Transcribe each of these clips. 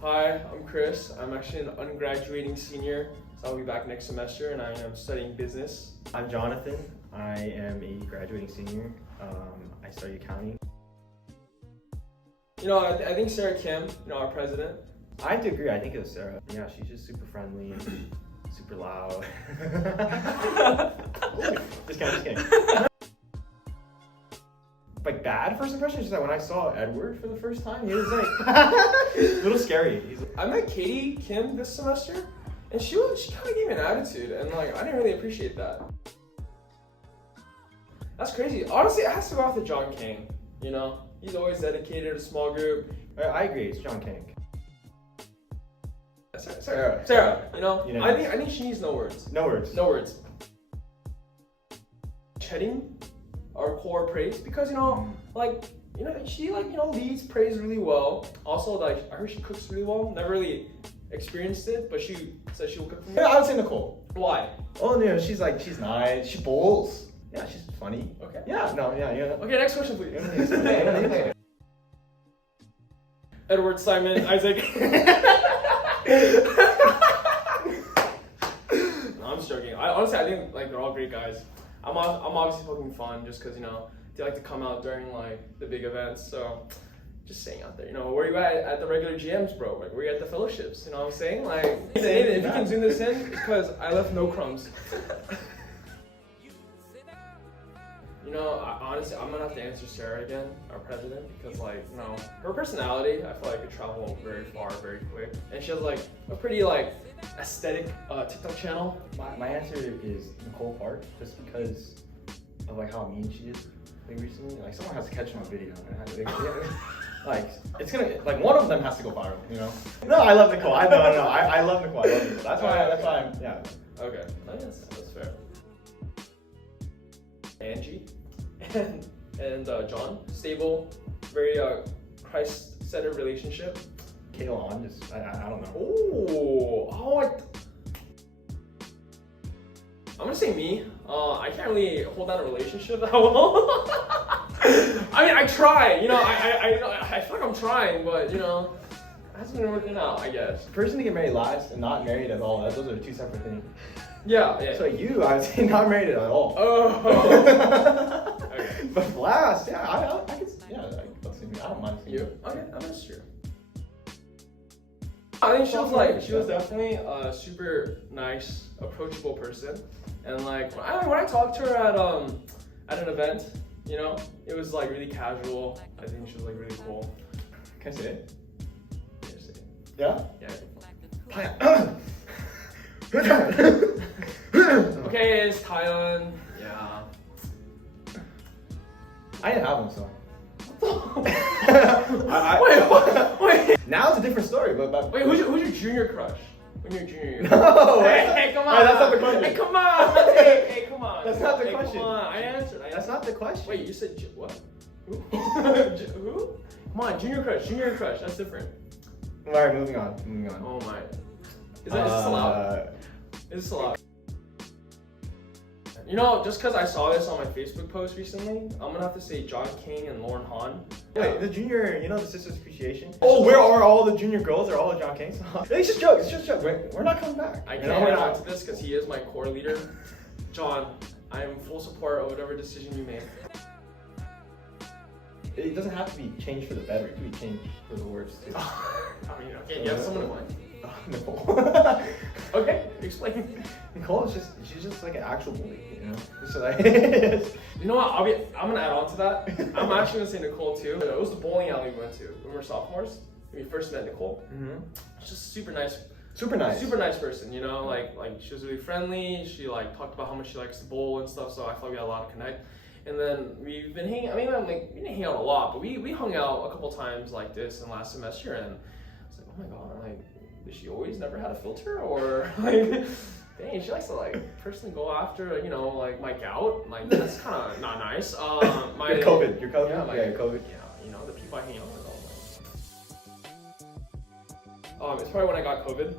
Hi, I'm Chris. I'm actually an ungraduating senior, so I'll be back next semester, and I am studying business. I'm Jonathan. I am a graduating senior. I study accounting. You know, I think Sarah Kim, our president. I have to agree. I think it was Sarah. Yeah, she's just super friendly and super loud. Just kidding. Like bad first impression is that when I saw Edward for the first time, he was like a little scary. I met Katie Kim this semester, and she kind of gave me an attitude, and like I didn't really appreciate that. That's crazy. Honestly, it has to go off to John King. He's always dedicated to small group. I agree. It's John King. Sarah. I think she needs no words. No words. Shedding our core praise because she leads praise really well. Also, I heard she cooks really well. Never really experienced it, but she said she will cook for me. Yeah, I would say Nicole. Why? Oh no, she's nice. She bowls. Yeah, she's funny. Okay. Yeah. Okay, next question, please. Edward, Simon, Isaac. No, I'm just joking. I think they're all great guys. I'm obviously poking fun just because they like to come out during the big events. So just saying out there, where you at the regular GMs, bro? Like where you at the fellowships? You know what I'm saying? If you can zoom this in, because I left no crumbs. Honestly, I'm gonna have to answer Sarah again, our president, because her personality, I feel like could travel very far, very quick, and she has a pretty aesthetic TikTok channel. My answer is Nicole Park, just because of how mean she is recently. Someone has to catch her on video, and it's gonna one of them has to go viral. No, I love Nicole. I love Nicole. That's why I'm yeah. Okay, that's fair. Angie and John, stable, very Christ-centered relationship. Kaylon, I don't I'm know. gonna say me. I can't really hold down a relationship that well. I mean, I try. I feel like I'm trying, but it hasn't been working out, I guess. The person to get married last and not married at all, those are two separate things. Yeah. So I would say not married at all. Oh. Okay. But last, yeah, I could, yeah, I don't mind seeing you. Okay, that's true. I think she was definitely a super nice, approachable person, and when I talked to her at an event, it was really casual. I think she was really cool. Can I say it? Yeah, say it. Yeah? Yeah. Okay, it's Tyon. Yeah. I didn't have one, so. Wait. Now it's a different story, but wait, who's your junior crush? When you're junior year? No! Hey, come on! Right, that's not the question. Hey, come on! Hey, come on! That's not the question. Come on, I answered. That's not the question. Wait, you said what? Who? Who? Come on, junior crush. That's different. Alright, moving on. Oh my. Is this allowed? Is this allowed? Just because I saw this on my Facebook post recently, I'm gonna have to say John King and Lauren Hahn. Wait, the junior, the Sisters Appreciation? Oh, where are all the junior girls? They're all John Kings? It's just jokes. We're not coming back. I can't hold on to this because he is my core leader. John, I am full support of whatever decision you make. It doesn't have to be changed for the better. It can be changed for the worse too. Okay, you have someone in mind? Nicole. Okay, explain. Nicole she's just an actual bully, So you know what? I'm gonna add on to that. I'm actually gonna say Nicole too. It was the bowling alley we went to when we were sophomores. When we first met Nicole. Mm-hmm. She's just super nice person. She was really friendly. She talked about how much she likes to bowl and stuff. So I thought we had a lot to connect. And then we've been hanging. We didn't hang out a lot, but we hung out a couple times like this in last semester. And I was like, oh my god, did she always never had a filter, or dang, she likes to personally go after my gout. That's kind of not nice. Your COVID. Yeah, your COVID. Yeah, the people I hang out with all it's probably when I got COVID.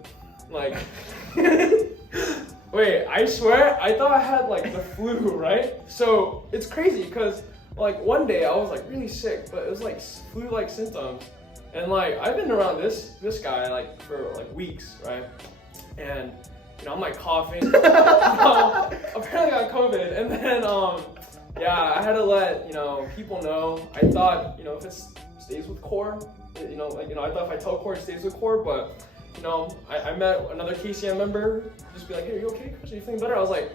Wait, I swear I thought I had the flu, right? So it's crazy because like one day I was like really sick, but it was like flu-like symptoms, and like I've been around this guy like for like weeks, right? And you know I'm like coughing. Apparently I got COVID, and then yeah, I had to let people know. I thought if it stays with core, I thought if I tell core it stays with core, but I met another KCM member, just be like, hey, are you okay, Chris? Are you feeling better? I was like,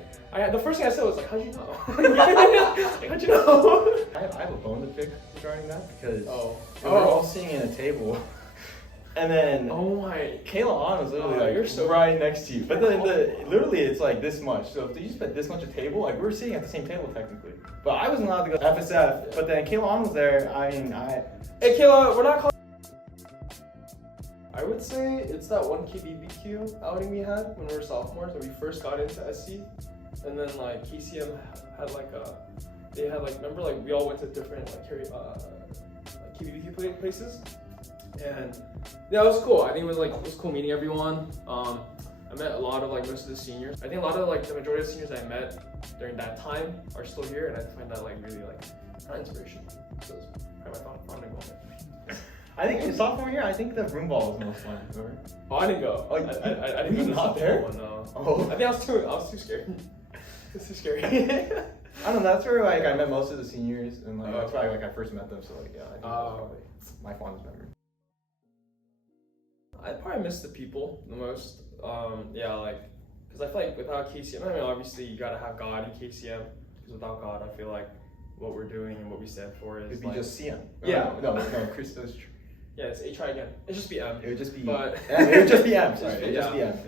the first thing I said was like, how'd you know? Like, how'd you know? I have a bone to pick regarding that because we we're were all sitting in a table, and then Kayla Ann was literally you're so right next to you. But then literally it's like this much. So if you spent this much a table, like we were sitting at the same table technically. But I wasn't allowed to go FSF. But then Kayla Ann was there. Hey Kayla, we're not calling. I would say it's that one KBBQ outing we had when we were sophomores when we first got into SC, and then like KCM had remember like we all went to different like KBBQ places, and yeah, it was cool. I think it was cool meeting everyone. I met a lot of most of the seniors. I think a lot of the majority of the seniors I met during that time are still here, and I find that really not inspiration. So it's probably my founding moment. I think in sophomore year, I think the room ball was the most fun. Remember? Oh, I didn't go. Oh, I didn't go to the not there? one, no. Oh. I think I was too scared. It's too scary. I don't know. That's where I met most of the seniors, and that's where I first met them. So I think that was probably my fondest memory. I probably miss the people the most. Because I feel like without KCM, I mean, obviously you gotta have God in KCM. Because without God, I feel like what we're doing and what we stand for is it'd be just CM. Yeah. No, Christos. Yeah, it's try again. It'd just be M. It would just be. But it would just be M. Sorry, it would just be M.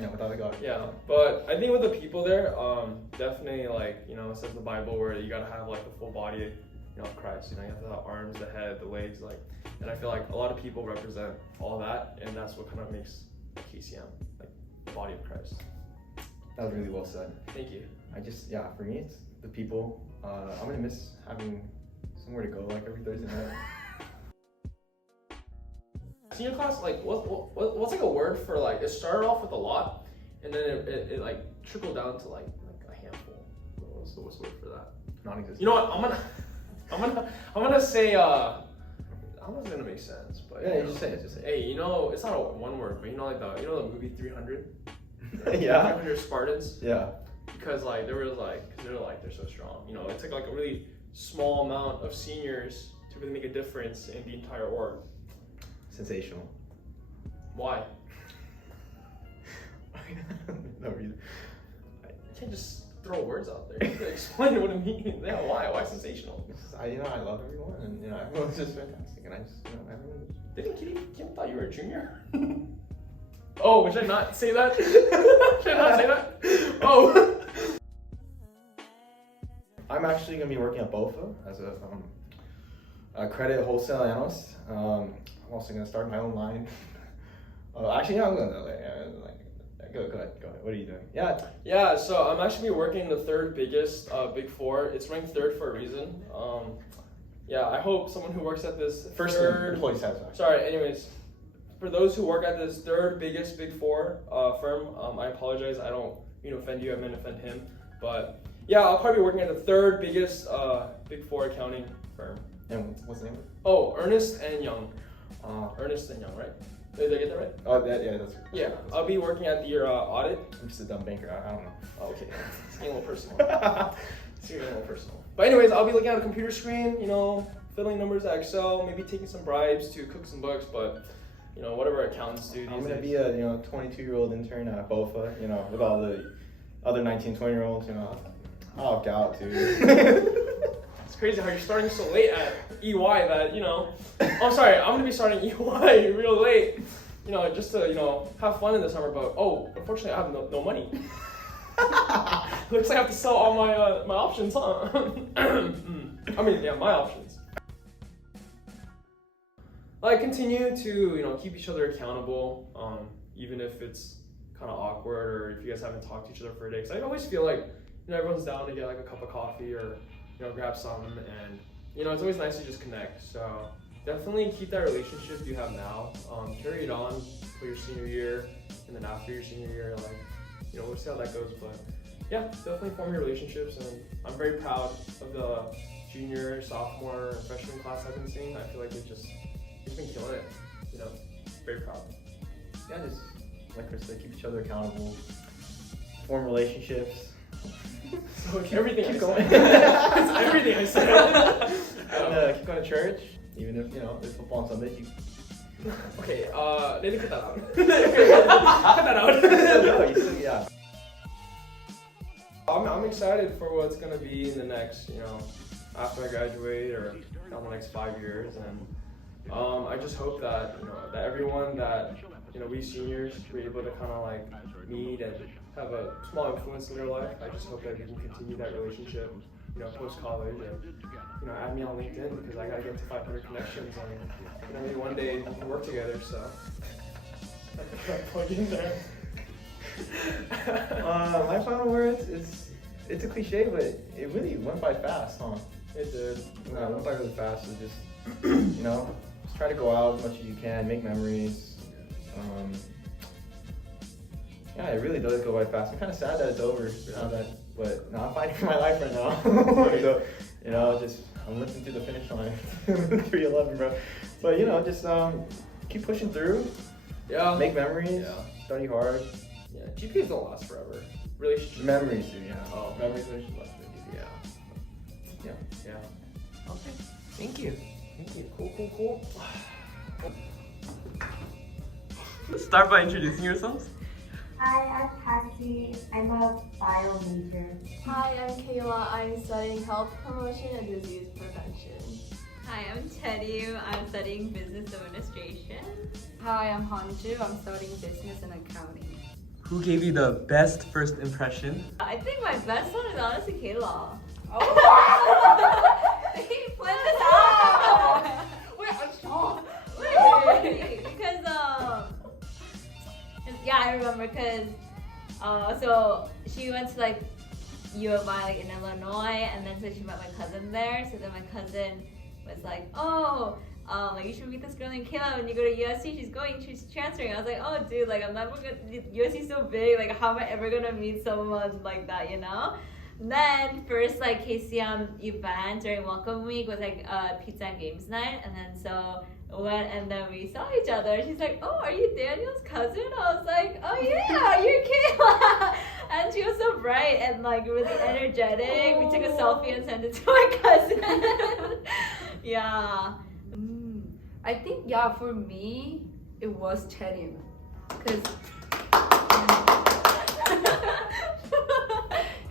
Yeah. Without a God. Yeah, but I think with the people there, definitely it says in the Bible where you gotta have the full body, of Christ. You have to have arms, the head, the legs, and I feel like a lot of people represent all that, and that's what kind of makes KCM the body of Christ. That was really well said. Thank you. For me, it's the people. I'm gonna miss having somewhere to go every Thursday night. Senior class, what's a word for it started off with a lot, and then it trickled down to a handful. What's the word for that? Non-existent. You know what? I'm gonna say I don't know if it's gonna make sense, but yeah, just say it. Hey, it's not a one word, but the movie 300. Yeah. 300 Spartans. Yeah. Because they're so strong. It took a really small amount of seniors to really make a difference in the entire org. Sensational. Why? No reason. I can't just throw words out there. You have to explain what it means. Yeah, why? Why sensational? I love everyone, and everyone's just fantastic, and I just everyone. Didn't Kim thought you were a junior? Oh, should I not say that? Should I not say that? Oh. I'm actually gonna be working at BOFA as a credit wholesale analyst. I'm also gonna start my own line. Actually, no, I'm gonna go ahead. What are you doing? Yeah. So I'm actually working in the third biggest Big Four. It's ranked third for a reason. I hope someone who works at this third employee satisfaction. Sorry. Anyways, for those who work at this third biggest Big Four firm, I apologize. I don't offend you. I meant to offend him. But yeah, I'll probably be working at the third biggest Big Four accounting firm. And what's the name? Oh, Ernst and Young. Ernst and Young, right? Did I get that right? Oh, yeah, that's right. Yeah, I'll be working at the audit. I'm just a dumb banker. I don't know. Oh, okay. It's getting a little personal. But anyways, I'll be looking at a computer screen, filling numbers at Excel, maybe taking some bribes to cook some books, but whatever accountants do these days. I'm gonna be a 22-year-old intern at BOFA, with all the other 19, 20-year-olds, I'll opt out too. It's crazy how you're starting so late at EY that, I'm sorry, I'm gonna be starting EY real late, just to, have fun in the summer, but unfortunately I have no money. Looks like I have to sell all my options, huh? My options. I continue to, keep each other accountable, even if it's kind of awkward or if you guys haven't talked to each other for a day. Because I always feel like, everyone's down to get a cup of coffee or, grab something, and, it's always nice to just connect. So definitely keep that relationship you have now, carry it on for your senior year, and then after your senior year, we'll see how that goes. But yeah, definitely forming relationships, and I'm very proud of the junior, sophomore, and freshman class I've been seeing. I feel like we've been killing it, you know, very proud. Yeah, just like Chris said, keep each other accountable, form relationships. So everything keep I going. said. It's everything I said. And, keep going to church, even if there's football on Sundays. Okay, they didn't cut that out. Cut that out. No, you still, yeah. I'm excited for what's gonna be in the next, after I graduate or down the next 5 years, and I just hope that that everyone that we seniors were able to kind of like meet and have a small influence in their life. I just hope that we can continue that relationship, post college, and add me on LinkedIn because I gotta get to 500 connections, and maybe one day we can work together. So I could try to plug in there. My final words, it's a cliche, but it really went by fast, huh? It did. It went by really fast. So just, just try to go out as much as you can, make memories. Yeah, it really does go by fast. I'm kind of sad that it's over now but I'm fighting for my life right now. So, just I'm lifting through the finish line, 311, bro. But just keep pushing through. Yeah. Make memories. Yeah. Study hard. Yeah. GPAs don't last forever. Relationships. Memories do, yeah. Oh, memories, relationships last forever. Yeah. Yeah. Okay. Thank you. Cool. Start by introducing yourselves. Hi, I'm Cassie. I'm a bio major. Hi, I'm Kayla. I'm studying health promotion and disease prevention. Hi, I'm Teddy. I'm studying business administration. Hi, I'm Hanju. I'm studying business and accounting. Who gave you the best first impression? I think my best one is honestly Kayla. Oh! He played this out! Wait, I'm strong. Wait, because yeah, I remember because so she went to like U of I like in Illinois, and then so she met my cousin there. So then my cousin was like, oh, like you should meet this girl named Kayla when you go to USC. She's transferring. I was like, oh, dude, like I'm never gonna. USC's so big. Like how am I ever gonna meet someone like that? And then first like KCM event during Welcome Week was like pizza and games night, and then so went and then we saw each other. She's like, oh, are you Daniel's cousin? I was like, oh yeah, you're Kayla. And she was so bright and like really energetic. We took a selfie and sent it to my cousin. Yeah. I think, for me, it was Chedim. Because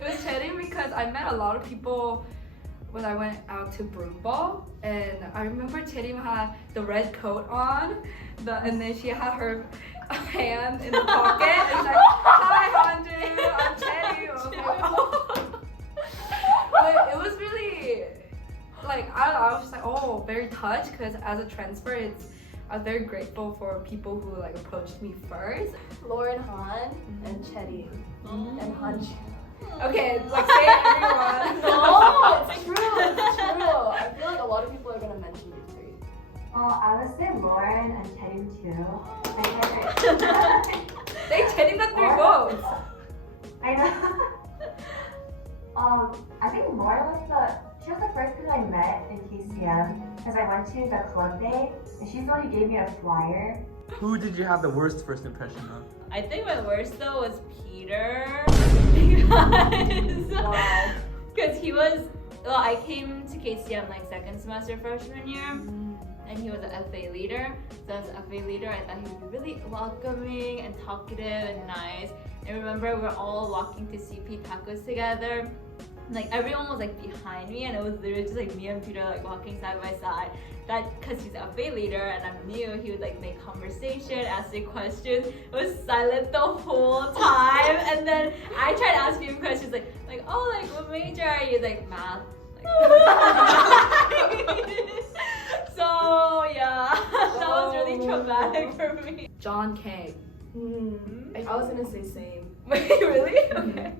it was Chedim because I met a lot of people when I went out to broom ball, and I remember Chedim had the red coat on, and then she had her hand in the pocket, and she's like, hi Hanju, I'm Chedim. I was like, oh. But it was really, like, I was just like, oh, very touched, because as a transfer, I was very grateful for people who like approached me first. Lauren Han and Chetty and Hanju. Okay, like say everyone. No, it's true. I feel like a lot of people are gonna mention you three. I would say Lauren and Teddy too. They Chedim got 3 votes. I know. I think Lauren she was the first person I met in KCM because I went to the club day and she's the one who gave me a flyer. Who did you have the worst first impression of? I think my worst though was Peter because he was. Well, I came to KCM like second semester freshman year, and he was an FA leader. So as an FA leader, I thought he would be really welcoming and talkative and nice. And remember, we were all walking to CP tacos together. Like everyone was like behind me, and it was literally just like me and Peter like walking side by side. That because he's a FA leader and I'm new, he would like make conversation, ask me questions. It was silent the whole time, and then I tried asking him questions like oh, like what major are you? Like math. So yeah, that was really traumatic for me. John K. I was gonna say same. Wait, really? Okay.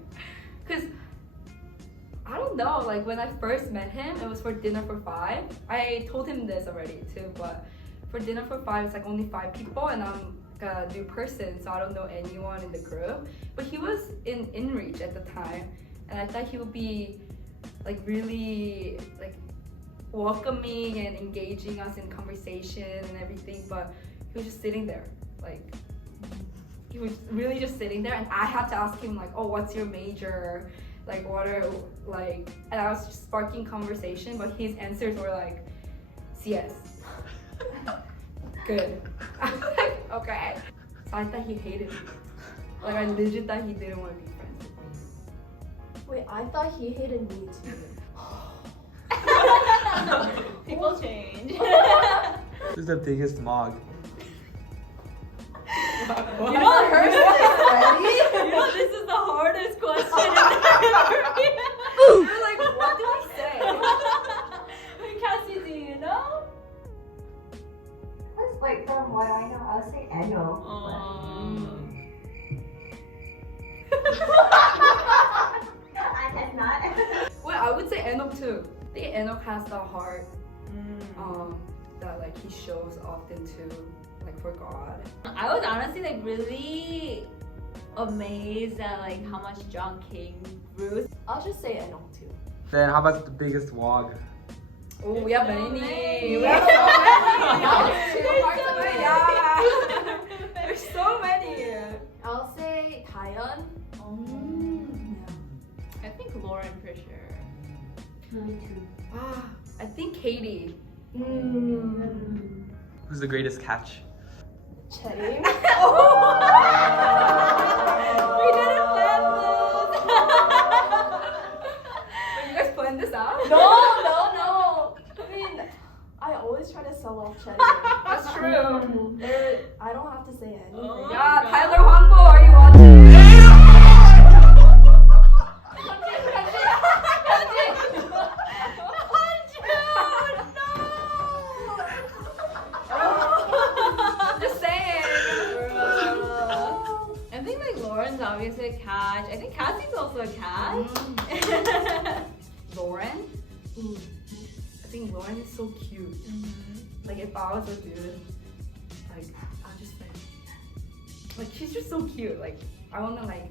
Because I don't know, like when I first met him, it was for dinner for 5. I told him this already too, but for dinner for 5, it's like only 5 people, and I'm a new person, so I don't know anyone in the group. But he was in InReach at the time, and I thought he would be like really like welcoming and engaging us in conversation and everything. But he was just sitting there, like he was really just sitting there, and I had to ask him like, oh, what's your major? Like what are like, and I was just sparking conversation, but his answers were like CS. Good. I'm like, okay. So I thought he hated me. Like I legit thought he didn't want to be friends with me. Wait, I thought he hated me too. People change. Who's the biggest mog? You know, this is the hardest question in the interview. You're like, what do I say? Wait, Cassie, do you know? Like from what I know, I'll say Eno. I'm not. Well, I would say Enoch too. I think Enoch has the heart that like he shows often too, like for God. I was honestly like really amazed at like how much John King grew. I'll just say Enoch too. Then how about the biggest wog? Oh, we have So many. many. We have so many. There's so Yeah. There's so many. I'll say Taeyeon. I think Lauren for sure. Me too. I think Katie. Who's the greatest catch? Chetty. We didn't plan Wait, you guys planned this out? No. I mean, I always try to sell off Chetty. That's true. I don't have to say anything. Oh. Yeah, Tyler Hwangbo, are you watching? Just saying. I think like Lauren's obviously a catch. I think Cassie's also a catch. Lauren? I think Lauren is so cute. Like if I was a dude, like I'll just like she's just so cute. Like I wanna like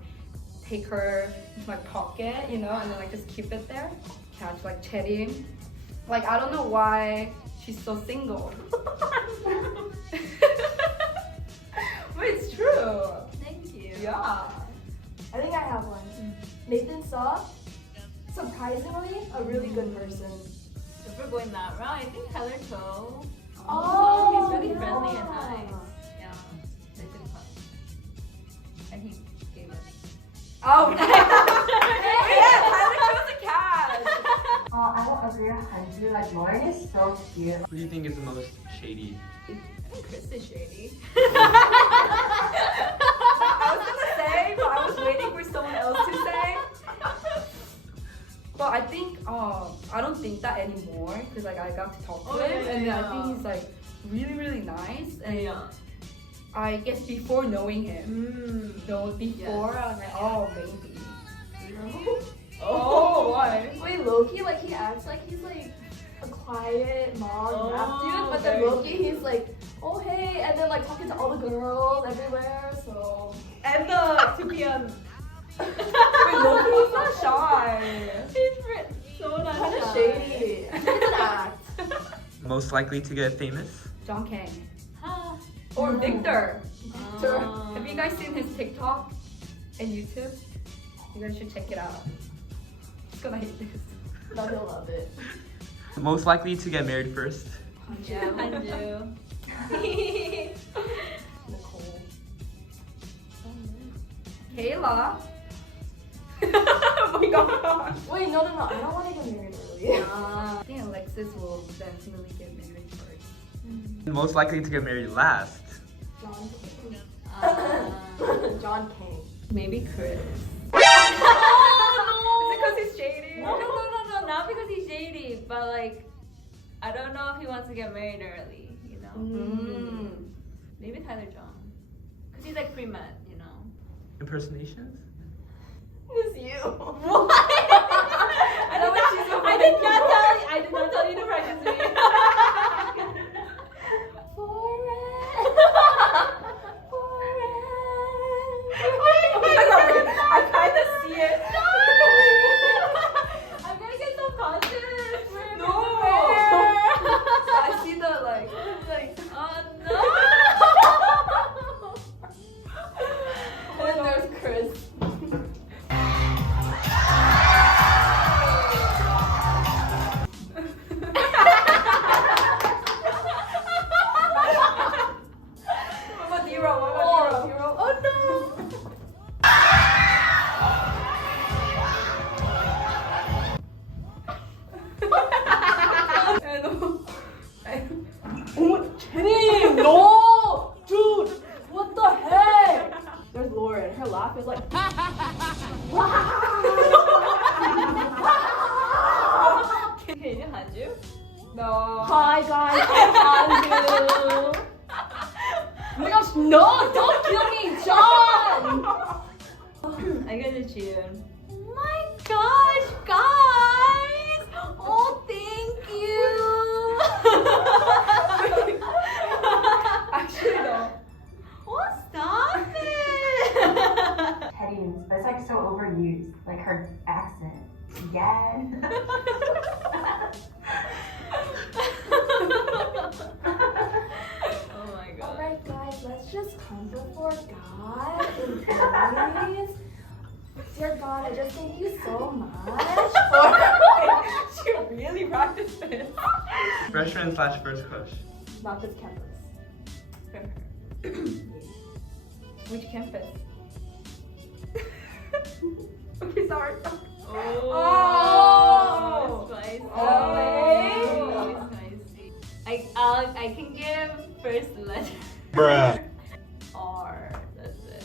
take her into my pocket, you know, and then like just keep it there. Catch like Cherry. Like I don't know why she's so single. But it's true. Thank you. Yeah. I think I have one. Nathan Saw, surprisingly, a really good person. If we're going that route, I think Tyler Cho. Oh, He's really friendly and yeah. nice. Yeah. They've been fun. And he gave us. Oh, yeah, Tyler chose a cat. I don't agree 100. Like Lauren is so cute. Who do you think is the most shady? I think Chris is shady. I was gonna say, but I was waiting for someone else to say. But I think, I don't think that anymore because like I got to talk to him, and then I think he's like really, really nice. And I guess before knowing him, before I was like, oh maybe. Oh, why? Wait, Loki, like he acts like he's like a quiet mom rap dude, but then very Loki, he's like, oh hey, and then like talking to all the girls everywhere. So And to be on. Wait, Loki's not shy. He's so not kind of shy. shady. It's an act. Most likely to get famous? John Kang Ah. or Victor. Sure. Have you guys seen his TikTok and YouTube? You guys should check it out. He's gonna hate this. No, he'll love it. Most likely to get married first? Yeah, Hanju. Nicole. Kayla. Oh my god. Wait, no, I don't want to get married early. I think Alexis will definitely get married first. Most likely to get married last? John King. Uh, John King. maybe Chris. Is it because he's shady? No, not because he's shady, but like, I don't know if he wants to get married early, you know? Maybe Tyler John. Because he's like pre-med, you know? Impersonations? It's you. What? I did not tell you to practice me. I'm gonna get so conscious. No. I see the like. Oh no. And then there's Chris. What about D-Roll? Oh no. Kidding! No! Dude! What the heck? There's Lauren. Her laugh is like. Can you Hanju? No. Hi guys, I'm Hanju. Oh my gosh, no! Don't kill me, John! I got a tune. My gosh, guys! Oh, thank you. Actually, no. Oh, stop it. Teddy's, but it's like so overused. Like her accent. Yes. Oh my god. Alright guys, let's just come before God and please. Dear God, I just thank you so much She really practiced this. Freshman slash first crush. not this campus. Which campus? Okay, sorry. Oh, spicy. Oh. Spicy. I can give first letter. Bruh. R. That's it.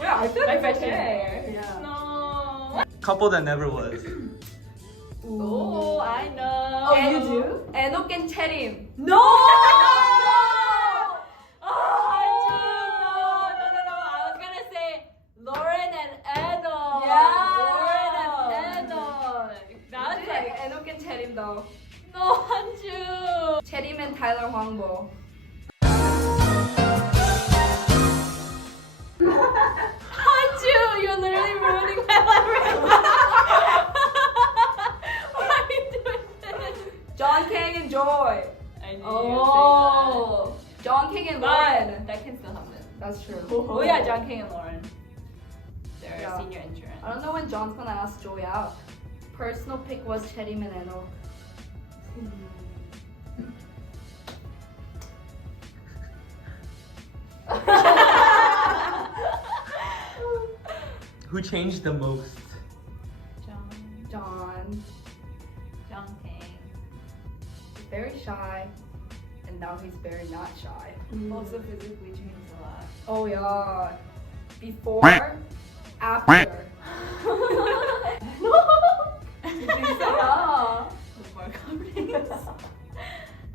Yeah, I feel My like freshman okay. year. Yeah. No. Couple that never was. Oh, I know. Oh, you do? Enok and Cherim. No! Oh! No, I was gonna say Lauren and Edo. Yeah. Lauren and Edo. That's That's like like Enok and Cherim though. no Hanju. Cherim and Tyler Hwangbo. Hanju, you're literally ruining my life right now. Why are you doing this? John Kang and Joy. I knew Oh. John King and you Lauren. would say that. That can still happen. That's true. Oh yeah, John King and Lauren. They're Yeah. senior insurance. I don't know when John's gonna ask Joy out. Personal pick was Cherim and Enok. Who changed the most? John. John King. He's very shy. And now he's very not shy. Also physically changed a lot. Oh yeah. Before, after. You think so? Yeah. Before confidence.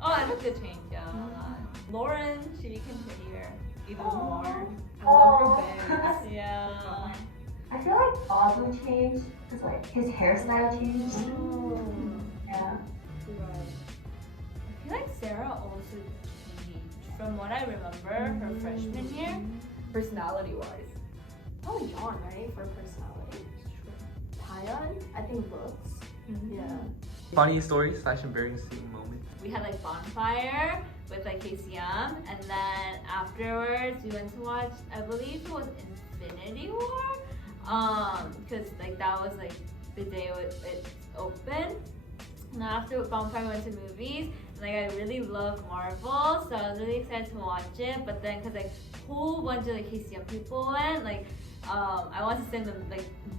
Oh, I look good change, yeah. a lot. Lauren, she became prettier even more. I love her bangs. Yeah. I feel like Aubrey changed because like his hairstyle changed. Yeah. I feel like Sarah also changed. From what I remember, her freshman year. Personality wise. Probably John, right? For personality. Tyon, I think looks. Yeah. Funny story slash embarrassing moment. We had like bonfire with like KCM, and then afterwards we went to watch, I believe it was Infinity War, because like that was like the day it opened. And after bonfire we went to movies. Like I really love Marvel, so I was really excited to watch it. But then, cause like a whole bunch of like KCM people went, like I wanted to sit in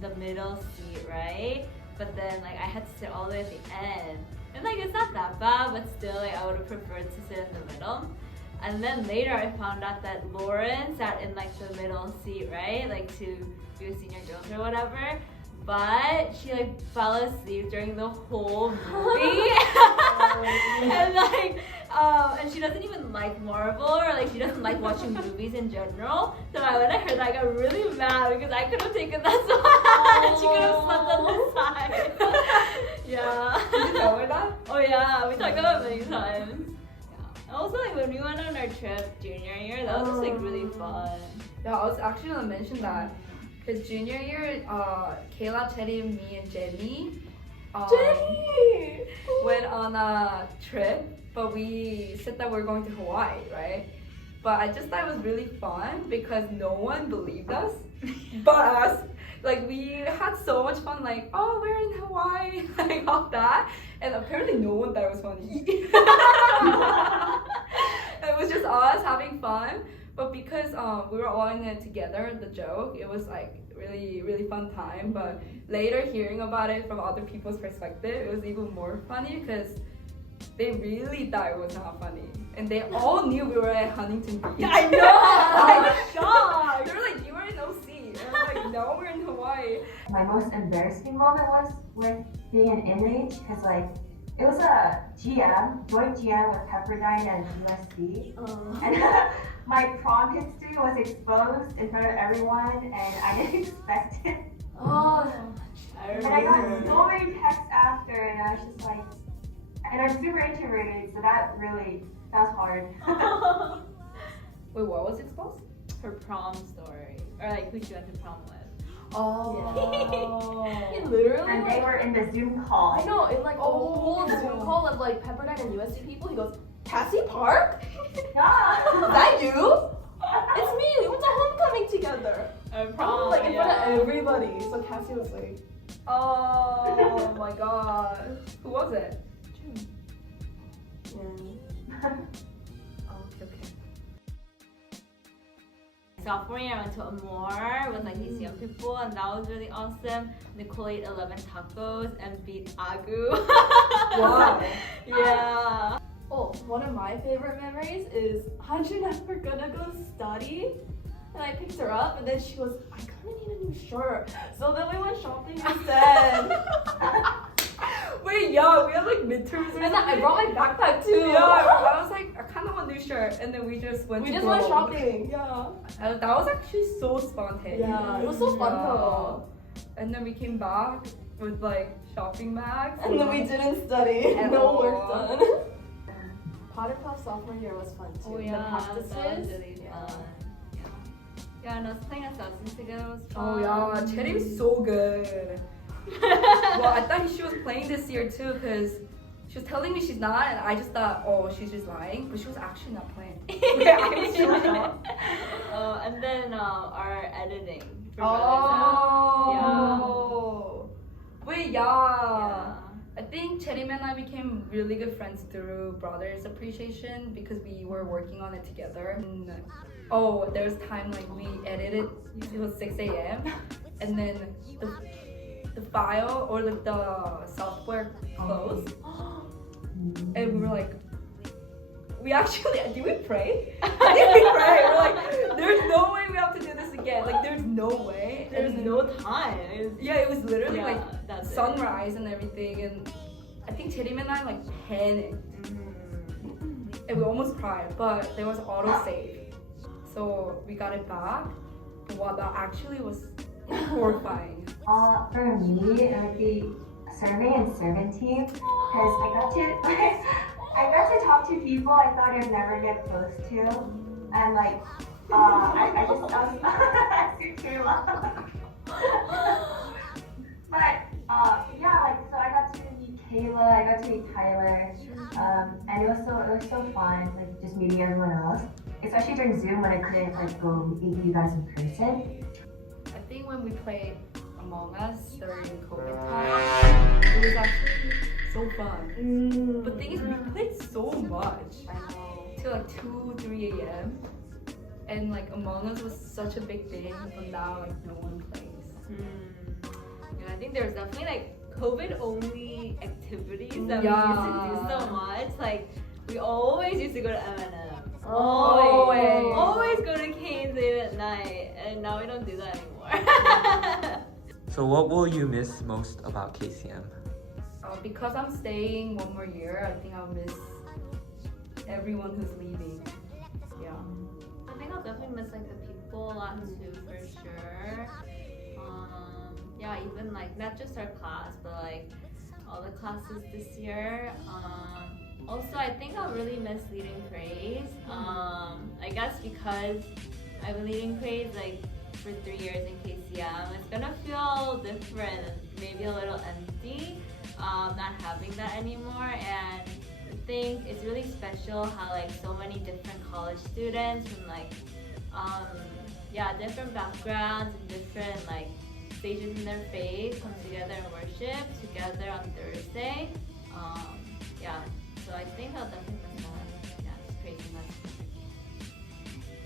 the middle seat, right? But then like I had to sit all the way at the end, and like it's not that bad, but still like I would have preferred to sit in the middle. And then later I found out that Lauren sat in like the middle seat, right? Like to do a senior girls or whatever. But she like fell asleep during the whole movie. And like and she doesn't even like Marvel, or like she doesn't like watching movies in general. So when I heard that, I got really mad because I could have taken that spot and she could have slept on the side. Yeah. Did you tell her that? Oh yeah, we talked about it many times. Yeah. Also like when we went on our trip junior year, that was just like really fun. Yeah, I was actually gonna mention that Cause junior year, Kayla, Teddy, me, and Jenny. Jenny! Went on a trip, but we said that we were going to Hawaii, right? But I just thought it was really fun because no one believed us, but us. Like we had so much fun, like, oh, we're in Hawaii, like all that, and apparently no one thought it was funny. It was just us having fun, but because we were all in it together, the joke, it was like really, really fun time. But later hearing about it from other people's perspective, it was even more funny because they really thought it was not funny. And they all knew we were at Huntington Beach. Yeah, I know! I'm shocked! They were like, you were in OC. And I'm like, no, we're in Hawaii. My most embarrassing moment was with being an inmate because like it was a joint GM with Pepperdine and USC. And my prom history was exposed in front of everyone and I didn't expect it. Oh, And I got so many texts after and I was just like, and I'm super introverted, so that was hard. Wait, what was exposed? Her prom story, or like who she went to prom with. Oh. He literally, And they were in the Zoom call. I know, in like a whole Zoom call of like Pepperdine and USC people, he goes, Cassie Park? Is Yeah. that you? It's me, we went to homecoming together. Prom, Like in front yeah. of everybody. So Cassie was like, Oh my god. Who was it? yeah. Oh, okay. Sophomore year, I went to Amore with like KCM people, and that was really awesome. Nicole ate 11 tacos and beat Agu. Wow. Yeah. Oh, one of my favorite memories is Hanjin and I were gonna go study. And I picked her up and then she goes, I kinda need a new shirt. So then we went shopping instead. Wait, yeah, we had like midterms or And then I something. brought my backpack too. Yeah, I was like, I kind of want a new shirt, and then we just went. We to just went Grove. shopping. Yeah. That was actually so spontaneous. Yeah, it was so fun though. And then we came back with like shopping bags. And then we didn't study. At No all. work done. Potter class sophomore year was fun too. Oh The yeah, that was practices. really Yeah. fun. Yeah, and us playing assassins together was Oh fun. yeah, Cherry was so good. Well, I thought she was playing this year too, because she was telling me she's not, and I just thought, oh, she's just lying, but she was actually not playing. Yeah, I was so shocked. Oh, and then our editing. for Oh. Wait, yeah. Yeah. I think Cherim and I became really good friends through Brothers Appreciation because we were working on it together. And, oh, there was time like we edited till 6 a.m. and then the file or like the software closed. And we were like, we actually, did we pray? I think we prayed. We're like, there's no way we have to do this again. Like, there's no way. There's And- no time. Yeah, it was literally Yeah, like that's it. sunrise and everything. And I think Cherim and I like panicked. And we almost cried, but there was autosave. So we got it back. But wow, that actually was horrifying. For me, it would be survey and servant team because I got to talk to people I thought I'd never get close to, and like I was Kayla. But yeah, like so I got to meet Kayla, I got to meet Tyler, and it was so fun, like just meeting everyone else, especially during Zoom when I couldn't like go meet you guys in person. I think when we played Among Us during COVID time, it was actually so fun. But the thing is, we played so much. Till like 2, 3 a.m. And like Among Us was such a big thing, but now like no one plays. And I think there's definitely like COVID only activities that Yeah. we used to do so much. Like we always used to go to M&M. Always. Always go to Cane's late at night, and now we don't do that anymore. So what will you miss most about KCM? Because I'm staying one more year, I think I'll miss everyone who's leaving. Yeah. I think I'll definitely miss like the people a lot too, for sure. Yeah, even like not just our class, but like all the classes this year. Also, I think I'll really miss leading praise. I guess because I've been leading praise like for 3 years in KCM, it's gonna feel different, maybe a little empty, not having that anymore. And I think it's really special how like so many different college students from like different backgrounds and different like stages in their faith come together and worship together on Thursday. So I think I'll definitely miss that. Yeah, it's crazy much.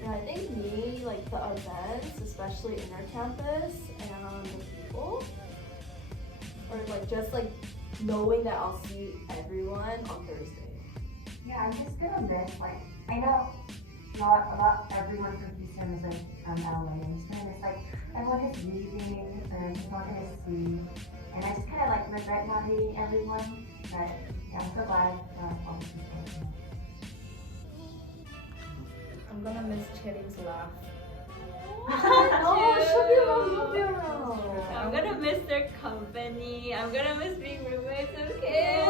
Yeah, I think me, like the events, especially intercampus and the people, or like just like knowing that I'll see everyone on Thursday. Yeah, I'm just gonna miss, like, I know not everyone from KCM is like from LA. I'm just gonna miss like everyone is leaving and I'm not gonna see. And I just kinda like regret not meeting everyone. But yeah, I'm so glad all the people. I'm gonna miss Cherim's laugh. Oh, she'll be around, you'll be around. I'm gonna miss their company. I'm gonna miss being roommates with Kim.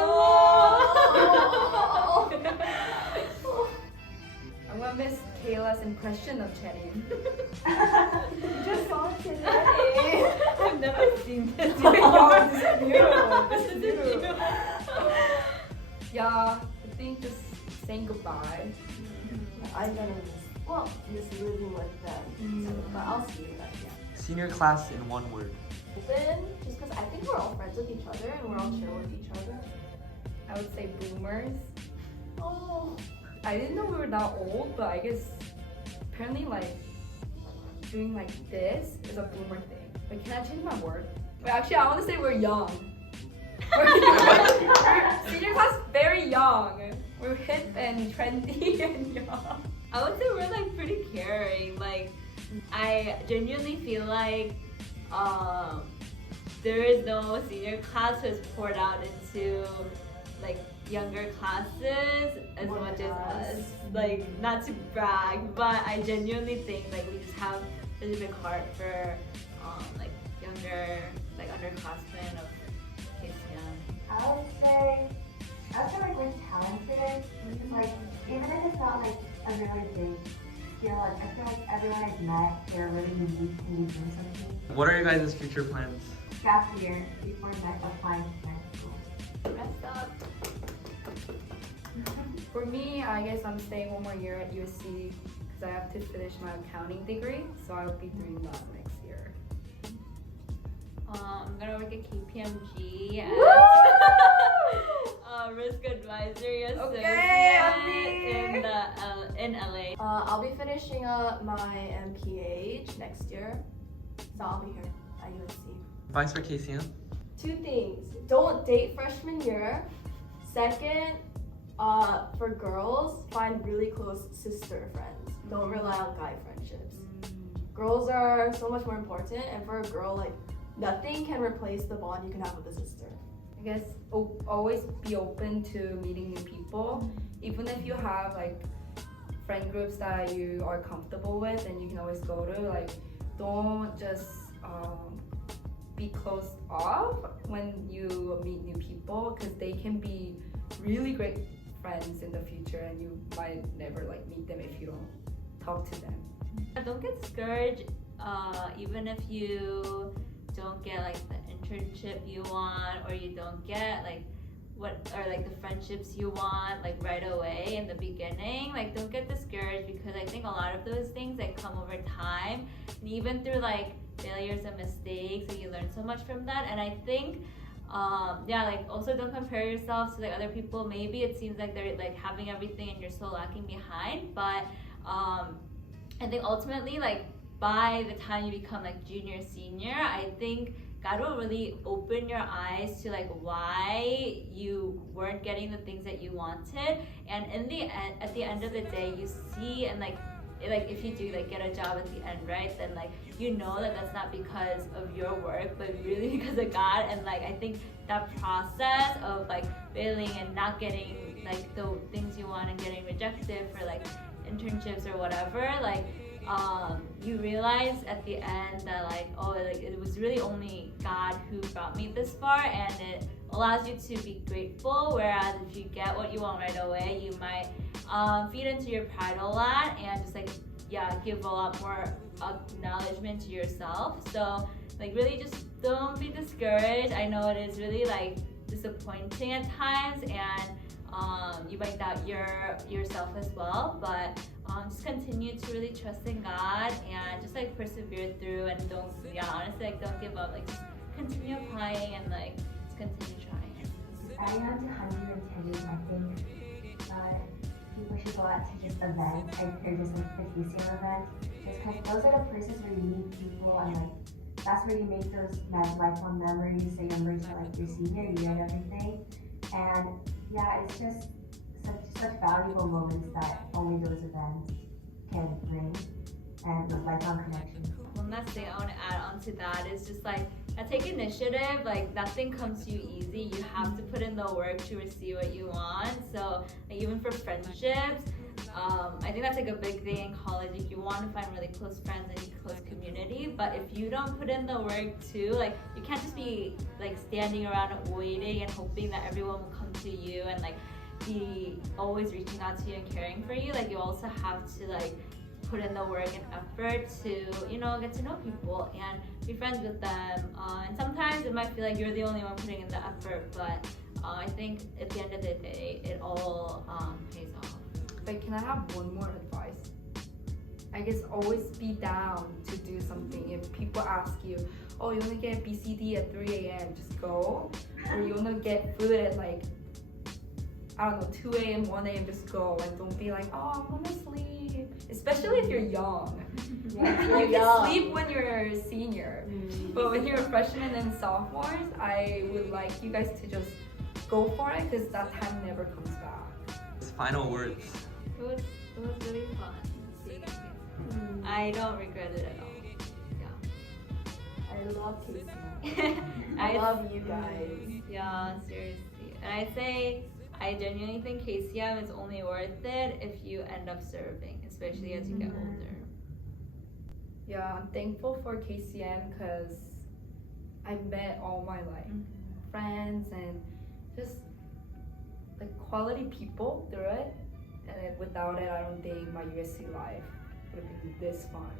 I'm gonna miss Kayla's impression of Cherim. You just saw it today. I've never seen this. This is new. Yeah, I think just saying goodbye. I'm gonna miss living with them. So, but I'll see you guys. Yeah. Senior class in one word. Open, just because I think we're all friends with each other and we're all chill with each other. I would say boomers. Oh. I didn't know we were that old, but I guess apparently like doing like this is a boomer thing. Wait, can I change my word? Wait, actually I want to say we're young. We're senior class very young. We're hip and trendy and young. I would say we're like pretty caring. Like, I genuinely feel like there is no senior class who has poured out into like younger classes as much as us. Like, not to brag, but I genuinely think like we just have a really big heart for like younger, like underclassmen of KCM. I would say like we're talented. Like even if it's not like a really big skill, like, I feel like everyone I've met, they're really unique and doing something. What are your guys' future plans? Gap year before applying to grad school. Rest up. For me, I guess I'm staying one more year at USC because I have to finish my accounting degree, so I'll be doing that next year. I'm gonna work at KPMG as risk advisory associate in LA. I'll be finishing up my MPH next year, so I'll be here at USC. Advice for KCM? 2 things: don't date freshman year. Second, for girls, find really close sister friends. Don't rely on guy friendships. Girls are so much more important, and for a girl, like, nothing can replace the bond you can have with a sister. I guess always be open to meeting new people, even if you have like friend groups that you are comfortable with and you can always go to. Like, don't just be closed off when you meet new people, because they can be really great friends in the future and you might never like meet them if you don't talk to them. Don't get discouraged, even if you don't get like the internship you want, or you don't get like the friendships you want like right away in the beginning. Like, don't get discouraged, because I think a lot of those things that come over time, and even through like failures and mistakes, and you learn so much from that. And I think like also don't compare yourself to like other people. Maybe it seems like they're like having everything and you're so lacking behind, but I think ultimately, like, by the time you become like junior, senior, I think God will really open your eyes to like why you weren't getting the things that you wanted. And in the end, at the end of the day, you see, and like if you do like get a job at the end, right, then like you know that that's not because of your work, but really because of God. And like I think that process of like failing and not getting like the things you want and getting rejected for like internships or whatever, like you realize at the end that like, oh, like it was really only God who brought me this far, and it allows you to be grateful. Whereas if you get what you want right away, you might feed into your pride a lot and just like give a lot more acknowledgement to yourself. So like really just don't be discouraged. I know it is really like disappointing at times, and you might doubt yourself as well, but just continue to really trust in God and just like persevere through, and honestly, like don't give up. Like just continue applying and like just continue trying. Adding on to Hanju and Teddy, I think people should go out to just events, or just like the KCM events, just because those are the places where you meet people, and like that's where you make those lifelong memories that you emerge at like your senior year and everything. And yeah, it's just such valuable moments that only those events can bring, and those lifelong connections. One last thing I want to add on to that is just like take initiative. Like nothing comes to you easy. You have to put in the work to receive what you want. So like even for friendships, I think that's like a big thing in college. If you want to find really close friends and a close community, but if you don't put in the work too, like you can't just be like standing around waiting and hoping that everyone will come to you and like be always reaching out to you and caring for you. Like you also have to like put in the work and effort to get to know people and be friends with them. And sometimes it might feel like you're the only one putting in the effort, but I think at the end of the day, it all pays off. Like, can I have one more advice? I guess always be down to do something. If people ask you, oh, you want to get BCD at 3 a.m., just go. Or you want to get food at like, I don't know, 2 a.m., 1 a.m., just go. And don't be like, oh, I want to sleep. Especially if you're young. Yeah, You can sleep when you're a senior. But when you're a freshman and sophomores, I would like you guys to just go for it, because that time never comes back. Final words. It was really fun seeing it. I don't regret it at all. I love KCM. I love you guys. Yeah, seriously. And I'd say I genuinely think KCM is only worth it if you end up serving, especially as you get older. Yeah, I'm thankful for KCM because I've met all my like friends and just like quality people through it. And without it, I don't think my USC life would have been this fun.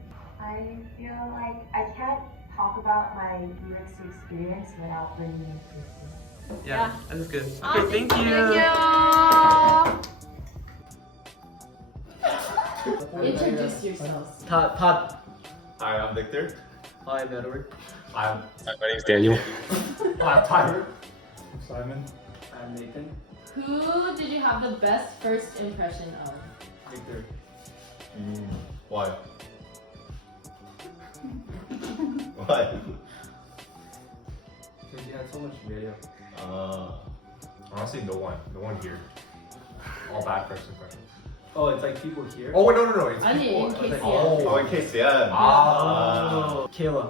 I feel like I can't talk about my USC experience without bringing in KCM. Yeah, that's good. Okay, Awesome. thank you. Introduce yourselves. Todd. Hi, I'm Victor. Hi, I'm Edward. My name is Daniel. Hi, Tyler. I'm Simon. I'm Nathan. Who did you have the best first impression of? Victor. Why? Why? Because you had so much video. Honestly, no one here. All bad first impressions. Oh, it's like people here. Oh wait, no. It's I mean, people. in KCM. Oh, in KCM. Kayla.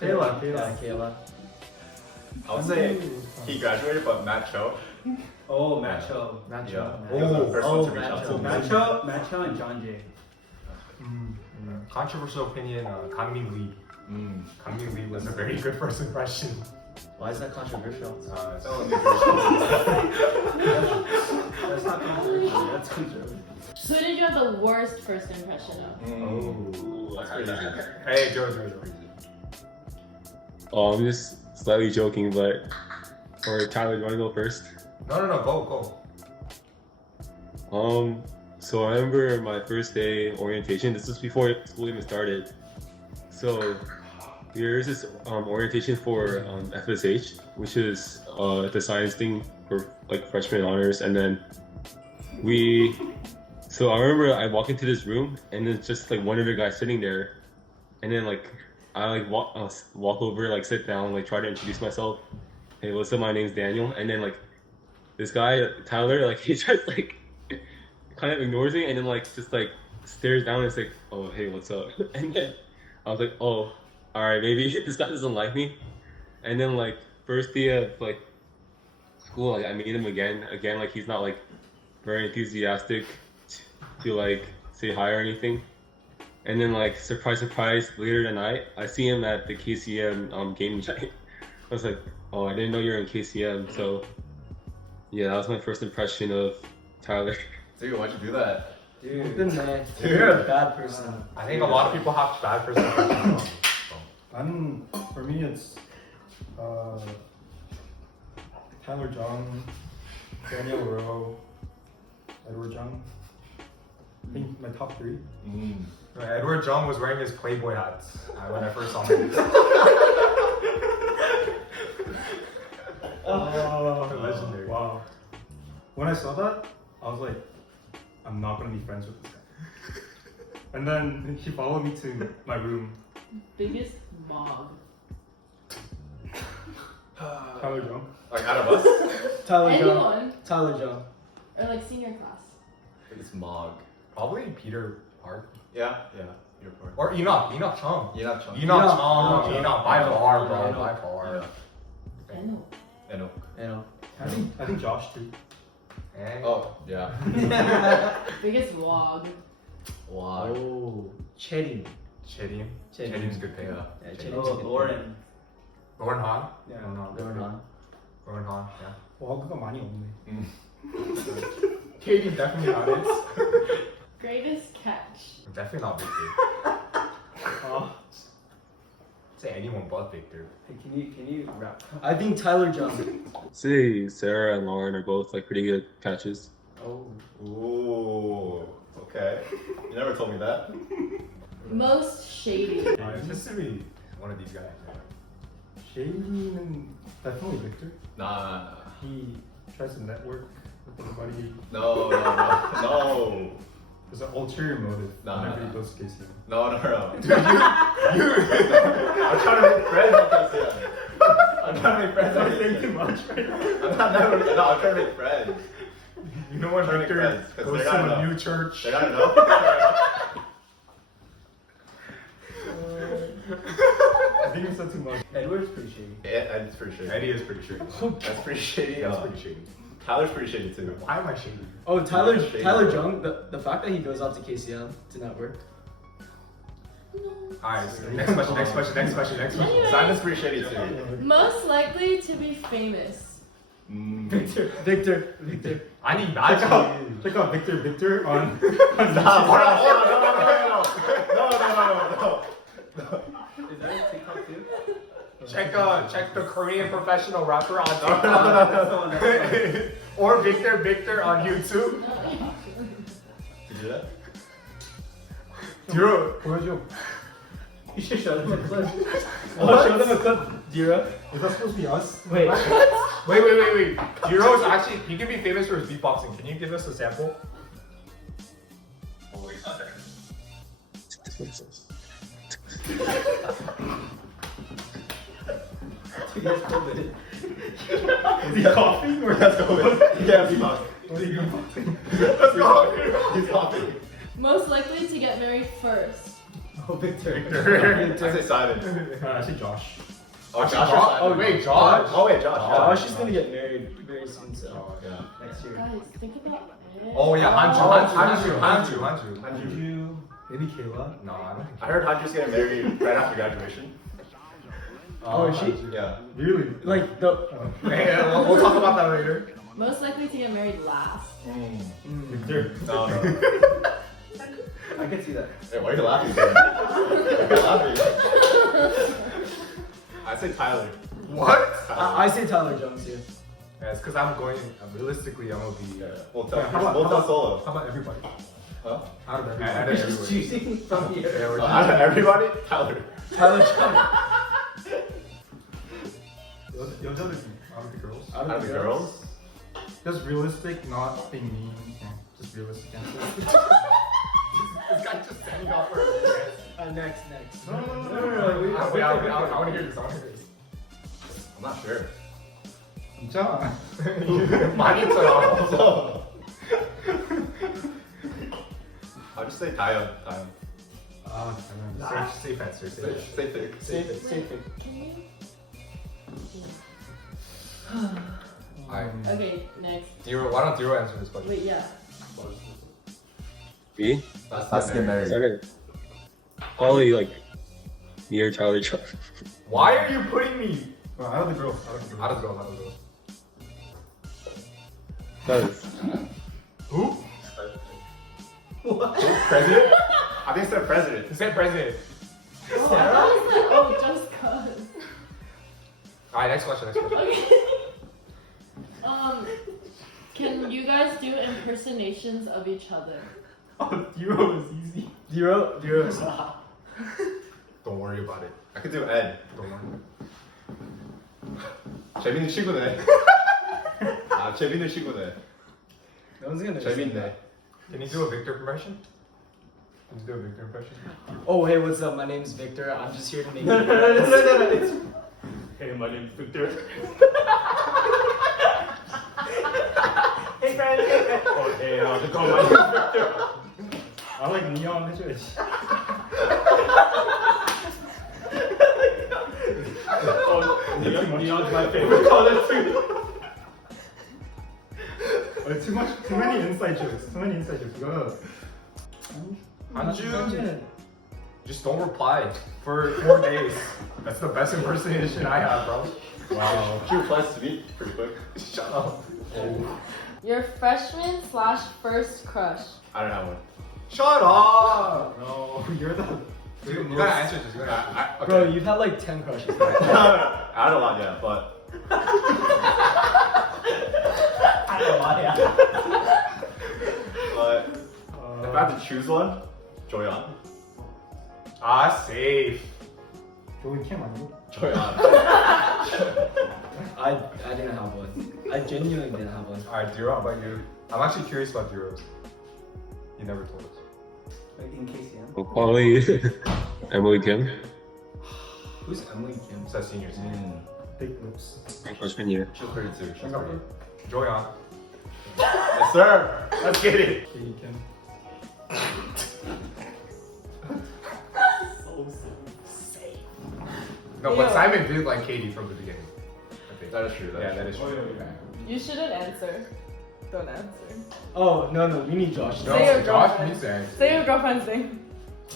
Kayla. Yeah, Kayla. I would say he graduated, but Matt Cho. Oh, Matt Cho. Yeah. He was the first one to reach out to me. Matt Cho and John Jay. Controversial opinion, Kang Min Lee. Kang Min Lee was a very good first impression. Why is that controversial? It's That's not controversial. That's controversial. Who did you have the worst first impression of? that's pretty easy. Hey, Joe. I'm just slightly joking, but or Tyler, you want to go first? No, go. So I remember my first day orientation. This was before school even started. So there's this orientation for FSH, which is the science thing for like freshman honors, and then So I remember I walk into this room, and then just like one of the guys sitting there, and then like I like walk over, like sit down, like try to introduce myself. Hey, what's up? My name's Daniel. And then like this guy Tyler, like he just like kind of ignores me, and then like just like stares down and is like, oh hey, what's up? And then I was like, oh, all right, maybe this guy doesn't like me. And then like first day of like school, like I meet him again, like he's not like very enthusiastic to like say hi or anything. And then like surprise, later tonight, I see him at the KCM game night. I was like, oh, I didn't know you were in KCM. So yeah, that was my first impression of Tyler. Dude, why'd you do that? Dude, Dude. bad person. I think a lot of people have bad first impressions. For me, it's Tyler Jung, Daniel Rowe, Edward Jung. I think my top 3. Edward Jung was wearing his Playboy hats when I first saw him. Legendary. Wow. When I saw that, I was like, I'm not gonna be friends with this guy. And then he followed me to my room. Biggest mog. Tyler Jung. Like out of us? Anyone. Tyler Jung. Or like senior class. It's Mog. Probably Peter Park. Yeah. Your part. Or Enoch Chung. Enoch Chung. Enoch, by far, bro, Enoch. by far. Eno. I think Josh too. And Oh, yeah. Biggest vlog. Wow. Oh, Chedding. Chedim's good pick. Yeah. Lauren. Lauren Han. Yeah. Lauren Han, yeah. 와그가 많이 없네. Katie definitely not it. Greatest catch. Definitely not Victor. Say anyone but Victor. Hey, can you rap? I think Tyler Jung. Say Sarah and Lauren are both like pretty good catches. Oh. Ooh. Okay. You never told me that. Most shady. It's just to be one of these guys. Shady는 definitely Victor. Nah. He tries to network with everybody. No. There's an ulterior motive whenever he goes to KCM. No. Dude, I'm trying to make friends with KCM. I'm trying to make friends with KCM. Too much right now. I'm trying to make friends. You know when Trying to make Victor friends, 'cause goes they're to not a new enough. church? They gotta know. I think he said too much. Edward's pretty shady. Yeah, it's pretty shady. Eddie is pretty shady. That's pretty shady. That's pretty shady. Tyler's pretty shady too. Why am I shady? Oh, Tyler Shady. Jung. The fact that he goes out to KCM to network. Alright, so next question. Simon's pretty shady too. Most likely to be famous. Victor. I need Check out Victor on No. Is that a TikTok too? Check the Korean professional rapper on No. TikTok. Or Victor on YouTube. Did you do that? Duro. 보여줘. You should show them a clip. What? Show them a clip, Dira. Is that supposed to be us? Wait. Wait. Duro is actually, he can be famous for his beatboxing. Can you give us a sample? Is he coughing or that's COVID? Yeah, he's talking. What are you doing? Let's go. He's talking. Most likely to get married first. Oh, Victor. I say Simon. I say Josh. Oh, Josh. or Simon? Oh, wait, Josh. Oh, wait, Josh. Josh is gonna get married very soon, so Yeah. next year. Guys, think about it. Oh yeah, Hanju. Hanju. Maybe Kayla. No, I don't think I heard Hanju's getting married right after graduation. Oh, is she? Yeah. Really? Like the. Hey, we'll talk about that later. Most likely to get married last. Victor. No. I can see that. Hey, why are you laughing, man? Why are you laughing? I say Tyler. What? I say Tyler Jones too. Yeah, it's because I'm going, realistically, I'm going to be, We'll tell How Solo. about everybody? Huh? Out of out everybody. of Just everywhere. choosing from here. Yeah, we're Out of everybody, Tyler. Tyler Jones. 여자들 out of the girls. Out of the girls? Just realistic, not being mean. Yeah, just realistic answer. This guy's just standing up for a Next. No. I want to hear this. I'm not sure. 진짜. 많이 했잖아. I'll just say Taeyeon. Safe answer. Safe pick. Safe pick. Can you? Alright. Okay, next. Why don't Diro answer this question? Wait, yeah. Me? Let's get married. Okay. Probably like near Tyler Jones. Why are you putting me? Well, out of the girls. Out of the girls. Guys, Who? President? I think it said president. Who said president? Oh, just cuz. Alright, next question. Can you guys do impersonations of each other? Oh, Dero is easy. Dero is Don't worry about it. I could do Ed. Don't worry. 재밌는 친구네. 아, 재밌는 친구네. No one's gonna 재밌네. Can you do a Victor impression? Can you do a Victor impression? Oh, hey, what's up? My name's Victor. I'm just here to make No. It's... Hey, my name's Victor. Hey, friend. Oh, hey, how's it going? My name's Victor. I like neon 해줘야지. Neon's my favorite color too. Too many inside jokes. Too many inside jokes. Hanju, just don't reply for 4 days. That's the best impersonation I have, bro. Wow. She replies to me pretty quick. Shut up. Your freshman/first crush. I don't have one. Shut up. No, you're the. Dude, you gotta answer this. You gotta answer. Okay. Bro, you've had like 10 crushes. No. I had a lot, yeah, but. But if I had to choose one, Joyeon. Ah, safe. Joey Kim 아니고? Joyeon. I didn't have one. I genuinely didn't have one. Alright, Dero, how about you? I'm actually curious about Dero's. You never told us. Like in KCM. Well, probably Emily Kim, Who's Emily Kim? Says seniors. Big lips. freshman year. She's pretty too. She's pretty. Joyeon. Yes, sir. Let's get it. Katie Kim. No, but Simon did like Katie from the beginning. I think. That is true. That is true. You shouldn't answer. Don't answer. Oh, no, we need Josh. No, Say your Josh girlfriend. needs to answer. Say your girlfriend's name.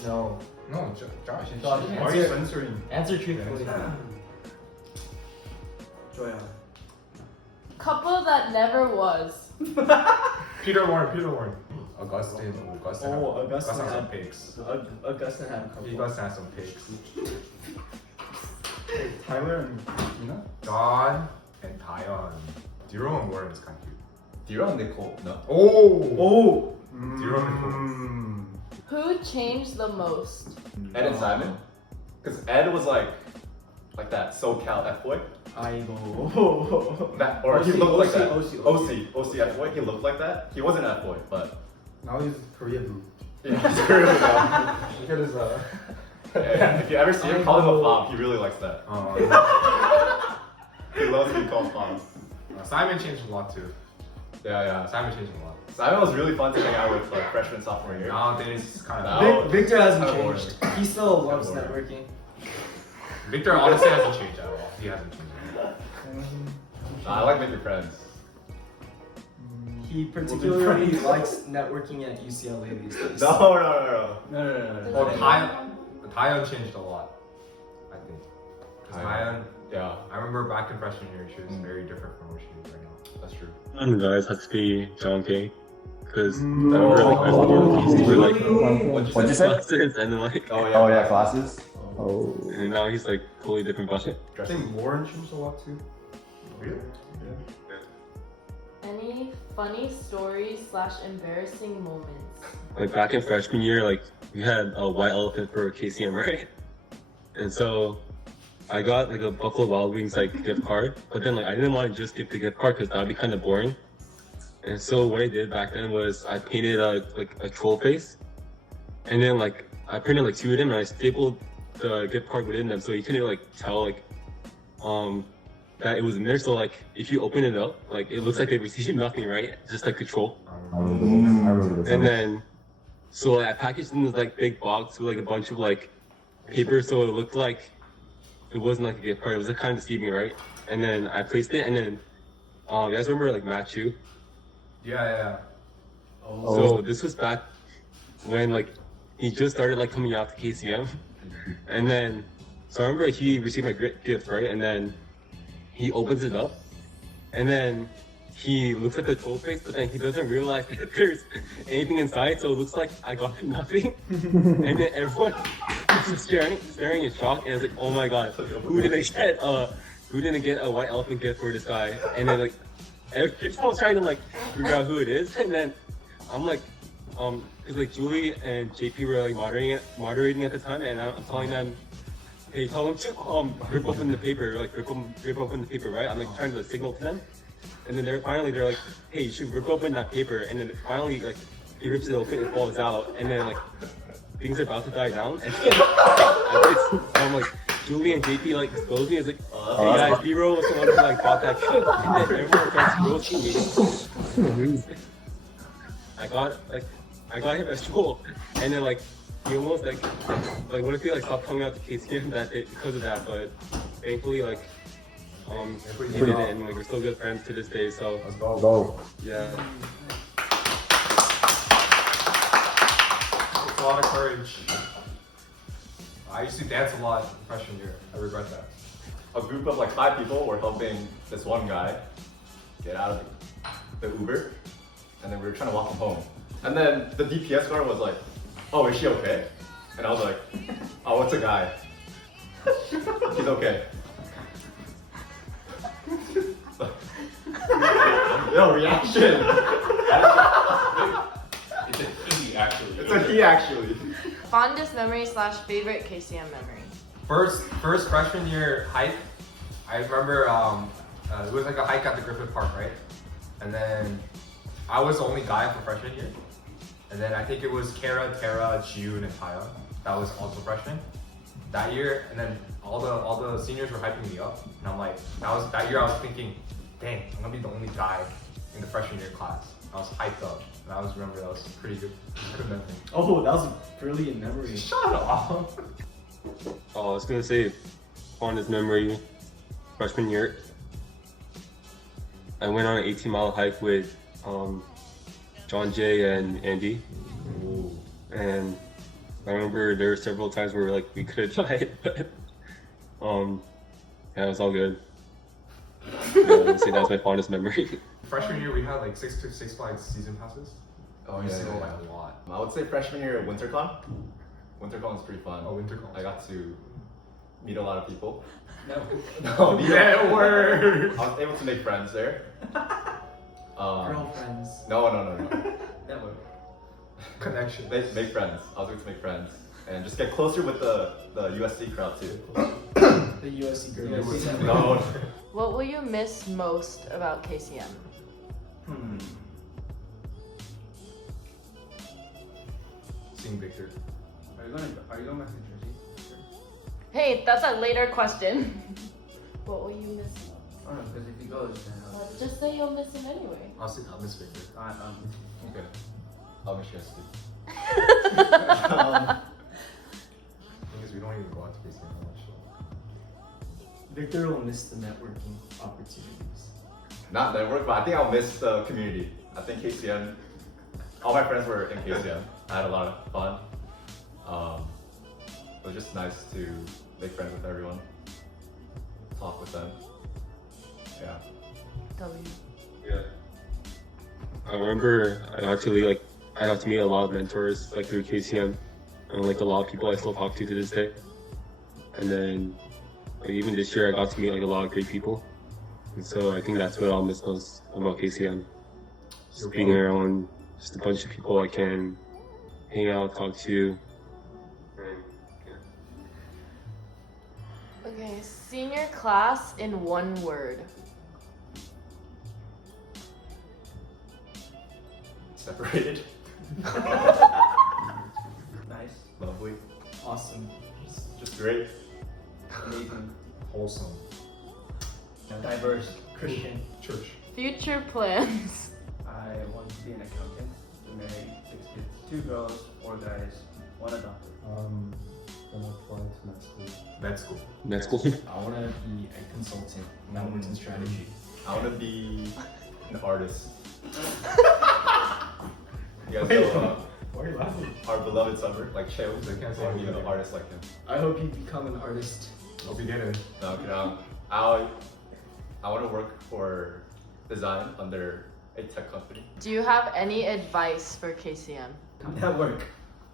No. No, Josh. Josh, Why are you answer, censoring? answer truthfully. Joya. Couple that never was. Peter Warren. Augustine. Oh, Augustine has some had- pigs. Augustine had a couple. He does have some pigs. Hey, Tyler and Tina? John and Tyon. Dero and Warren is kind of cute. Dero and Nicole. No. Oh! Mm. Dero and Nicole. Who changed the most? Ed and Simon. Because Ed was like that SoCal F-boy. 아이고. That, or he looked like that. OC. OC F-boy. He looked like that. He wasn't F-boy, but Now he's Korea boo. yeah, he's very good now. Look at his Yeah, if you ever see him, call him a Bob. He really likes that. He loves being called Bob. Simon changed a lot too. Yeah. Simon changed a lot. Simon was really fun to hang out with like freshman, sophomore year. Nowadays, kind of. No. Victor hasn't Kinda boring. changed. He still loves Kinda boring. networking. Victor honestly hasn't changed at all. He hasn't changed at all. I like making friends. He particularly likes networking at UCLA these days. No. Oh, Tyon changed a lot, I think. 'Cause Tyon, Yeah, I remember back in freshman year, she was very different from what she is right now. that's true. And guys had to be John K. Because I Mm. remember like high school rookies were like What'd you say? classes and then like Oh yeah, classes. Oh. and now he's like totally different budget. I think Lauren changed a lot too. Really? Any funny stories/embarrassing moments? Like back in freshman year, like we had a white elephant for KCM, right? And so I got like a Buffalo Wild Wings like gift card, but then like I didn't want to just give the gift card because that'd be kind of boring. And so what I did back then was I painted like a troll face, and then like I printed like 2 of them and I stapled the gift card within them so you couldn't like tell like that it was in there. So like if you open it up, like it looks like they received nothing, right? Just like the troll. And then so I packaged in this like big box with like a bunch of like paper, so it looked like it wasn't like a gift card. It was like kind of deceiving, right? And then I placed it, and then you guys remember like Matthew? Yeah. So this was back when like he just started like coming out to KCM, and then so I remember he received my gift, right? And then he opens it up, and then he looks at the toll face, but then he doesn't realize that there's anything inside, so it looks like I got nothing. And then everyone is just staring in shock, and it's like, oh my god, who didn't get a white elephant gift for this guy? And then like everyone's trying to like figure out who it is, and then I'm like, because like Julie and JP were like moderating at the time, and I'm telling them, hey, tell them to rip open the paper, like rip open the paper, right? I'm like trying to signal to them, and then they're like, hey, you should rip open that paper, and then finally like he rips it open, it falls out, and then like things are about to die down, and I'm like, Julie and JP like expose me as like, hey guys, B-roll was the one who like bought that shit, and then everyone starts roasting me. I got him at school, and then like he almost like what if he like stopped coming out to KCM because of that, but thankfully like he did it, and like we're still good friends to this day. So let's go. Yeah. It's a lot of courage. I used to dance a lot freshman year. I regret that. A group of like 5 people were helping this one guy get out of the Uber, and then we were trying to walk him home. And then the DPS guard was like, oh, is she okay? And I was like, oh, it's a guy. He's okay. Yo, reaction. It's a he actually. It's a he actually. Fondest memory / favorite KCM memory. First freshman year hike. I remember it was like a hike at the Griffith Park, right? And then I was the only guy for freshman year. And then I think it was Kara, Tara, June, and Taya. That was also freshmen that year. And then all the seniors were hyping me up. And I'm like, that year I was thinking, dang, I'm gonna be the only guy in the freshman year class. I was hyped up. And I always remember that was pretty good memory. Oh, that was a brilliant memory. Shut up. Oh, I was gonna say, fondest memory, freshman year. I went on an 18-mile hike with John Jay and Andy. Ooh. And I remember there were several times where like we could have died, but yeah, it was all good. Yeah, I'd say that was my fondest memory. Freshman year we had like Six Flags season passes. Oh we used to go yeah. like a lot. I would say freshman year WinterCon. WinterCon was pretty fun. Oh, WinterCon. I got to meet a lot of people. No. No, Network. I was able to make friends there. Girlfriends. No. Network. Connection. Make friends. I was able to make friends and just get closer with the USC crowd too. The USC girls. No. What will you miss most about KCM? Seeing Victor. Are you going back to Jersey? Hey, that's a later question. What will you miss most? Oh no, because if he goes, then Just say you'll miss him anyway. I'll miss Victor. Okay. I'll miss USC. Thing is, we don't even go out to KCM that much. Victor will miss the networking opportunities. Not network, but I think I'll miss the community. I think KCM, all my friends were in KCM. I had a lot of fun. It was just nice to make friends with everyone, talk with them. Yeah. Yeah. I remember I got to meet a lot of mentors like through KCM, and like a lot of people I still talk to this day. And then like, even this year I got to meet like a lot of great people. And so I think that's what I'll miss most about KCM. Just being around just a bunch of people I can hang out, talk to. Okay, senior class in one word. Separated. Nice. Lovely. Awesome. Just great. Amazing. Wholesome. Diverse. Christian. Church. Future plans. I want to be an accountant, to marry 6 kids, 2 girls, 4 guys, 1 adopted. Gonna apply to med school. Med school. Med school. I want to be a consultant, networks and strategy. I want to be an artist. You guys Wait, know why are you laughing? our beloved Summer, like Cheo. They can't say I want to be anything. an artist like him. I hope you become an artist. Hope you get it. No, I want to work for design under a tech company. Do you have any advice for KCM? Network.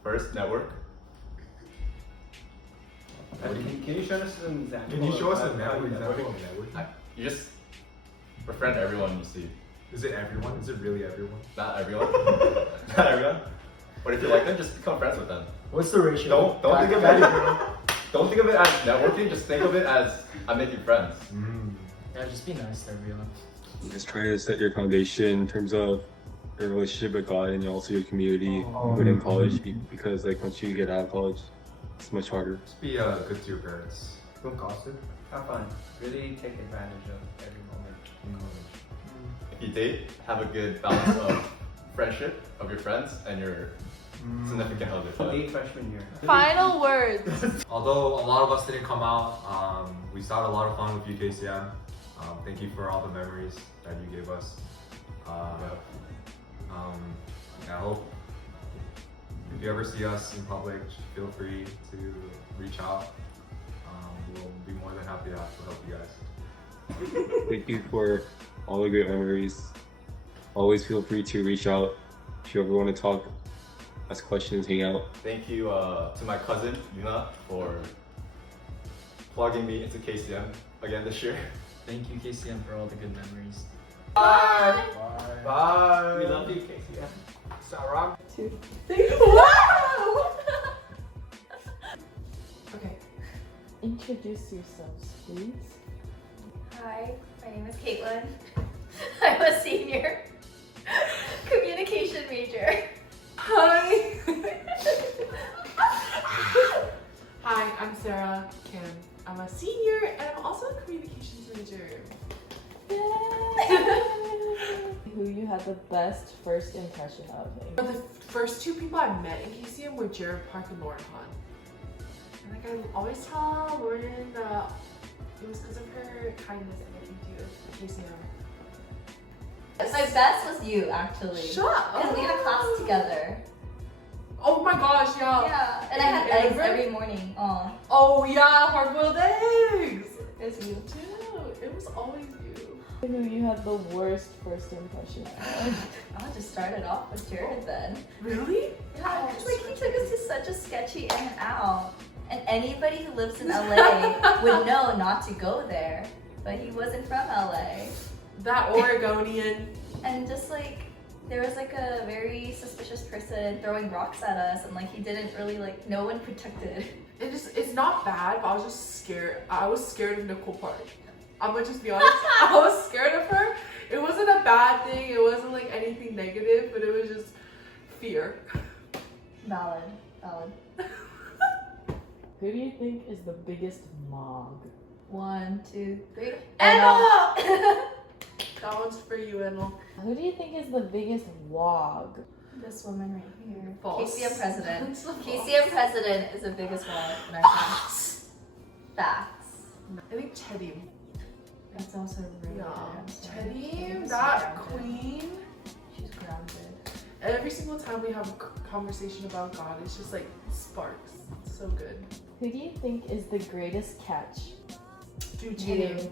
First, network. Can you show us an example? Can you show us of an how you example network? of networking? You just befriend everyone you see. Is it everyone? Is it really everyone? Not everyone. Not everyone. But if you like them, just become friends with them. What's the ratio? Don't think of it. Don't think of it as networking. Just think of it as I'm making friends. Yeah, just be nice to everyone. Just try to set your foundation in terms of your relationship with God and also your community Oh. within college, because like once you get out of college, it's much harder. Just be good to your parents. Don't gossip. Have fun. Really take advantage of every moment in college. If you date, have a good balance of friendship of your friends and your significant other. Date freshman year. Final words. Although a lot of us didn't come out, we still had a lot of fun with you, KCM. Thank you for all the memories that you gave us. I hope if you ever see us in public, feel free to reach out. We'll be more than happy to help you guys. Thank you for all the great memories. Always feel free to reach out if you ever want to talk, ask questions, hang out. Thank you to my cousin Yuna for plugging me into KCM again this year. Thank you, KCM, for all the good memories. Bye. Bye. Bye. We love you, KCM. Sarah. Okay. Introduce yourselves, please. Hi, my name is Caitlin. I'm a senior communication major. Hi. Hi, I'm Sarah Kim. I'm a senior and I'm also a communications major. Who you had the best first impression of? The first two people I met in KCM were Jared Park and Lauren Han. And like I always tell Lauren that it was because of her kindness and what you do at KCM. My best was you, actually. Shut up! Because we had class together. Oh my gosh, yeah. Yeah, and I had eggs every morning. Oh. Oh yeah, hard-boiled eggs. It was you. Too. It was always you. Who you had the worst first impression of? I'll just start it off with Jared then. Really? Yeah, like he took us to such a sketchy in and out. And anybody who lives in LA would know not to go there. But he wasn't from LA. That Oregonian. And just like, there was like a very suspicious person throwing rocks at us, and like he didn't really like, no one protected. It's not bad, but I was just scared. I was scared of Nicole Park. I'm gonna just be honest. I was scared of her. It wasn't a bad thing. It wasn't like anything negative, but it was just fear. Valid. Who do you think is the biggest mog? 1, 2, 3. Anna! That one's for you, Enel. Who do you think is the biggest wog? This woman right here. False. KCM president. It's false. KCM president is the biggest one in our class. Facts. I think Chedim. That's also really Yeah. good. Chedim, that queen. She's grounded. Every single time we have a conversation about God, it's just like sparks. It's so good. Who do you think is the greatest catch? Dude, Chedim.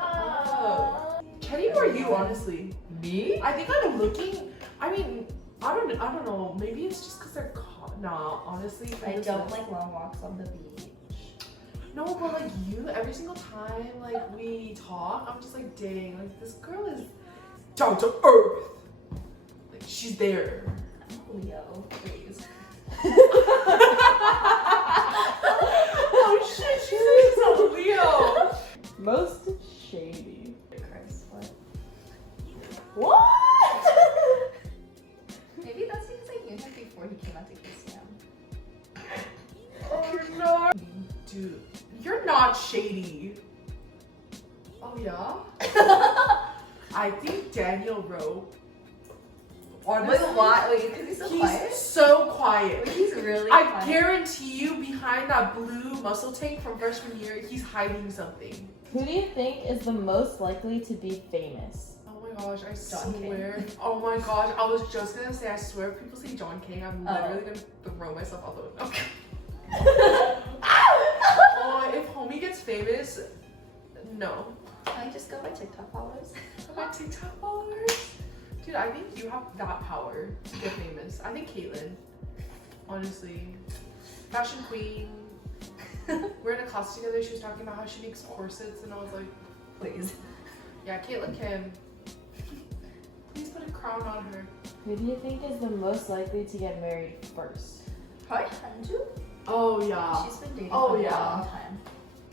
Oh. Chedim or you, honestly? Me? I think I'm looking. I mean, I don't know. Maybe it's just because they're nah. Honestly, I don't like long walks on the beach. No, but like you, every single time like we talk, I'm just like, dang, like this girl is down to earth. Like she's there. I'm Leo, please. Oh shit, she's a Leo. Most shady. Christ, what? What? Maybe that's because I knew him before he came out to KCM. Oh no. Dude, you're not shady. Oh yeah? I think Daniel Rowe. Honestly, Wait, why? Wait, because he's so quiet? So quiet. Wait, he's really I quiet. guarantee you behind that blue muscle tank from freshman year, he's hiding something. Who do you think is the most likely to be famous? Oh my gosh, I John swear. King. Oh my gosh, I was just gonna say, I swear if people say John King, I'm literally gonna throw myself out the window. Oh, if homie gets famous, no. Can I just go by TikTok followers? I think you have that power to get famous. I think Caitlyn, honestly, fashion queen. We're in a class together. She was talking about how she makes corsets, and I was like, Please. yeah, Caitlyn Kim. Please put a crown on her. Who do you think is the most likely to get married first? Probably Hanju. Oh yeah. She's been dating Oh, for a yeah. long time.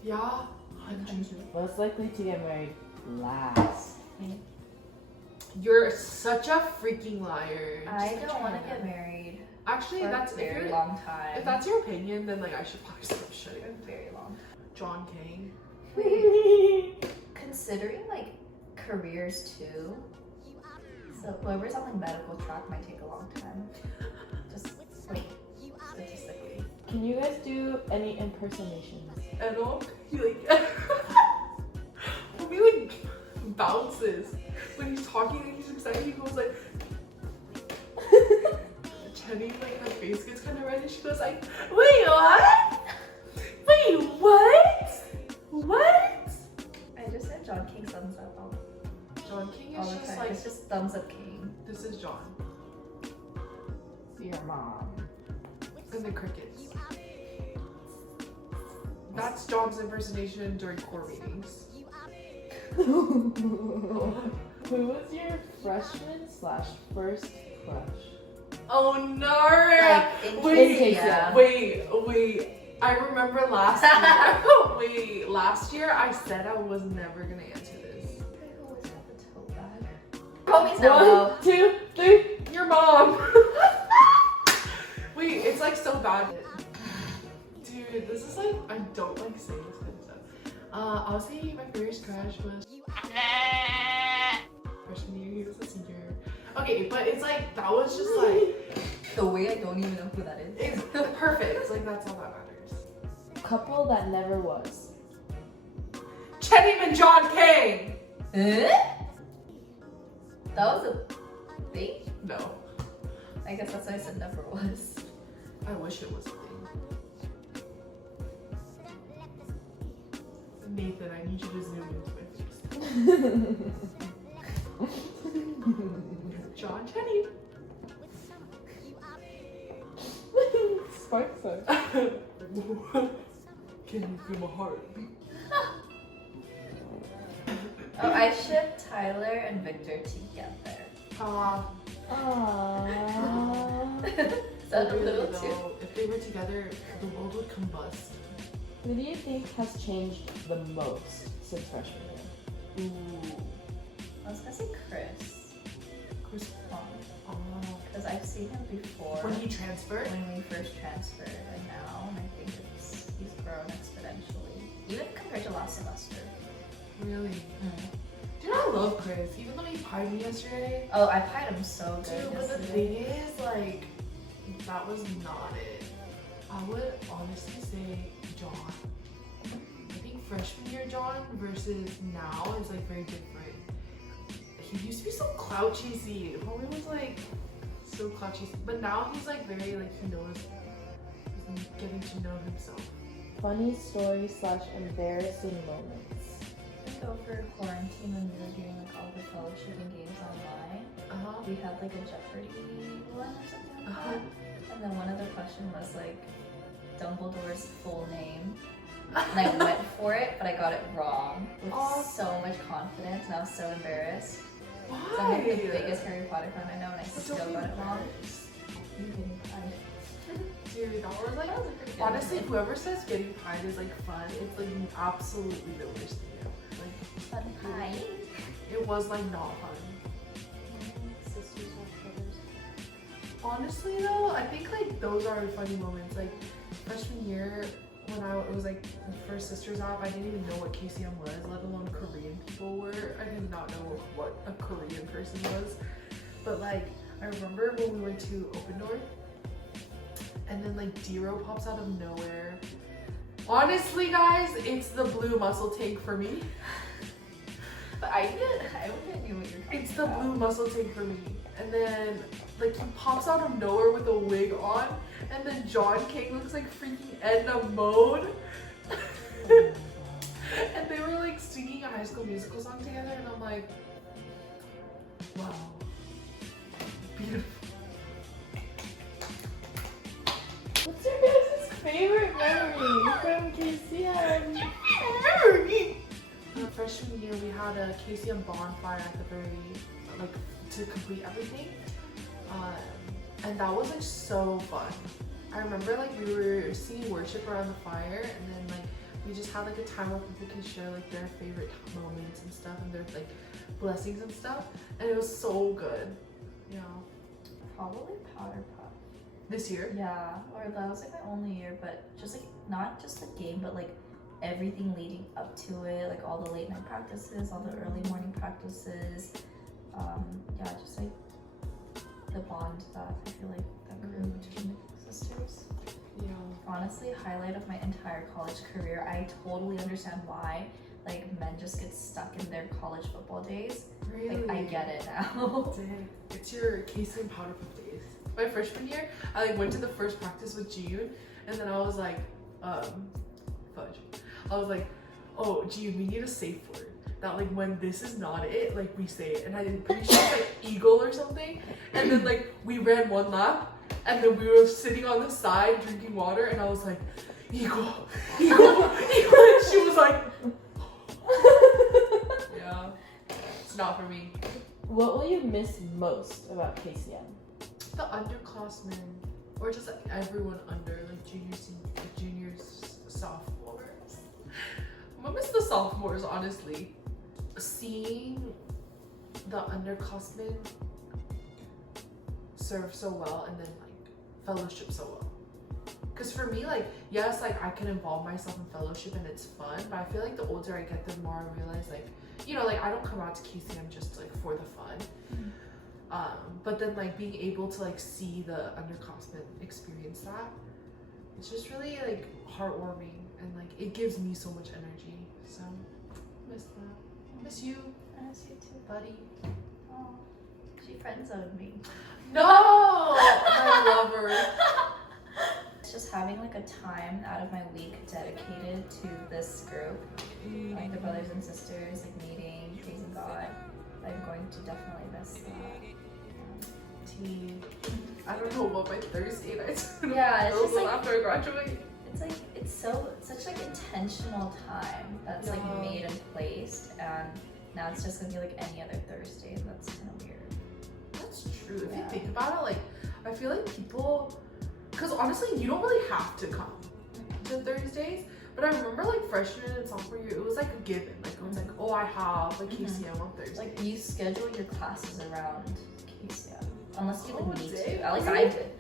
Yeah. Hanju. Most likely to get married last. You're such a freaking liar. I Just don't want to your get head. married Actually, for that's a if very you're long time. if that's your opinion, then like I should probably stop shutting. For a very long time. John Kang. Wait, considering like careers too, so whoever's on like medical track might take a long time. Just like statistically. Can you guys do any impersonations? Eno, he like when he like bounces when he's talking and he's excited. He goes like. Jenny, like her face gets kind of red, and she goes like, "Wait, what? Wait, what? What?" I just said John King thumbs up John King all is the just time. like It's just thumbs up King. this is John Your mom. and the crickets. That's John's impersonation during core meetings. Who was your freshman / first crush? Oh no! Like in Wait, KCM. wait. I remember last year. Wait, last year I said I was never gonna answer this. Who always got the tote bag? Homies now. 1, 2, 3. Your mom. Wait, it's like so bad. Dude, this is like, I don't like saying this kind of stuff. I'll say my first crush was freshman year, he was a senior. Okay, but it's like, that was just like, The way I don't even know who that is. it's perfect. It's like, that's all that matters. Couple that never was. Chenim and John Kang. That was a thing? No, I guess that's why I said never was. I wish it was a thing. Nathan, I need you to zoom into my face. John Chenim. Sparks are. Can you feel my heart? Oh, I ship Tyler and Victor together. Is that a little too? If they were together, the world would combust. Who do you think has changed the most since freshman year? Ooh. I was gonna say Chris. Chris. Because I've seen him before. When he transferred? When we first transferred, and now I think he's grown exponentially. Even compared to last semester. Really? Dude, I love Chris. Even though he pied me yesterday. Oh, I pied him so good. Dude, but the thing is, like, that was not it. I would honestly say John. I think freshman year John versus now is like very different. He used to be so clout chasey. Homie was like so clout chasey. But now he's like very like he knows he's getting to know himself. Funny story / embarrassing moments. I think over quarantine when we were doing like all the fellowshipping games online, we had like a Jeopardy one or something like that. And then one of the questions was like Dumbledore's full name. And I went for it, but I got it wrong with so much confidence, and I was so embarrassed. Why? So I'm like the biggest Harry Potter fan I know, and I still got it wrong. You getting pied. Dude, that was like, honestly, whoever says getting pied is like fun, it's like absolutely the worst thing ever. Like, Fun pie. it was like not fun. Sisters have brothers. Honestly though, I think like those are funny moments. Like freshman year when it was like the first Sisters off, I didn't even know what KCM was, let alone Korean people were. I did not know what a Korean person was. But like I remember when we went to Open Door and then like D-Ro pops out of nowhere. Honestly guys, it's the blue muscle tank for me. But I wouldn't know what you're talking It's the about. blue muscle tank for me. And then like he pops out of nowhere with a wig on, and then John King looks like freaking Edna Mode. And they were like singing a High School Musical song together, and I'm like, wow. beautiful. What's your guys' favorite memory from KCM? Freshman year, we had a KCM bonfire at the very, to complete everything. And that was so fun. I remember we were singing worship around the fire, and then we just had a time where people can share their favorite moments and stuff, and their blessings and stuff, and it was so good. Yeah. Probably Powder Puff. This year? Yeah, or that was my only year, but just not just the game, but everything leading up to it, all the late night practices, all the early morning practices. Yeah, just the bond that I feel that grew between the sisters. Yeah. Honestly, highlight of my entire college career. I totally understand why men just get stuck in their college football days. Really? I get it now. Dang. It's your KCM Powder Puff days. My freshman year, I went to the first practice with Jiyun, and then I was fudge. I was oh, Jiyun, we need a safe word. That when this is not it, we say it. And I'm pretty sure it's eagle or something. And then we ran one lap, and then we were sitting on the side drinking water, and I was eagle, eagle, eagle. And she was yeah, it's not for me. What will you miss most about KCM? The underclassmen, or just everyone under, juniors, sophomores. I miss the sophomores, honestly. Seeing the underclassmen serve so well, and then fellowship so well. Because for me, yes, I can involve myself in fellowship and it's fun, but I feel the older I get, the more I realize I don't come out to KCM just for the fun. But then being able to see the underclassmen experience that, it's just really heartwarming, and it gives me so much energy. So I miss that. I miss you. I miss you too, buddy. Oh, she friend-zoned me. No, I love her. It's just having a time out of my week dedicated to this group, the brothers and sisters, meeting, praising God. I'm going to definitely miss that. I don't know about my Thursday nights. Yeah, it's just after I graduate. It's such intentional time that's made and placed, and now it's just gonna be any other Thursday, and that's kind of weird. That's true. If you think about it, I feel people, because honestly, you don't really have to come to Thursdays. But I remember freshman and sophomore year, it was a given. It was oh, I have KCM on Thursday. You schedule your classes around KCM, unless you need dang. to. At least I did.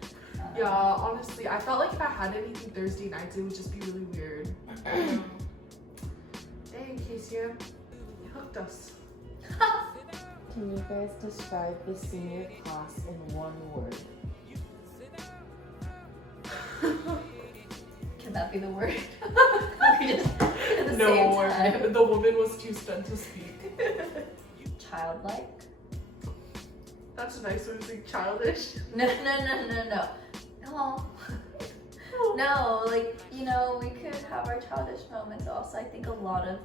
Yeah, honestly, I felt if I had anything Thursday nights, it would just be really weird. Dang, KCM, you hooked us. Can you guys describe the senior class in one word? Can that be the word? We just at the No, same time. the woman was too stunned to speak. Childlike? That's a nice way to say childish. No. No, we could have our childish moments also. I think a lot of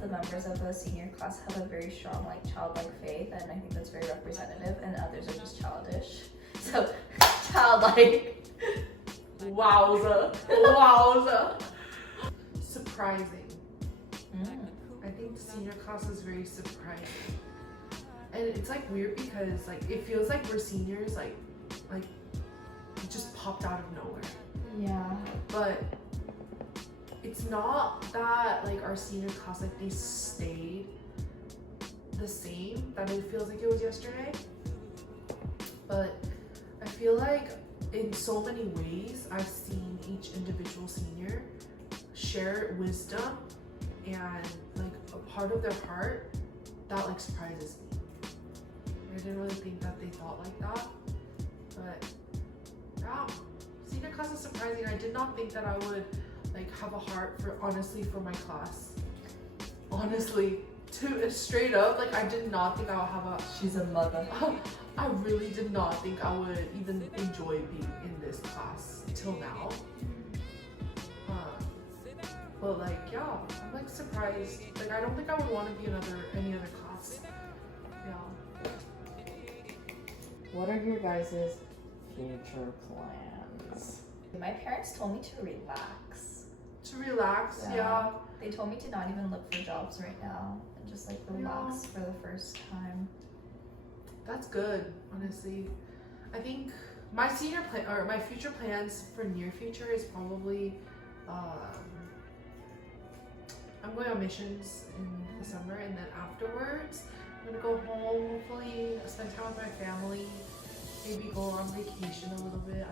the members of the senior class have a very strong childlike faith, and I think that's very representative, and others are just childish. So childlike. Wowza. Surprising. I think the senior class is very surprising. And it's weird because it feels we're seniors just popped out of nowhere. Yeah. But it's not that our senior class they stayed the same, that it feels it was yesterday. But I feel in so many ways I've seen each individual senior share wisdom and a part of their heart that surprises me. I didn't really think that they thought like that, but yeah, senior class is surprising. I did not think that I would have a heart for my class. Honestly, straight up, I did not think I would have a. She's a mother. I really did not think I would even enjoy being in this class till now. But yeah, I'm surprised. I don't think I would want to be any other class. Yeah. What are your guys' future plans? My parents told me to relax. To relax, yeah. They told me to not even look for jobs right now and just like relax for the first time. That's good, honestly. I think my future plans for near future is probably I'm going on missions in the summer, and then afterwards I'm gonna go home, hopefully spend time with my family, maybe go on vacation a little bit.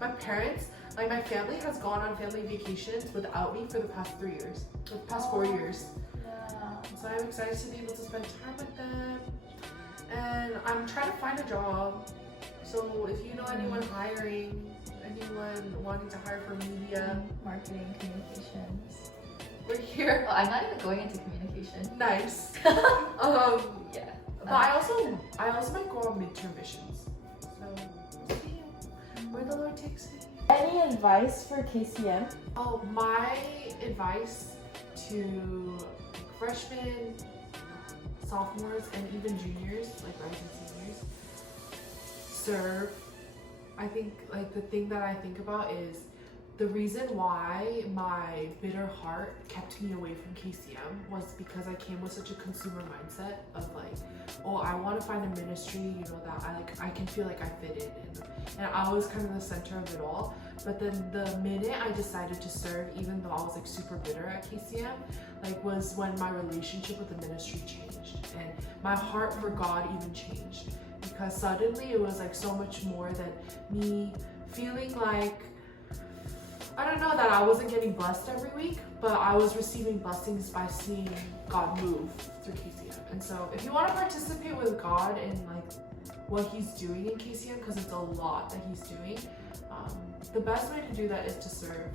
My parents, like my family has gone on family vacations without me for the past 4 years. Yeah. So I'm excited to be able to spend time with them. And I'm trying to find a job. So if you know anyone hiring, anyone wanting to hire for media, Marketing, communications. we're here. Well, I'm not even going into communication. Nice. Yeah. But I also might go on midterm missions. So we'll see where the Lord takes me. Any advice for KCM? Oh, my advice to freshmen, sophomores, and even juniors, like rising seniors, serve. I think like the thing that I think about is the reason why my bitter heart kept me away from KCM was because I came with such a consumer mindset of like, oh, I want to find a ministry, you know, that I can feel like I fit in, and I was kind of the center of it all. But then the minute I decided to serve, even though I was like super bitter at KCM, like was when my relationship with the ministry changed and my heart for God even changed, because suddenly it was like so much more than me feeling like, I don't know, that I wasn't getting blessed every week, but I was receiving blessings by seeing God move through KCM. And so if you want to participate with God in like what he's doing in KCM, because it's a lot that he's doing, the best way to do that is to serve.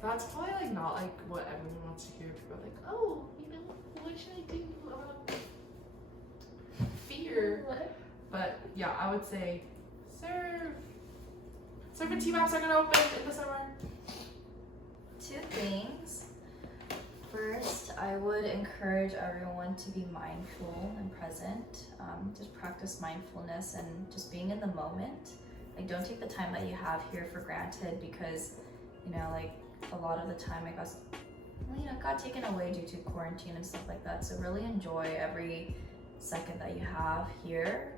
That's probably like not like what everyone wants to hear. People are like, oh, you know, what should I do? Fear. But yeah, I would say serve. Serve and T-Maps are gonna open in the summer. 2 things. First, I would encourage everyone to be mindful and present. Just practice mindfulness and just being in the moment. Like, don't take the time that you have here for granted, because, you know, like a lot of the time I got taken away due to quarantine and stuff like that. So really enjoy every second that you have here.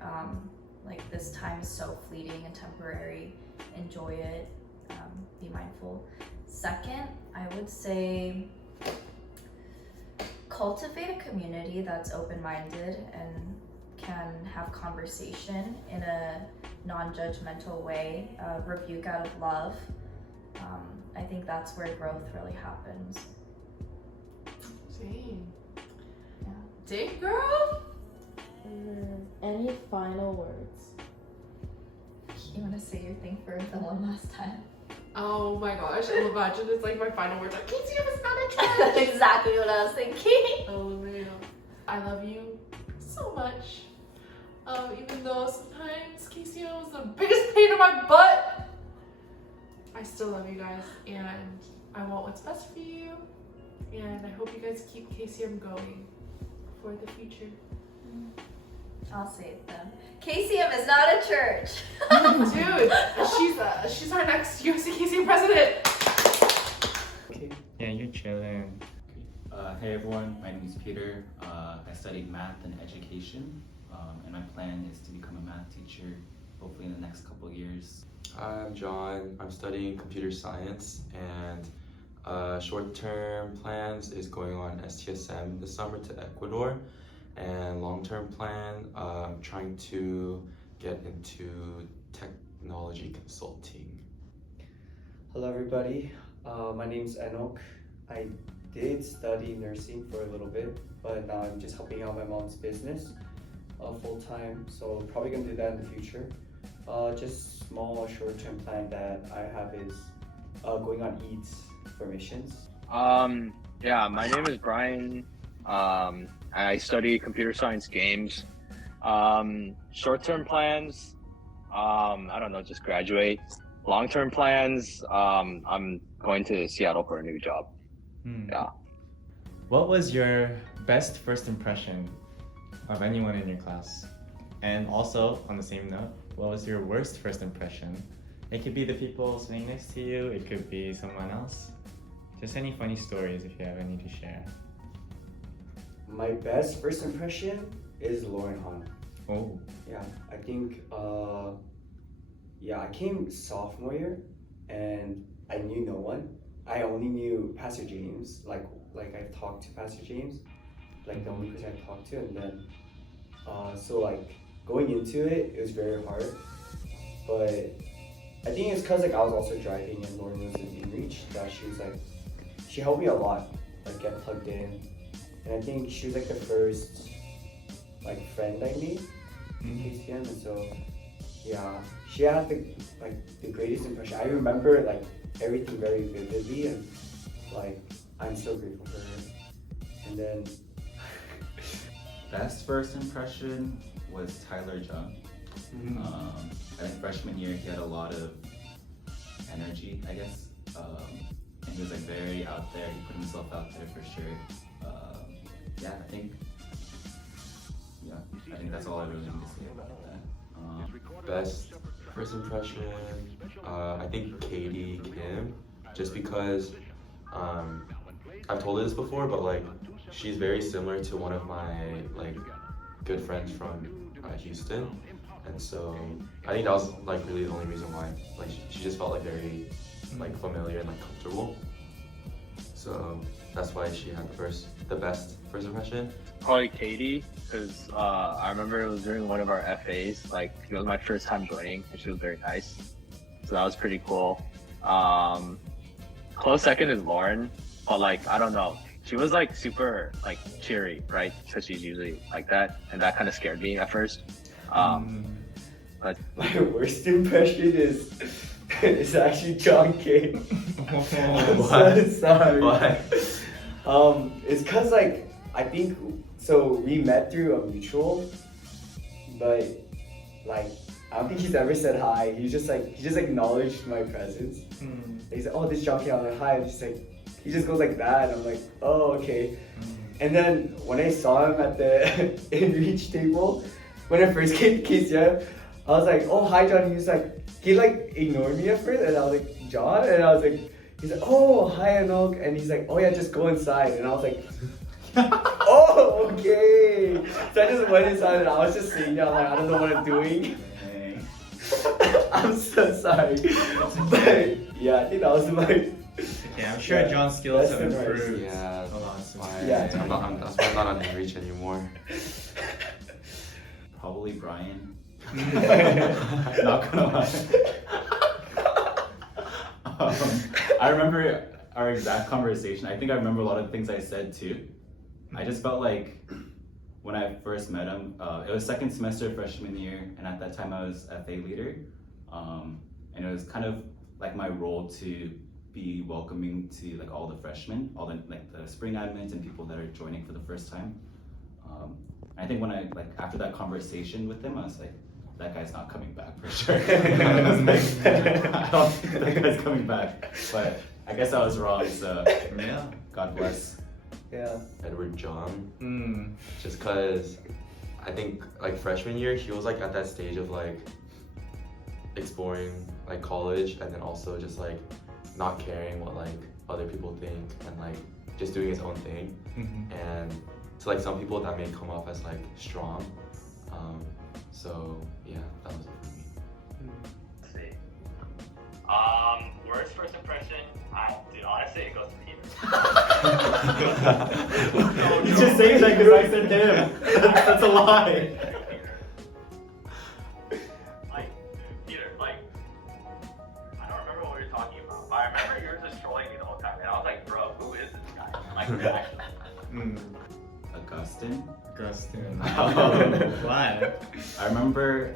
Like, this time is so fleeting and temporary. Enjoy it. Be mindful. Second, I would say cultivate a community that's open-minded and can have conversation in a non-judgmental way, rebuke out of love. I think that's where growth really happens. Dang. Yeah. Dang, girl! Any final words? You want to say your thing for the one last time? Oh my gosh, imagine it's like my final words. Like, KCM is not a church! That's exactly what I was thinking. Oh man. I love you so much. Even though sometimes KCM was the biggest pain in my butt, I still love you guys, and I want what's best for you, and I hope you guys keep KCM going for the future. I'll say it then. KCM is not a church. Dude, she's our next USC KCM president. Okay. Yeah, you're chilling. Hey everyone, my name is Peter. I studied math and education, and my plan is to become a math teacher, hopefully in the next couple of years. I'm John. I'm studying computer science, and short-term plans is going on STSM this summer to Ecuador, and long-term plan, trying to get into technology consulting. Hello everybody, my name's Enoch. I did study nursing for a little bit, but now I'm just helping out my mom's business full-time, so probably gonna do that in the future. Just small short-term plan that I have is going on EATS for missions. Yeah, my name is Brian. I study computer science games. Short-term plans, I don't know, just graduate. Long-term plans, I'm going to Seattle for a new job. Yeah. What was your best first impression of anyone in your class? And also, on the same note, what was your worst first impression? It could be the people sitting next to you, it could be someone else. Just any funny stories if you have any to share. My best first impression is Lauren Han. Oh. Yeah, I think, I came sophomore year and I knew no one. I only knew Pastor James, like I've talked to Pastor James, like the only person I've talked to, and then, so like going into it, it was very hard, but I think it's cause like I was also driving and Lauren was in reach, that she helped me a lot, like get plugged in, and I think she was like the first like friend I made in KCM, and so yeah, she had the greatest impression. I remember like everything very vividly, and like I'm so grateful for her. And then best first impression was Tyler Jung. I think freshman year he had a lot of energy, I guess, and he was like very out there. He put himself out there for sure. I think that's all I really need to say about that. Best first impression, I think Katie Kim, just because I've told her this before, but like she's very similar to one of my like good friends from Houston, and so I think that was like really the only reason why. Like she just felt like very like familiar and like comfortable, so that's why she had the best first impression. Probably Katie, because I remember it was during one of our FAs. Like it was my first time joining, and she was very nice, so that was pretty cool. Close second is Lauren, but like I don't know, she was like super like cheery, right? Because she's usually like that, and that kind of scared me at first. But my worst impression is actually John King. I'm so sorry. Why? It's cause like I think so we met through a mutual, but like I don't think he's ever said hi. He just acknowledged my presence. He's like, oh, this John King. I'm like, hi. And he just goes like that, and I'm like, oh, okay. And then when I saw him at the in-reach table, when I first came to KCM, I was like, oh, hi, John. He ignored me at first, and I was like, John? And I was like, he's like, oh, hi, Anok. And he's like, oh yeah, just go inside. And I was like, oh, okay. So I just went inside, and I was just sitting there, like, I don't know what I'm doing. I'm so sorry. But yeah, I think that was my... Yeah, I'm sure John's skills have improved. Yeah, a lot. that's why I'm not on in-reach anymore. Probably Brian. Not gonna lie. I remember our exact conversation. I think I remember a lot of the things I said too. I just felt like when I first met him, it was second semester freshman year, and at that time I was FA leader, and it was kind of like my role to be welcoming to like all the freshmen, all the like the spring admins and people that are joining for the first time. I think when I after that conversation with him, I was like, that guy's not coming back for sure. I don't think that guy's coming back, but I guess I was wrong. So yeah, God bless. Yeah. Edward John. Just cause I think like freshman year he was like at that stage of like exploring like college, and then also just like not caring what like other people think, and like just doing his own thing. And to like some people that may come off as like strong. So yeah, that was it for me. Let's see. Worst first impression, dude, honestly, it goes to Peter. You just saying that because I said him. That's a lie. Peter, I don't remember what we were talking about, but I remember you were just trolling me the whole time, and I was like, bro, who is this guy? Actually. Augustine. Why? I remember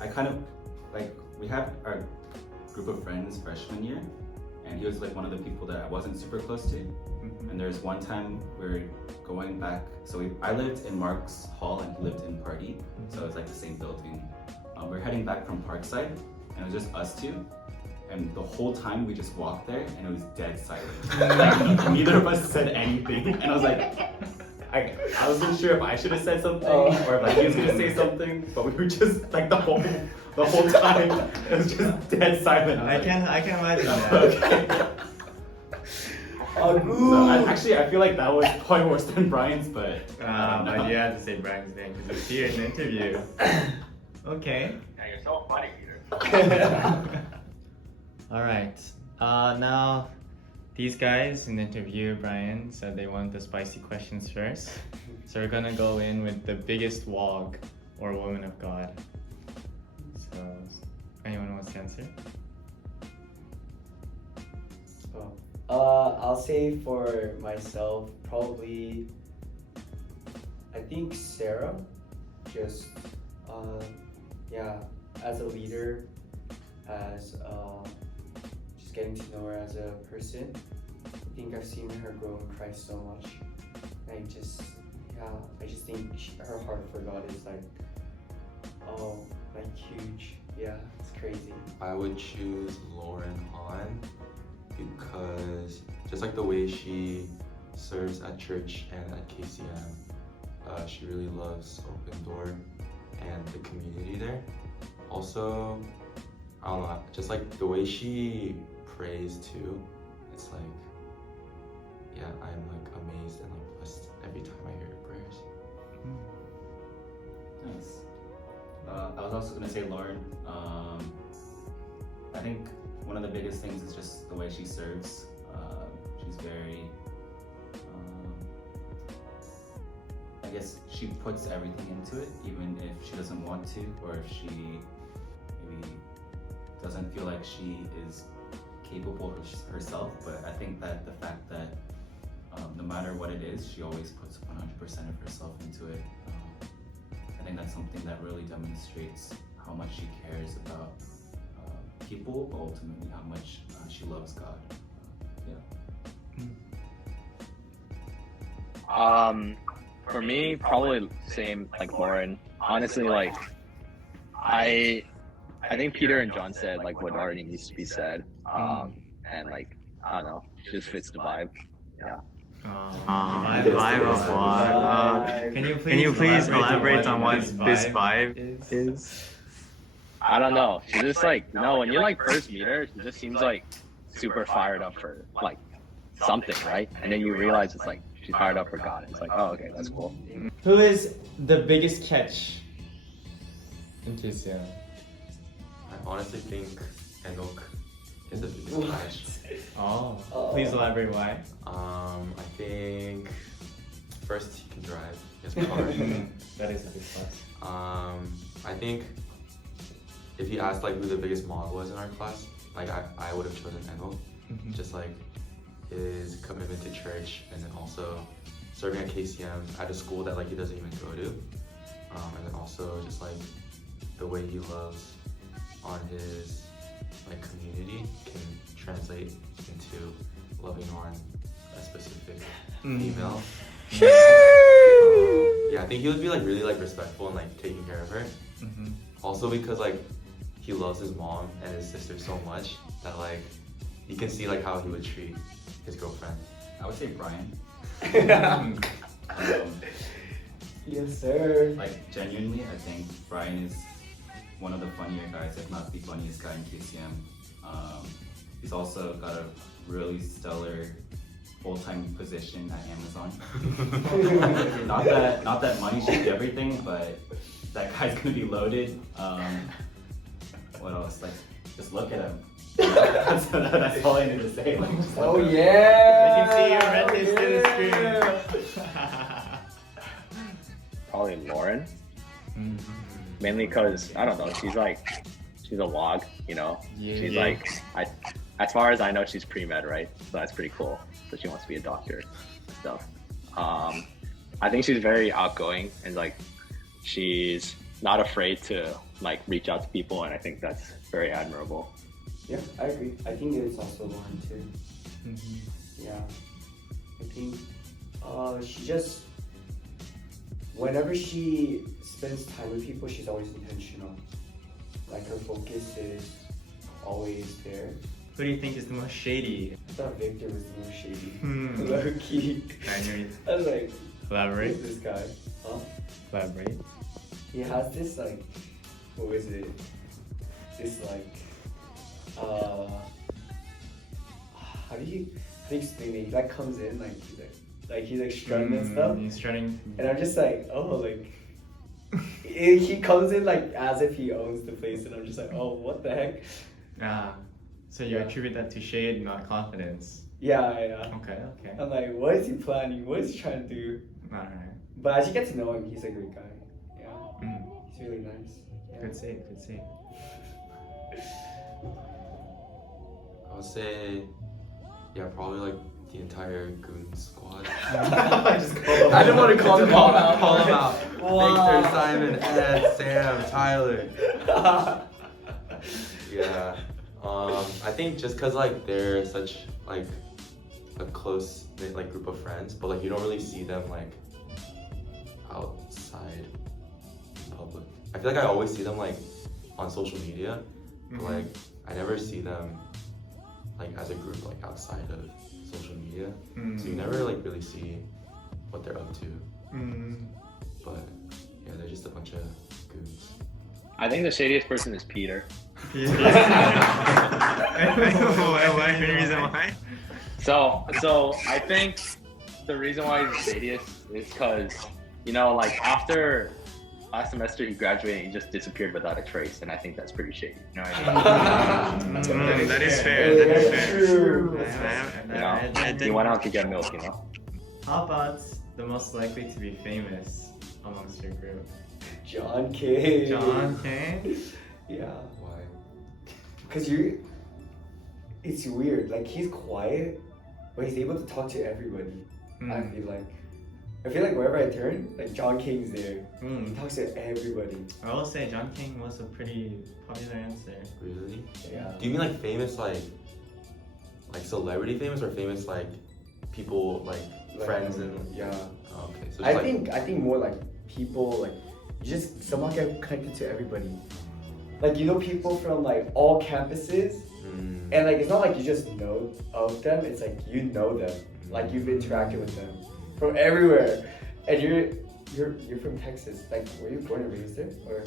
I kind of like we had our group of friends freshman year, and he was like one of the people that I wasn't super close to. And there's one time we were going back, so I lived in Mark's Hall and he lived in Party, so it's like the same building. We're heading back from Parkside, and it was just us two. And the whole time we just walked there, and it was dead silent. Neither of us said anything, and I was like, I wasn't sure if I should have said something or if like, he was gonna say something, but we were just like the whole time it was just dead silent. I can imagine that. Okay. Actually, I feel like that was probably worse than Brian's, but. But you had to say Brian's name because it's here in the interview. Okay. Yeah, you're so funny, Peter. All right. Now, these guys in the interview, Brian said they want the spicy questions first. So we're gonna go in with the biggest wog or woman of God. So, anyone wants to answer? I'll say for myself, probably, I think Sarah, just, yeah, as a leader, as, just getting to know her as a person. I think I've seen her grow in Christ so much. I just think her heart for God is like, like huge. Yeah, it's crazy. I would choose Lauren Hahn because just like the way she serves at church and at KCM, she really loves Open Door and the community there. Also, I don't know, just like the way she prays too, it's like, yeah, I'm like amazed and like blessed every time I hear her prayers. Nice. I was also gonna say Lauren. I think one of the biggest things is just the way she serves. She's very, I guess she puts everything into it, even if she doesn't want to, or if she maybe doesn't feel like she is capable herself. But I think that the fact that no matter what it is, she always puts 100% of herself into it. I think that's something that really demonstrates how much she cares about people, but ultimately how much she loves God. For me, probably same like Lauren. Honestly, like I think Peter and John said like what already needs to be said. And like I don't know, she just fits the vibe. Yeah. Can you please elaborate on what this vibe is? I don't know. She's just like, you know, when you like first meet her, she just seems like super fired up for like something, right? And then you realize it's like she's fired up for God. It's like, oh, okay, that's cool. Who is the biggest catch in KCM? I honestly think Enoch is the biggest catch. Oh, please elaborate why. I think first he can drive. He has a car. That is a big plus. I think if you asked like who the biggest mod was in our class, like I would have chosen Enoch. Just like his commitment to church, and then also serving at KCM at a school that like he doesn't even go to, and then also just like the way he loves on his like community can translate into loving on a specific female. Yeah, I think he would be like really like respectful and like taking care of her. Also because like he loves his mom and his sister so much that like you can see like how he would treat his girlfriend. I would say Brian. Yes, sir. Like genuinely, I think Brian is one of the funnier guys, if not the funniest guy in KCM. He's also got a really stellar full-time position at Amazon. not that money should be everything, but that guy's gonna be loaded. What else? Like, just look at him. That's all I need to say. Like, just Oh look at him. yeah! I can see your red list to the screen. Probably Lauren. Mainly because I don't know, she's a wog, you know. She's like as far as I know, she's pre-med, right? So that's pretty cool. So she wants to be a doctor and stuff. I think she's very outgoing and like she's not afraid to like reach out to people, and I think that's very admirable. Yeah, I agree. I think it's also Lauren too. Yeah, I think she just, whenever she spends time with people, she's always intentional. Like her focus is always there. Who do you think is the most shady? I thought Victor was the most shady. Hmm. Low key. I was like, Elaborate. Who's this guy? Huh? Elaborate. He has this like, what is it? This like, how do you explain it? He like comes in like he's like strutting and stuff. He's strutting. And I'm just like, oh, like he comes in like as if he owns the place, and I'm just like, oh, what the heck? So you attribute that to shade, not confidence. Yeah. Okay. I'm like, what is he planning? What is he trying to do? Alright. But as you get to know him, he's a great guy. Yeah. He's really nice. Yeah. Good save. I would say, yeah, probably like the entire Goon squad. I didn't want to call them all out. Wow. Victor, Simon, Ed, Sam, Tyler. Yeah. I think just cause like they're such like a close knit like group of friends, but like you don't really see them like outside in public. I feel like I always see them like on social media, but like I never see them like as a group like outside of social media. So you never like really see what they're up to. But yeah, they're just a bunch of goons. I think the shadiest person is Peter. Any reason why? So I think the reason why he's the shadiest is because, you know, like after last semester he graduated and he just disappeared without a trace, and I think that's pretty shady. You know what I mean? That is fair. True. He went out to get milk, you know? How about the most likely to be famous amongst your group? John Kane. Yeah. Why? Because it's weird. Like he's quiet, but he's able to talk to everybody. I feel like wherever I turn, like John King's there. He talks to everybody. I will say John King was a pretty popular answer. Really? Yeah. Do you mean like famous like celebrity famous, or famous like people like friends and yeah? Oh, okay. So I think more like people like you just somehow get connected to everybody. Like you know people from like all campuses, and like it's not like you just know of them. It's like you know them. Like you've interacted with them from everywhere, and you're from Texas. Like were you born and raised there, or?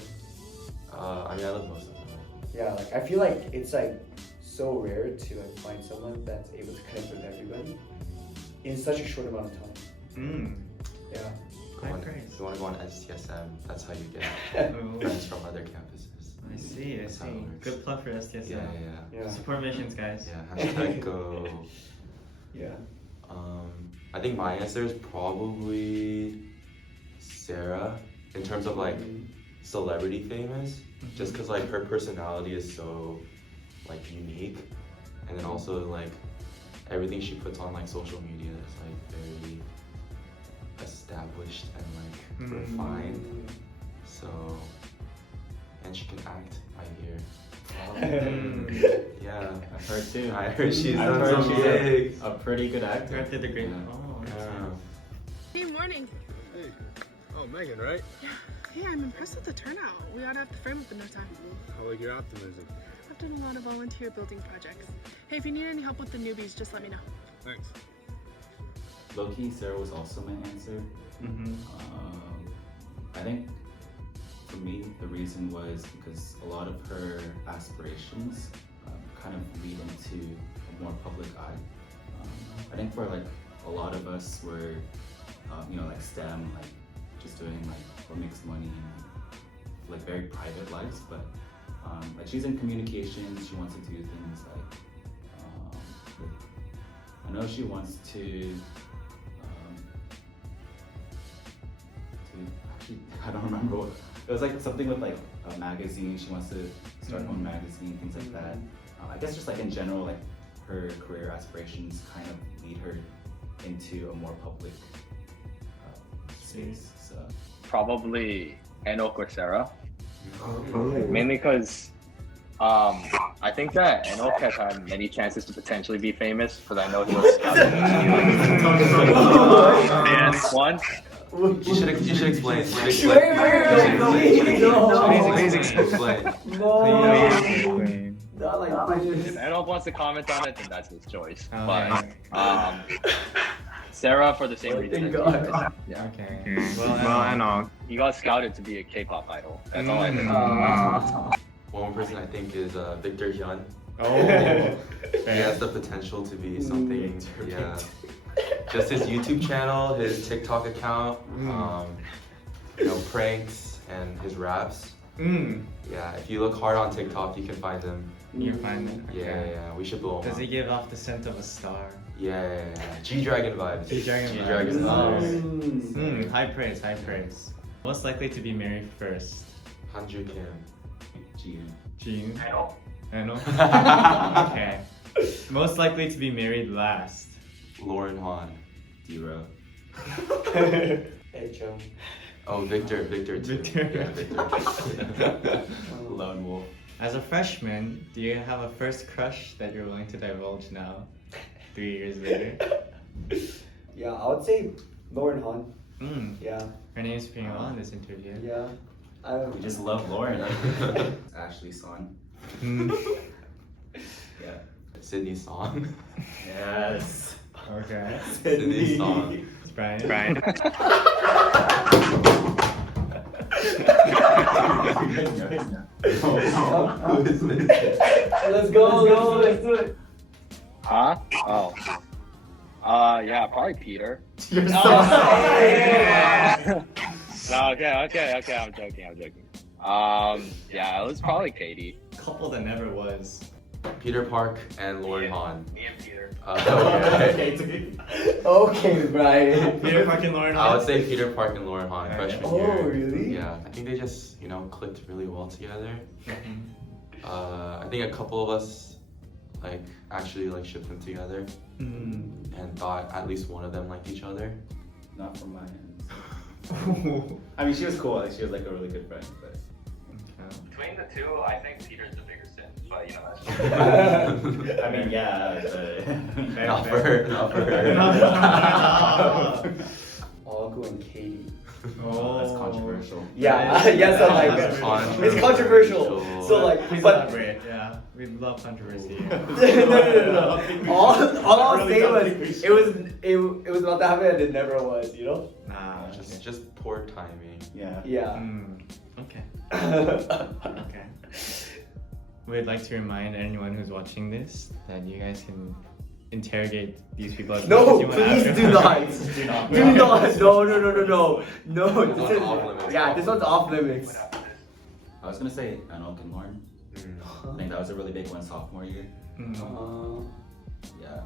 I mean I live most of them. Yeah, like I feel like it's like so rare to like find someone that's able to connect with everybody in such a short amount of time. Yeah. If you want to go on STSM, that's how you get friends from other campuses. I see. Good plug for STSM. Yeah. Support missions, guys. Yeah, hashtag go. Yeah. I think my answer is probably Sarah, in terms of like celebrity famous, just because like her personality is so like unique, and then also like everything she puts on like social media is like very established and like refined. So, and she can act, I hear. Yeah, I've heard too. I heard she's done some gigs. A pretty good actor. Did the great. Hey, morning. Hey. Oh, Megan, right? Yeah. Hey, I'm impressed with the turnout. We ought to have the frame up in no time. I like your optimism. I've done a lot of volunteer building projects. Hey, if you need any help with the newbies, just let me know. Thanks. Low-key, Sarah was also my answer. I think for me, the reason was because a lot of her aspirations kind of lead into a more public eye. I think for like a lot of us, we're like STEM, like just doing like what makes money, like very private lives. But like she's in communications, she wants to do things like I know she wants to actually I don't remember what it was, like something with like a magazine. She wants to start her own magazine, things like that. I guess just like in general, like her career aspirations kind of lead her into a more public space. So probably Enoch or Sarah. Mainly because I think that Enoch has had many chances to potentially be famous, because I know he was scouted once. You should explain. Please explain. If Enoch wants to comment on it, then that's his choice. But Sarah for the same Oh, reason. thank God. Yeah. Okay. Well, I know. You got scouted to be a K-pop idol. That's all I know. One person I think is Victor Hyun. Oh. He has the potential to be something. Yeah. Just his YouTube channel, his TikTok account, you know, pranks and his raps. Yeah, if you look hard on TikTok, you can find him. You find it? Yeah, we should blow him Does up. he give off the scent of a star? Yeah. G-Dragon vibes. G-Dragon vibes. vibes. High praise, high praise. Most likely to be married first? Hanju Kim. Jean. I know. Okay. Most likely to be married last? Lauren Han. D-Ro. Hey, Joe. Oh, Victor too. Yeah, Victor. Lone Wolf. As a freshman, do you have a first crush that you're willing to divulge now, 3 years later? Yeah, I would say Lauren Han. Yeah. Her name's being on this interview. Yeah. We just love Lauren. Ashley Son. Yeah. Sydney Song. Yes. Okay. Sydney Song. It's Brian. Who is this? Let's go, let's do it. Huh? Oh. Yeah, probably Peter. You're so No, okay, I'm joking. Yeah, it was probably Katie. Couple that never was. Peter Park and Lauren Han. Me and Peter. Okay, Brian. Peter Park and Lauren I Han? would say Peter Park and Lauren Han, freshman Oh, year. really? Yeah, I think they just, you know, clicked really well together. I think a couple of us, like, actually, like, shipped them together. And thought at least one of them liked each other. Not from my end. I mean, she was cool. Like, she was like a really good friend, but. Between the two, I think Peter's the bigger sin, but you know that's. I mean, yeah. Not for her. Algo and Katie. Oh, that's controversial. Yeah, yes, I like it. It's controversial. So like, Please but elaborate. Yeah, we love controversy. no. All I'll say was it was about to happen and it never was. You know? Nah, just poor timing. Yeah. Yeah. Okay. Okay. We'd like to remind anyone who's watching this that you guys can interrogate these people as much as No, you want please after. do not. Do not. Do not. No. This one's off limits. Yeah, this one's off limits. I was gonna say Anok and Lauren. I think that was a really big one sophomore year. Yeah.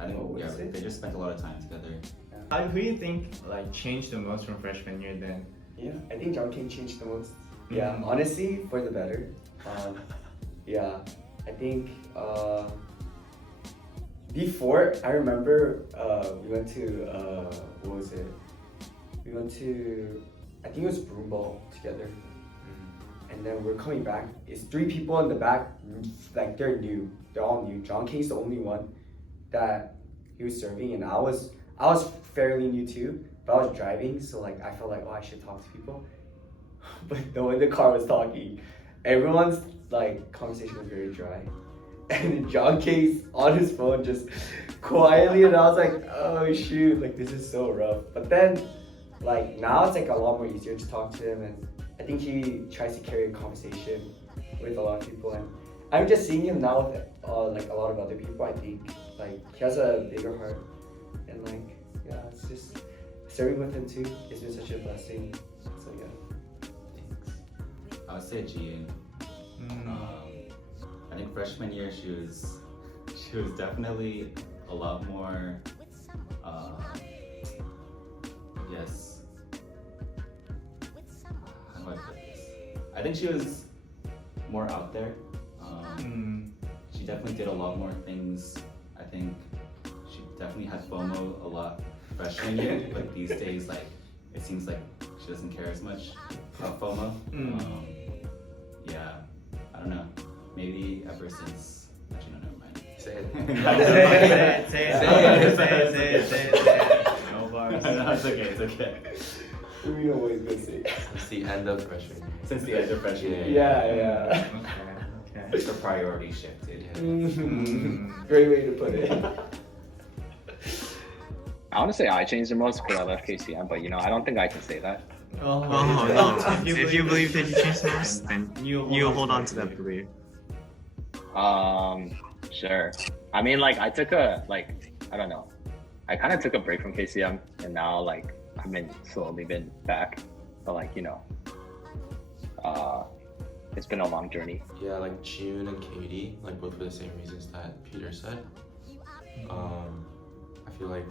I think they just spent a lot of time together. Who do you think like changed the most from freshman year then? Yeah, I think John King changed the most. Yeah, honestly, for the better. Yeah, I think before, I remember we went to, what was it? We went to, I think it was broomball together. And then we're coming back. It's 3 people in the back, like they're new. They're all new. John King's the only one that he was serving, and I was fairly new too, but I was driving, so like I felt like, oh, I should talk to people. But no one in the car was talking. Everyone's like conversation was very dry. And John King's on his phone just quietly, and I was like, oh shoot, like this is so rough. But then like now it's like a lot more easier to talk to him, and I think he tries to carry a conversation with a lot of people, and I'm just seeing him now with like a lot of other people. I think like he has a bigger heart, and like yeah, it's just serving with him too. It's been such a blessing. So yeah. I would say Gian. I think freshman year she was definitely a lot more. Yes. How do I put this? I think she was more out there. She definitely did a lot more things. I think she definitely had FOMO a lot freshman year, but these days, like, it seems like she doesn't care as much about FOMO. Yeah, I don't know. Maybe ever since. Actually, no, never mind. Say it. Say it. No bars. No, it's okay. It's okay. We know what he's gonna say. Since the end of freshman year. Since the end of freshman year. Yeah. Okay. The priority shifted. Great way to put it. I want to say I changed the most because I left KCM, but I don't think I can say that. Oh, no. If you believe that you changed the most, then you hold on to that belief. Sure. I mean, like, I took a, I don't know. I kind of took a break from KCM, and now, like, I've been slowly been back. But, like, it's been a long journey. Yeah, like June and Katie, like both for the same reasons that Peter said. I feel like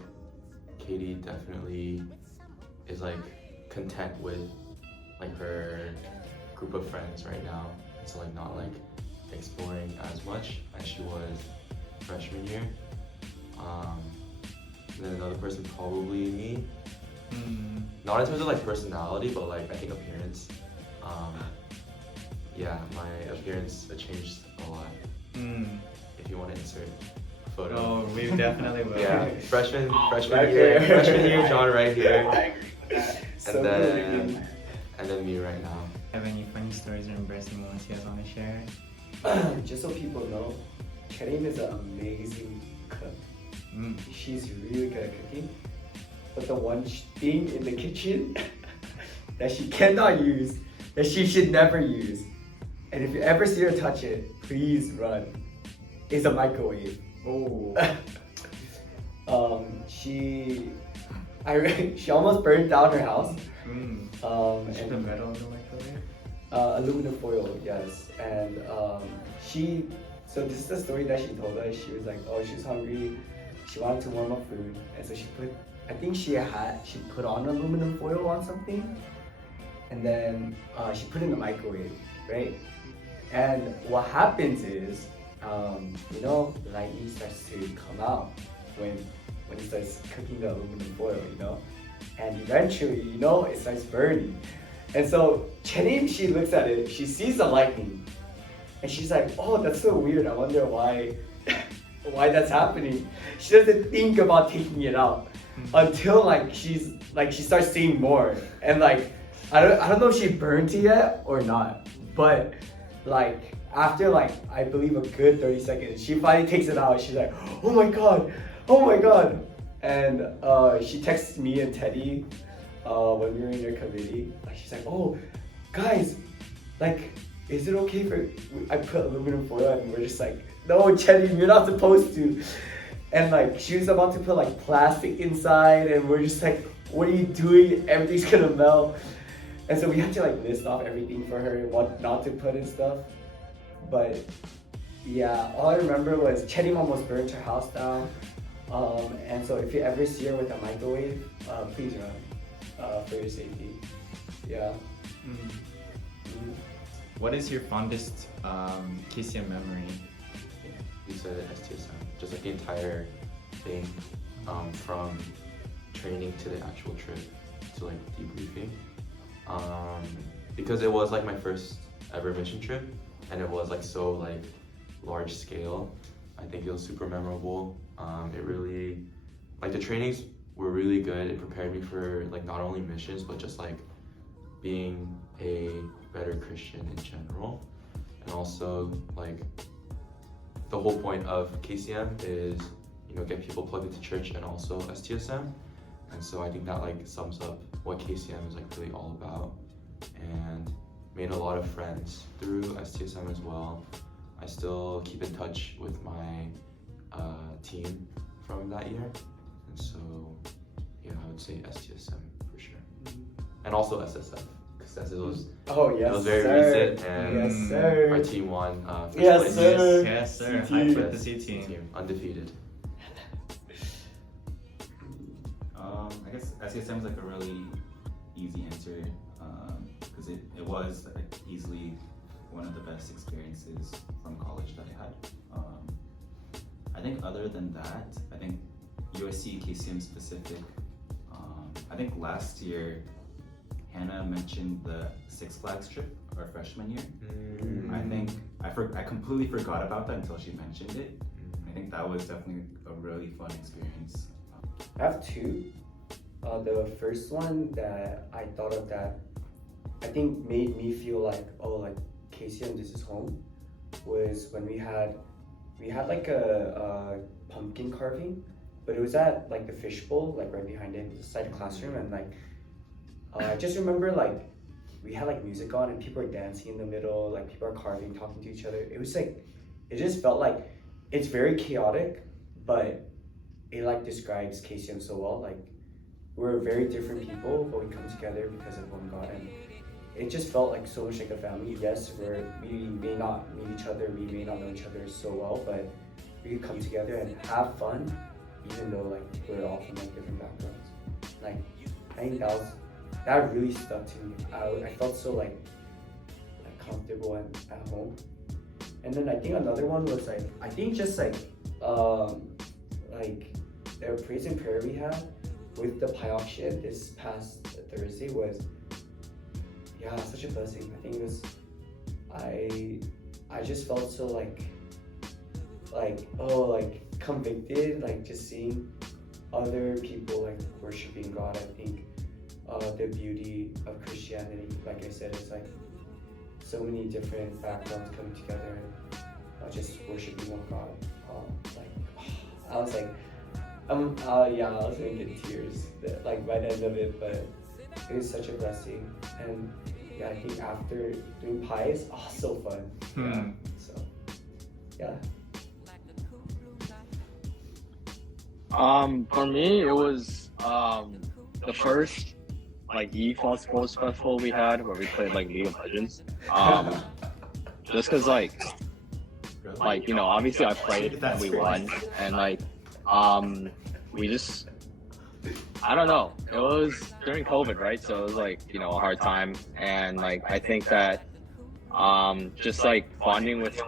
Katie definitely is like content with like her group of friends right now. It's like not like exploring as much as she was freshman year. And then another person probably me. Not in terms of like personality, but like I think appearance. Yeah, my appearance changed a lot. If you want to insert a photo. Oh, we definitely will. Yeah, freshman Right year, here. freshman year, John right here, So and then me right now. Have any funny stories or embarrassing moments you guys want to share? Just so people know, Karim is an amazing cook. She's really good at cooking. But the one thing in the kitchen that she cannot use, that she should never use, and if you ever see her touch it, please run, is a microwave. Oh. She almost burned down her house. And the metal in the microwave? Aluminum foil, yes. And so this is the story that she told us. She was like, oh, she was hungry. She wanted to warm up food. And so she put on aluminum foil on something. And then she put it in the microwave, right? And what happens is, lightning starts to come out when it starts cooking the aluminum foil, and eventually, it starts burning. And so Chenim, she looks at it, she sees the lightning, and she's like, oh, that's so weird. I wonder why that's happening. She doesn't think about taking it out until she starts seeing more. And like, I don't know if she burnt it yet or not, but like after I believe a good 30 seconds, she finally takes it out. She's like, oh my god. And she texts me and Teddy when we were in their committee. She's like, oh, guys, is it okay if I put aluminum foil? And we're just like, no, Teddy, you're not supposed to. And she was about to put plastic inside, and we're just like, what are you doing? Everything's gonna melt. And so we had to list off everything for her, what not to put and stuff. But yeah, all I remember was Chenim almost burnt her house down. And so if you ever see her with a microwave, please run for your safety. Yeah. What is your fondest KCM memory? You said it, STSM. Just the entire thing, from training to the actual trip to debriefing. Because it was my first ever mission trip, and it was so large scale. I think it was super memorable. It really, the trainings were really good. It prepared me for not only missions, but just being a better Christian in general. And also the whole point of KCM is, get people plugged into church and also STSM. And so I think that sums up what KCM is really all about. And made a lot of friends through STSM as well. I still keep in touch with my team from that year. And so, yeah, I would say STSM for sure. And also SSF, because it was, it was very recent, and our team won first place. Yes, sir. Hype with the C team. Undefeated. I guess STSM is a really easy answer, because it was easily one of the best experiences from college that I had. I think other than that, I think USC, KCM specific, I think last year Hannah mentioned the Six Flags trip our freshman year. I think I completely forgot about that until she mentioned it. I think that was definitely a really fun experience. I have two. The first one that I thought of that I think made me feel KCM, this is home, was when we had a pumpkin carving. but it was at like the fishbowl, like right behind it, the side classroom, and like I just remember like we had like music on and people are dancing in the middle, like people are carving, talking to each other. It was like, it just felt like it's very chaotic, but it like describes KCM so well. Like we're very different people, but we come together because of one God, and it just felt like so much like a family. Yes, we may not meet each other, we may not know each other so well, but we could come together and have fun, even though like we're all from like different backgrounds. Like I think that really stuck to me. I felt so like comfortable and at home. And then I think another one was like, I think just like the praise and prayer we had with the Payakshit this past Thursday was, yeah, such a blessing. I think it was, I just felt so like convicted, like just seeing other people like worshiping God. I think the beauty of Christianity, like I said, it's like so many different backgrounds coming together and just worshiping one God. I was like, I was gonna get tears like by the end of it, but it was such a blessing. And yeah, I think after doing pies, so fun. Yeah. So yeah. For me, it was the first like eFall Sports Festival we had where we played like League of Legends. Just cause like you know, obviously I played and we won, and like we just, I don't know, it was during COVID, right? So it was like, you know, a hard time, and like I think that just like bonding with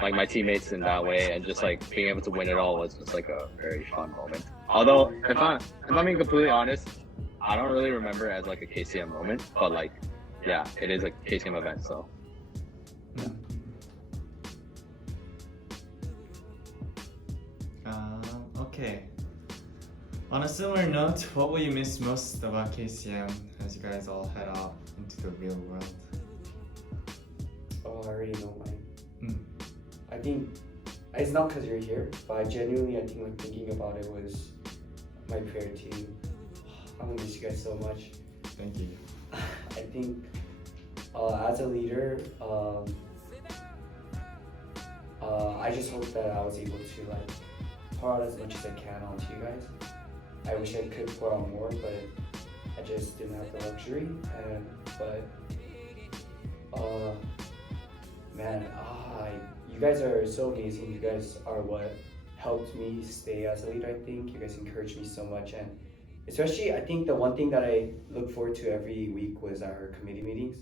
like my teammates in that way and just like being able to win it all was just like a very fun moment. Although if I'm being completely honest, I don't really remember it as like a KCM moment, but like yeah, it is a KCM event, so. Okay. On a similar note, what will you miss most about KCM as you guys all head out into the real world? Oh, I already know mine. I think it's not because you're here, but I genuinely, I think like thinking about it was my prayer team. I'm gonna miss you guys so much. Thank you. I think as a leader, I just hope that I was able to like pour out as much as I can onto you guys. I wish I could pour out more, but I just didn't have the luxury. Man, you guys are so amazing. You guys are what helped me stay as a leader, I think. You guys encouraged me so much, and especially I think the one thing that I look forward to every week was our committee meetings,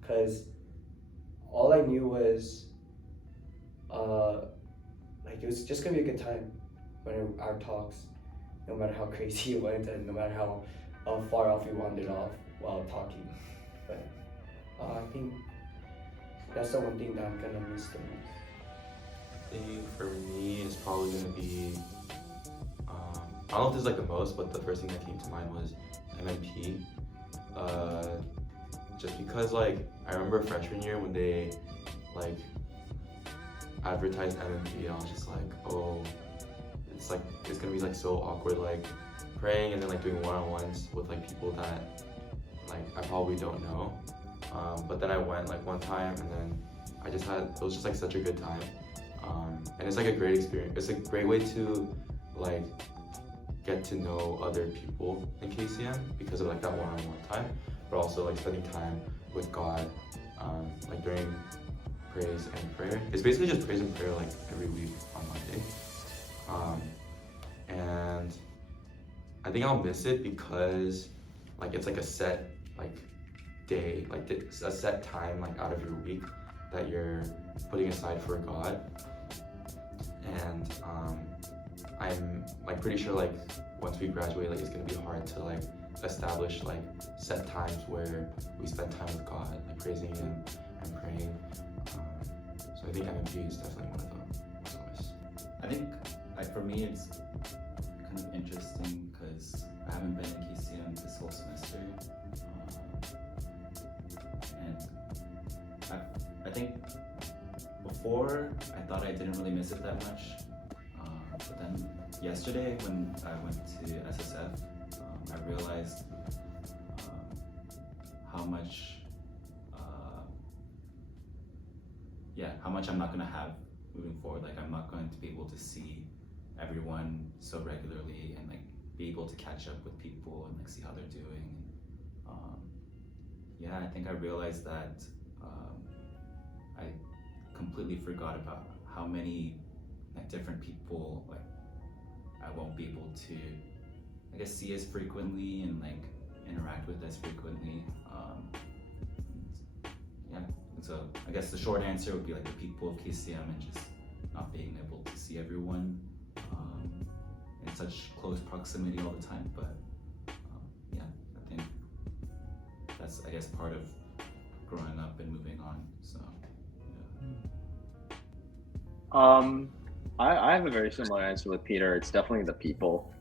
because all I knew was like it was just gonna be a good time when our talks, no matter how crazy it went and no matter how far off we wandered off while talking. But I think that's the one thing that I'm gonna miss the most. I think for me, it's probably gonna be, I don't know if this is like the most, but the first thing that came to mind was MMP. Just because like, I remember freshman year when they like advertised MMP, I was just like, oh, it's gonna be like so awkward, like praying and then like doing one-on-ones with like people that like I probably don't know. But then I went like one time and then it was just like such a good time. And it's like a great experience. It's a great way to like get to know other people in KCM because of like that one-on-one time, but also like spending time with God, like during praise and prayer. It's basically just praise and prayer like every week on Monday. And I think I'll miss it because like it's like a set like day, like it's a set time like out of your week that you're putting aside for God. And I'm like pretty sure like once we graduate, like it's gonna be hard to like establish like set times where we spend time with God, like praising Him and praying. So I think MMP is definitely one of them. I think like for me it's kind of interesting because I haven't been in KCM this whole semester, and I think before I thought I didn't really miss it that much, But then yesterday when I went to SSF, I realized how much how much I'm not gonna have moving forward. Like I'm not going to be able to see everyone so regularly and like be able to catch up with people and like see how they're doing. Yeah, I think I realized that I completely forgot about how many like different people like I won't be able to, I guess, see as frequently and like interact with as frequently. Yeah, so I guess the short answer would be like the people of KCM and just not being able to see everyone in such close proximity all the time. But yeah, I think that's, I guess, part of growing up and moving on. So I have a very similar answer with Peter. It's definitely the people.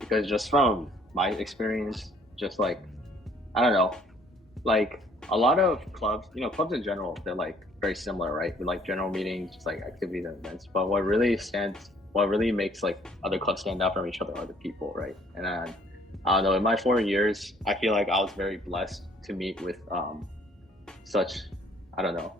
Because just from my experience, just like, I don't know, like a lot of clubs, clubs in general, they're like very similar, right? With like general meetings, just like activities and events. But what really makes like other clubs stand out from each other are the people, right? And I don't know, in my 4 years, I feel like I was very blessed to meet with such, I don't know,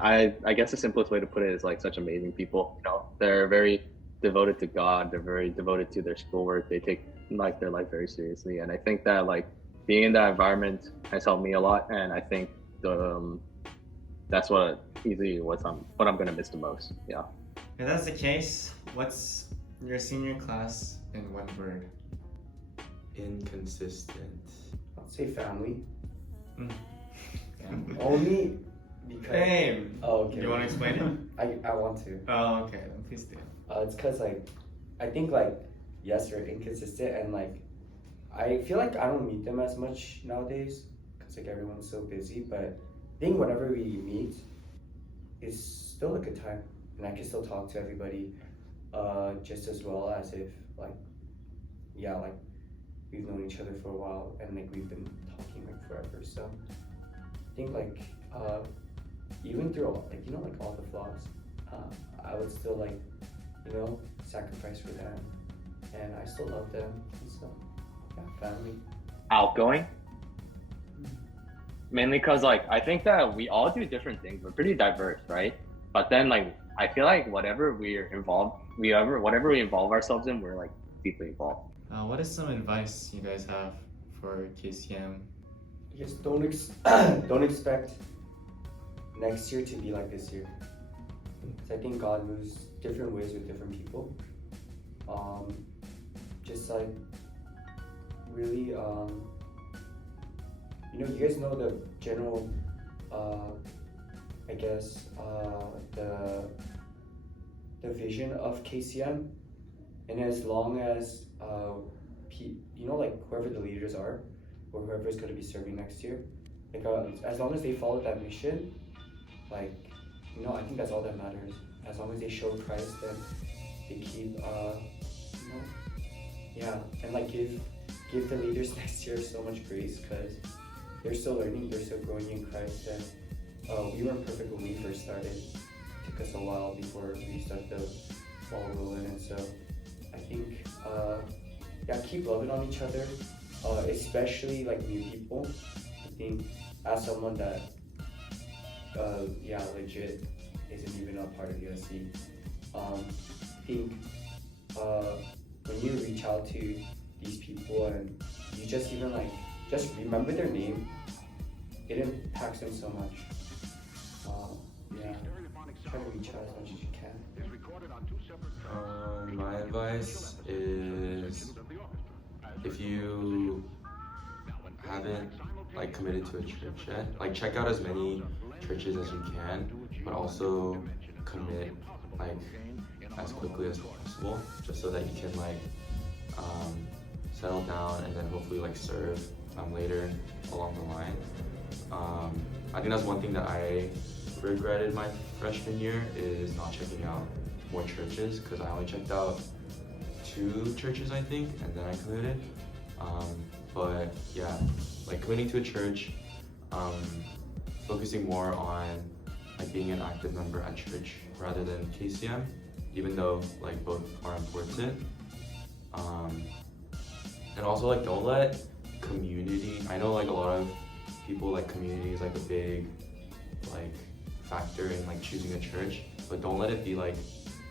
I guess the simplest way to put it is like such amazing people. They're very devoted to God. They're very devoted to their schoolwork. They take like their life very seriously, and I think that like being in that environment has helped me a lot. And I think that's what I'm gonna miss the most. Yeah. If that's the case, what's your senior class in one word? Inconsistent. I'd say family. Mm. Only because. Same. Oh, okay. You want to explain it? I want to. Oh, okay. Then please do. It's because like, I think like, yes, you're inconsistent, and like, I feel like I don't meet them as much nowadays because like everyone's so busy. But I think whenever we meet, it's still a good time, and I can still talk to everybody, just as well as if like, yeah, like we've known each other for a while and like we've been talking like forever. So I think like even through all, like like all the flaws, I would still like sacrifice for them, and I still love them. And so yeah, family. Outgoing. Mainly because like I think that we all do different things. We're pretty diverse, right? But then like I feel like whatever we involve ourselves in, we're like deeply involved. What is some advice you guys have for KCM? Yes, don't expect next year to be like this year. I think God moves different ways with different people. Just like really, you guys know the general, I guess, the vision of KCM, and as long as like whoever the leaders are, or whoever is going to be serving next year, like as long as they follow that mission, like I think that's all that matters. As long as they show Christ, and they keep and like give the leaders next year so much grace, because they're still learning, they're still growing in Christ, and we weren't perfect when we first started. It took us a while before we started the ball rolling, and so I think keep loving on each other, especially like new people. I think as someone that legit isn't even a part of USC, I think when you reach out to these people and you just even like just remember their name, it impacts them so much. Try to reach out as much as you can. My advice is, if you haven't like committed to a church yet, like check out as many churches as you can, but also commit like as quickly as possible, just so that you can like settle down and then hopefully like serve later along the line. I think that's one thing that I regretted my freshman year, is not checking out more churches, because I only checked out 2 churches I think, and then I committed. But yeah, like committing to a church, focusing more on like being an active member at church rather than KCM, even though like both are important. And also like don't let community, I know like a lot of people like community is like a big like factor in like choosing a church, but don't let it be like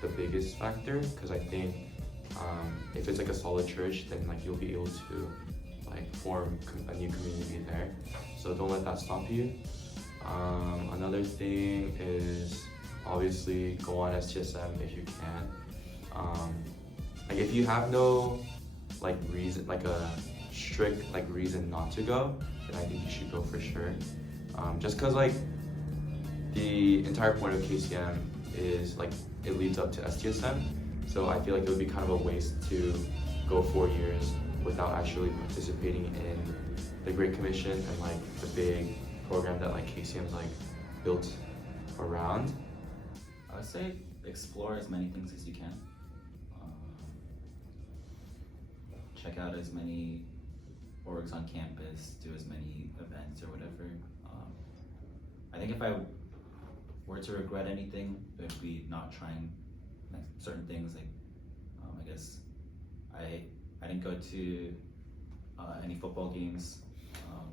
the biggest factor, because I think if it's like a solid church, then like you'll be able to like form a new community there. So don't let that stop you. Another thing is obviously go on STSM if you can. Like if you have no like reason, like a strict like reason not to go, then I think you should go for sure. Just cause like the entire point of KCM is like it leads up to STSM, so I feel like it would be kind of a waste to go 4 years without actually participating in the Great Commission and like the big program that like KCM's like built around. I would say explore as many things as you can. Check out as many orgs on campus, do as many events or whatever. I think if I were to regret anything, it would be not trying like certain things. Like I guess I didn't go to any football games,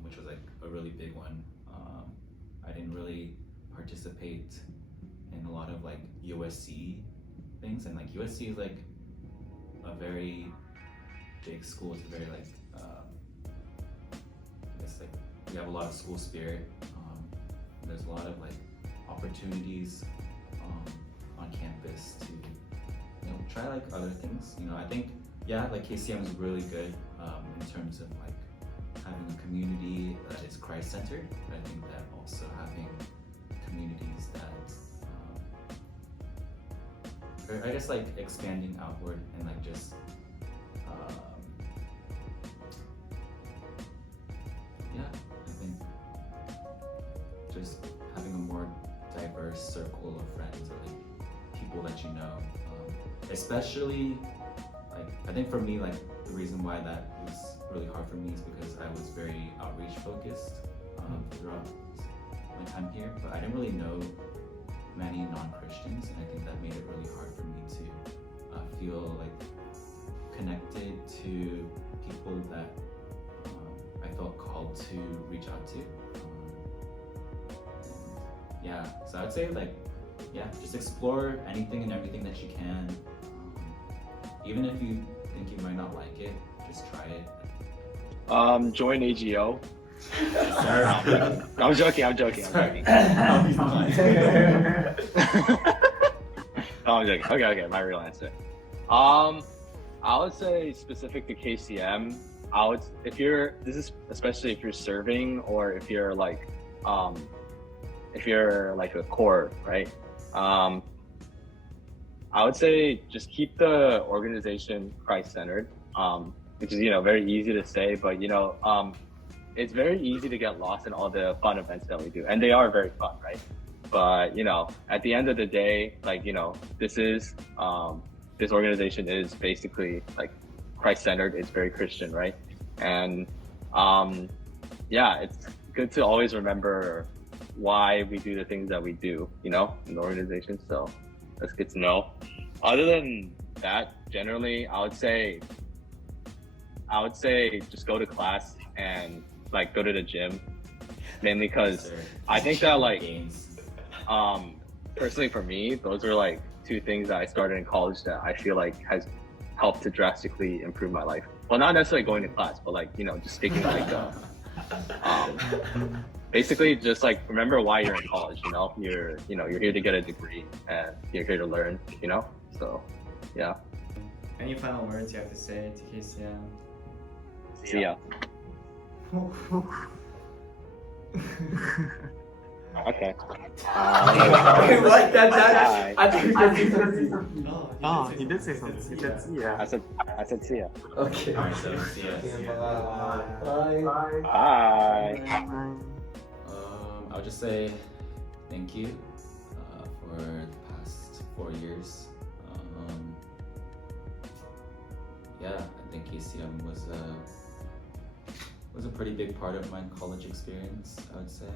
which was like a really big one. I didn't really participate in a lot of like USC things, and like USC is like a very big school. It's very like I guess like we have a lot of school spirit. There's a lot of like opportunities on campus to try like other things. I think like KCM is really good in terms of like having a community that is Christ-centered. But I think that also having communities that or I guess like expanding outward and like just I think just having a more diverse circle of friends or like people that you know, especially like I think for me like the reason why that was really hard for me is because I was very outreach focused throughout my time here, but I didn't really know many non-Christians, and I think that made it really hard for me to feel like connected to people that I felt called to reach out to. So I would say like just explore anything and everything that you can. Even if you think you might not like it, just try it. Join AGO. I'm joking. I'll be fine. No, I'm joking. Okay, my real answer. I would say specific to KCM, especially if you're serving or if you're like a core, right? I would say just keep the organization Christ-centered, which is very easy to say, but it's very easy to get lost in all the fun events that we do, and they are very fun, right? But at the end of the day, like this organization is basically like Christ-centered. It's very Christian, right? And it's good to always remember why we do the things that we do, in the organization. So that's good to know. Other than that, generally, I would say just go to class and like go to the gym, mainly because I think that like personally for me, those are like two things that I started in college that I feel like has helped to drastically improve my life. Well, not necessarily going to class, but like just sticking like basically just like remember why you're in college. You're here to get a degree and you're here to learn. So yeah. Any final words you have to say to KCM? See ya. Okay. What? I think he did say something. He said see ya. I said see ya. Okay. Alright, so see ya. Bye. I'll just say thank you for the past 4 years. I think KCM was a pretty big part of my college experience, I would say.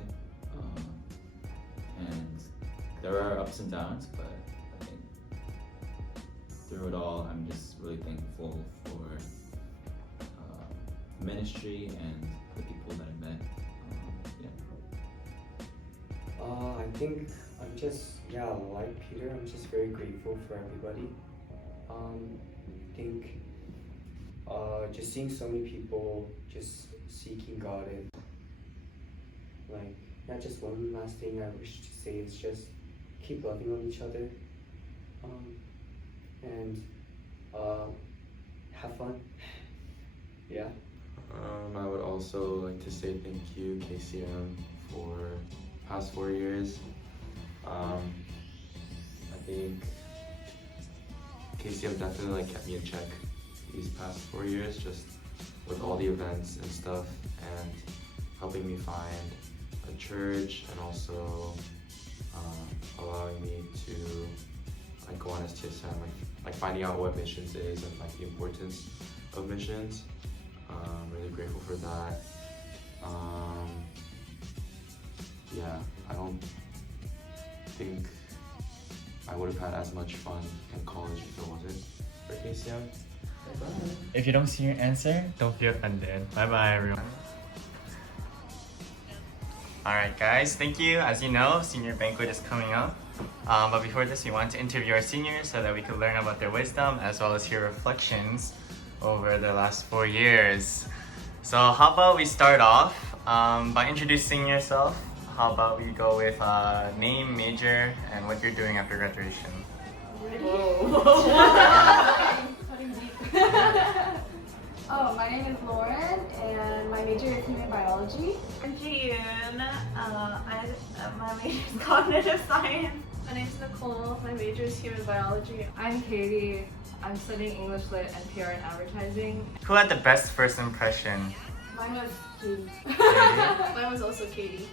And there are ups and downs, but I think through it all, I'm just really thankful for ministry and the people that I met. I think I'm just, like Peter, I'm just very grateful for everybody. I think just seeing so many people just seeking God, and like, just one last thing I wish to say is just keep loving on each other, and have fun. Yeah. I would also like to say thank you, KCM, for past 4 years. I think KCM definitely kept me in check these past 4 years, just with all the events and stuff, and helping me find a church, and also allowing me to go on STSM, like finding out what missions is and the importance of missions. I'm really grateful for that. I don't think I would have had as much fun in college if it wasn't for KCM. If you don't see your answer, don't be offended. Bye bye, everyone. Alright guys, thank you. As you know, senior banquet is coming up. But before this, we want to interview our seniors so that we could learn about their wisdom as well as hear reflections over the last 4 years. So how about we start off by introducing yourself. How about we go with name, major, and what you're doing after graduation. My name is Lauren, and my major is human biology. I'm Ji-yoon. My major is cognitive science. My name is Nicole. My major is human biology. I'm Katie. I'm studying English Lit and PR and advertising. Who had the best first impression? Mine was Katie. Mine was also Katie.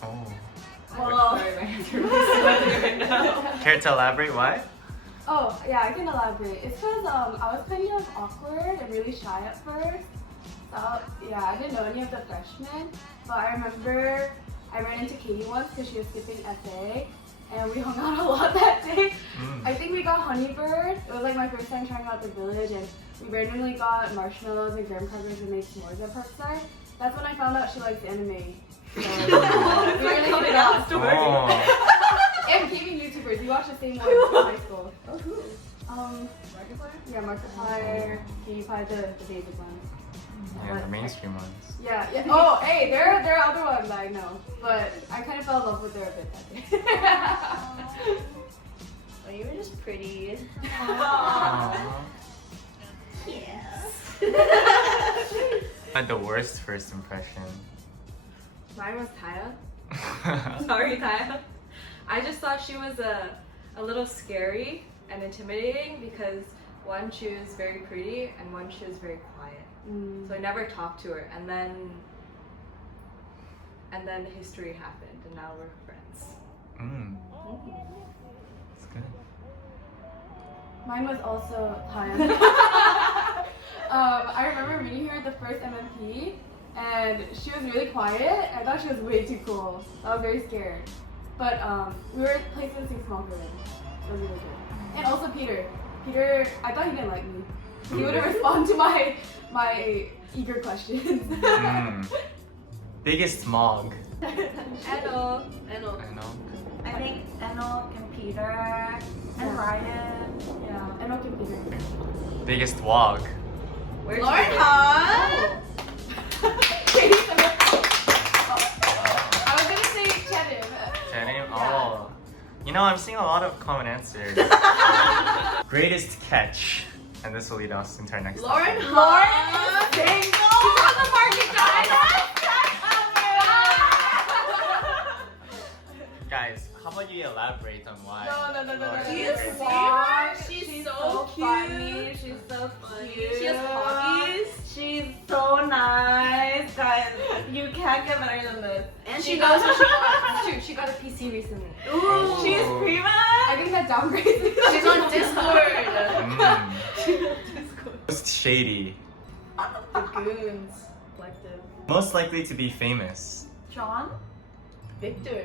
Oh. Well, sorry, my answer was right now. Care to elaborate why? Oh, yeah, I can elaborate. It's because I was kind of awkward and really shy at first. So, yeah, I didn't know any of the freshmen. But I remember I ran into Katie once because she was skipping FA. And we hung out a lot that day. I think we got Honeybird. It was like my first time trying out the village, and we randomly got marshmallows and graham crackers and made s'mores at Parkside. That's when I found out she likes anime. So, we really hit it off. And gaming YouTubers. We watched the same one in high school. Oh, who? Markiplier? Yeah, Markiplier, PewDiePie, the basic ones. Yeah, the mainstream ones. Yeah. Oh, hey, there are other ones I know, but I kind of fell in love with her a bit that day. Oh, you were just pretty. Yes. Had the worst first impression. Mine was Taya. Sorry, Taya. I just thought she was a little scary and intimidating because one, she was very pretty, and one, she was very quiet. So I never talked to her, and then history happened, and now we're friends. That's good. Mine was also Taya. I remember meeting her at the first MMP, and she was really quiet. I thought she was way too cool. I was very scared. But we were placed in 6 small groups. It was really good. And also Peter. Peter, I thought he didn't like me. He wouldn't respond to my eager questions. Biggest smog. Eno. I think Eno and Peter and Ryan. Yeah, Eno and Peter. Biggest wog. Lauren Han. I was gonna say Chenin. Jenny? Oh. You know, I'm seeing a lot of common answers. Greatest catch. And this will lead us into our next topic. Lauren single. She's on the market, guys. Guys, how about you elaborate on why? No. She's so cute. funny. She's so cute. She has hobbies. She's so nice, guys. You can't get better than this. And she knows what she wants. True, she got a PC recently. Ooh, she's prima. I think that downgrades. She's on Discord. She's on Discord. Most shady. The goons. Collective. Most likely to be famous. John? Victor.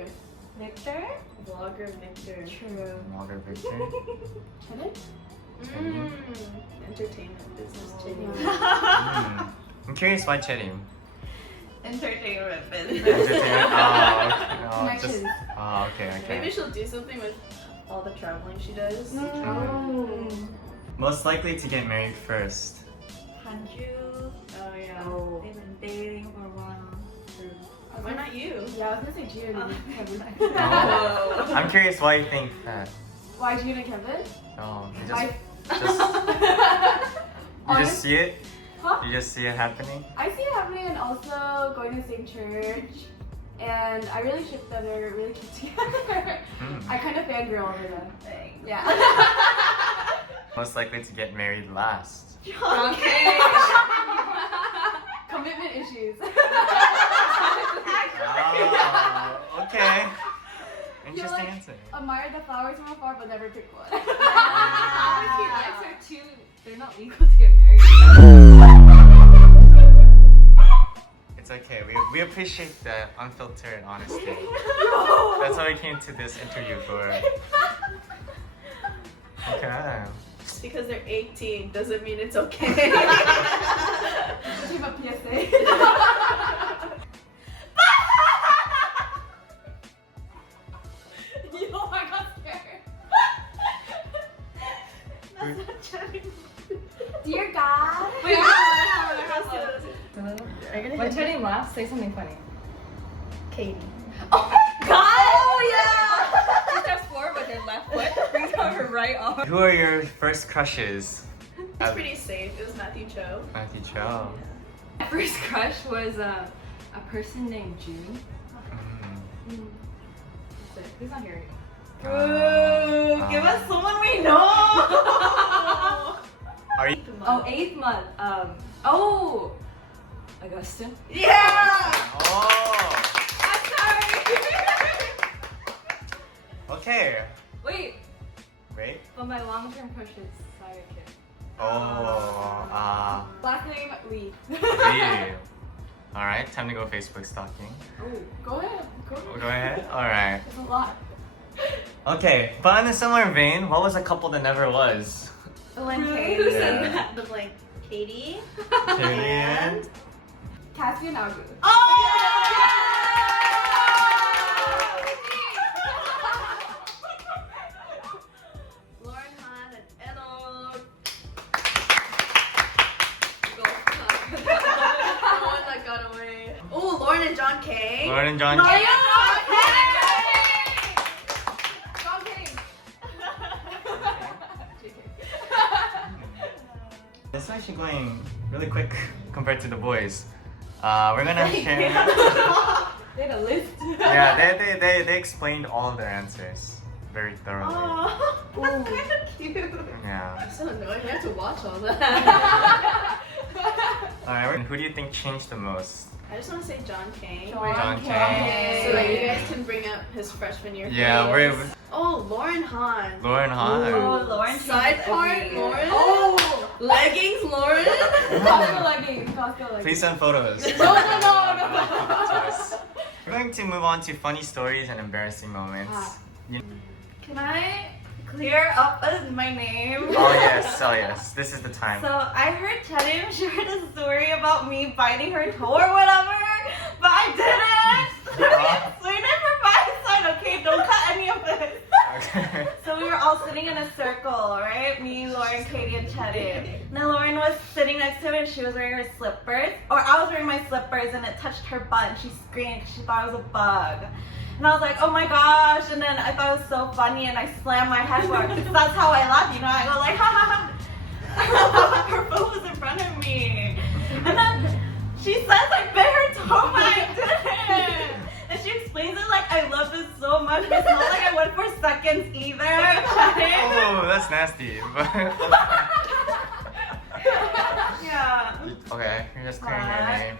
Victor? Vlogger Victor. True. Vlogger Victor. Mm. Entertainment business Chitty. I'm curious why Cherim. Entertainment business. Entertainment. Oh, just. Connections. Oh, okay. Maybe she'll do something with all the traveling she does. Most likely to get married first. Hanju. Oh yeah. They've been dating for a while. Why not you? Yeah, I was gonna say Gio and Kevin. Oh. I'm curious why you think that. Why Gio and Kevin? No, you Why- you just see it? Huh? You just see it happening? I see it happening and also going to the same church. And I really ship them, they're really cute together. I kind of fangirl over them. Yeah. Most likely to get married last. Okay. Commitment issues. Oh, okay. You'll Interesting like answer. admire the flowers from afar but never pick one. He likes her too. They're not legal to get married. It's okay. We appreciate the unfiltered honesty. That's what we came to this interview for. Okay. Just because they're 18 doesn't mean it's okay. Give a PSA. Oh, I got scared. That's not chatting. Dear God. Wait, When Chetty laughs, say something funny. Katie. Oh yeah! She steps forward with her left foot, brings out her right arm. Who are your first crushes? It's pretty safe. It was Matthew Cho. Matthew Cho. My first crush was a person named June. That's it. Who's not here? Ooh, give us someone we know! Are you? Oh, 8th month. Augustine. Yeah! Oh. I'm sorry. Okay. Wait, Wait. but my long-term crush is Saya Kim. Oh. Last name Lee. Lee. All right. Time to go Facebook stalking. Go ahead. Go ahead. All right. There's a lot. Okay. But in a similar vein, what was a couple that never was? The blank Katie. Who said Yeah. that? The blank Katie. Katie and Cassie and August. Lauren Han and Enoch. The one that got away. Oh, Lauren and John Kay. Lauren and John. Lauren Kay. and John Kay. John King. It's actually going really quick compared to the boys. We're gonna share. They had a list. Yeah, they explained all of their answers very thoroughly. That's kind of cute. Yeah. I'm so annoying. You have to watch all that. All right. Who do you think changed the most? I just want to say John Kang. John Kang. So that you guys can bring up his freshman year. Yeah, photos. we're Oh, Lauren Han. Lauren Han. Oh, Lauren. Side part, Lauren. Oh! Leggings, Lauren. Costco leggings. Costco leggings. Please send photos. No. To us. We're going to move on to funny stories and embarrassing moments. Can I clear up my name? Oh yes. This is the time. So I heard Chedim shared a story about me biting her toe or whatever, but I didn't. Explain it from my side, okay? Don't cut any of this. Okay. So we were all sitting in a circle, right? Me, Lauren, Katie, and Chedim. And then Lauren was sitting next to me and she was wearing her slippers. Or I was wearing my slippers and it touched her butt and she screamed because she thought it was a bug. And I was like, oh my gosh. And then I thought it was so funny and I slammed my head forward. Because that's how I laugh, you know? I go like, ha ha ha. Her foot was in front of me. And then she says I bit her toe, but I didn't. And she explains it like I love this so much. But it's not like I went for seconds either. Oh, that's nasty. Yeah. Okay, you're just clearing your name.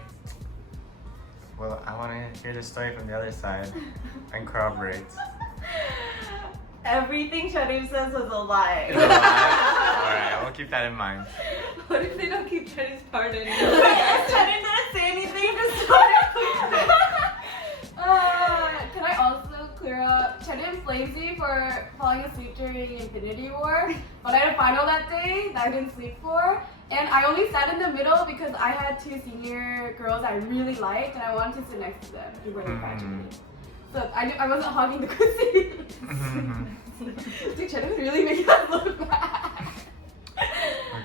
Well, I want to hear the story from the other side and corroborate. Everything Chedim says was a lie. Is it a lie? Alright, we'll keep that in mind. What if they don't keep Chedim's part in? Chedim didn't say anything, just started. Can I also clear up. Cheddar blames me for falling asleep during Infinity War, but I had a final that day that I didn't sleep for. And I only sat in the middle because I had two senior girls I really liked and I wanted to sit next to them who were graduating. So I wasn't hogging the good seats. Dude, Cheddar would really make us look bad.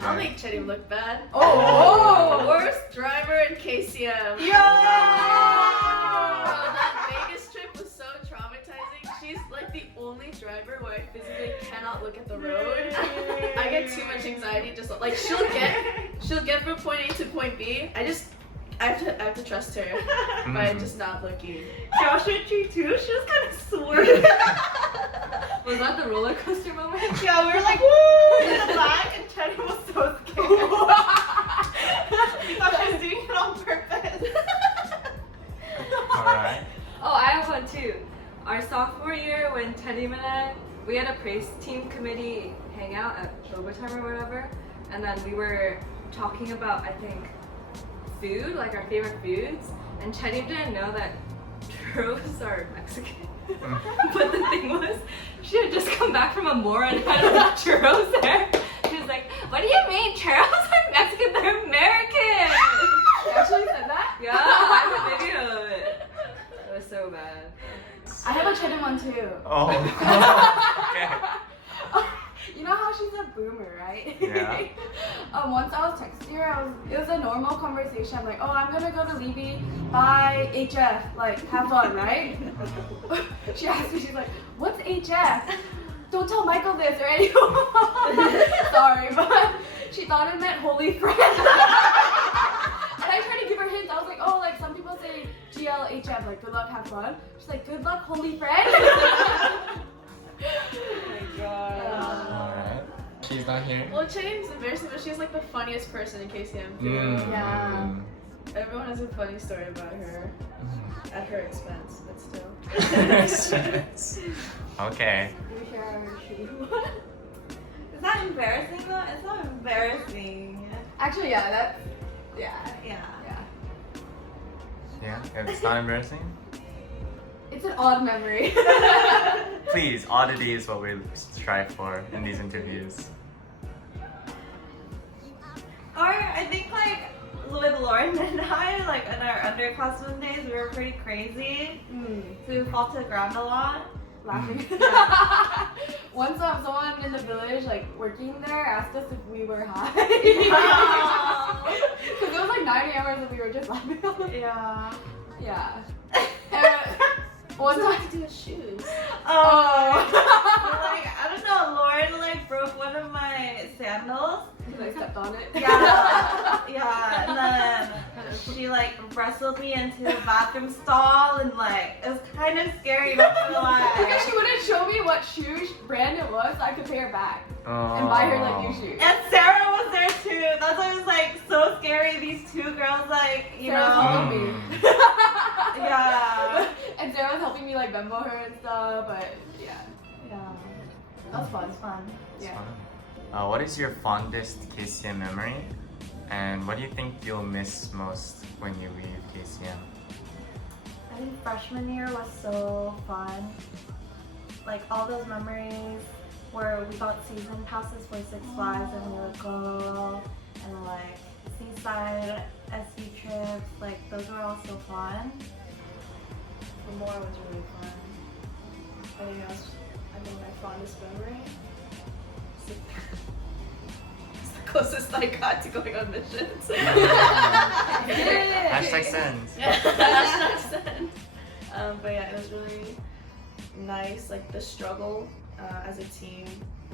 I'll make Chetty look bad. Oh! Worst driver in KCM. Yo! That Vegas trip was so traumatizing. She's like the only driver where I physically cannot look at the road. I get too much anxiety just like she'll get from point A to point B. I have to trust her by just not looking. Josh Ritchie too. She was kind of swerving. Was that the roller coaster moment? Yeah, we were like, woo, in the back, and Chetty was so scared. We thought she was doing it on purpose. Alright. Oh, I have one too. Our sophomore year, when Teddy and I, we had a praise team committee hangout at overtime or whatever, and then we were talking about, I think, food, like our favorite foods, and Chetty didn't know that churros are Mexican. But the thing was, she had just come back from a mall and had churros there. She was like, "What do you mean churros are Mexican? They're American." She actually said that? Yeah, I have a video of it. It was so bad. I have a Cheddar one too. Oh. Okay. You know how she's a boomer, right? Yeah. Once I was texting her, it was a normal conversation. I'm like, oh, I'm gonna go to Levy, buy HF, like, have fun, right? She asked me, she's like, what's HF? Don't tell Michael this or anyone. Sorry, but she thought it meant holy friend. And I tried to give her hints. I was like, oh, like, some people say GLHF, like, good luck, have fun. She's like, good luck, holy friend. Alright. She's not here. Well, Chetty's embarrassing, but she's like the funniest person in KCM too. Yeah. Everyone has a funny story about her. At her expense, but still. Okay. We share our shoe. Is that embarrassing though? It's not embarrassing. Actually, yeah, that's, Yeah. Yeah, it's not embarrassing? it's an odd memory. Please, oddity is what we strive for in these interviews. Or I think like with Lauren and I, like in our underclassmen days, we were pretty crazy. So we fall to the ground a lot. Laughing. Once someone in the village, like working there, asked us if we were high. Because it was like 9 a.m. and we were just laughing. Yeah. Yeah. And one What time to do with shoes? Like I don't know, Lauren like broke one of my sandals. I stepped on it. Yeah, and then she like wrestled me into the bathroom stall and like it was kind of scary, not gonna lie. Because she wouldn't show me what shoe brand it was, so I could pay her back and buy her like new shoes. And Sarah was there too. That's why it was like so scary. These two girls, like you Sarah was know. helping me. Yeah. And Sarah was helping me like Venmo her and stuff, but yeah. That was fun. Yeah. What is your fondest KCM memory? And what do you think you'll miss most when you leave KCM? I think freshman year was so fun. Like all those memories where we got season passes for Six Flags and we would go, and like seaside SU trips, like those were all so fun. Lemoore was really fun. I think my fondest memory. It's the closest I got to going on missions. Hashtag send. Hashtag send. But yeah, it was really nice. Like the struggle as a team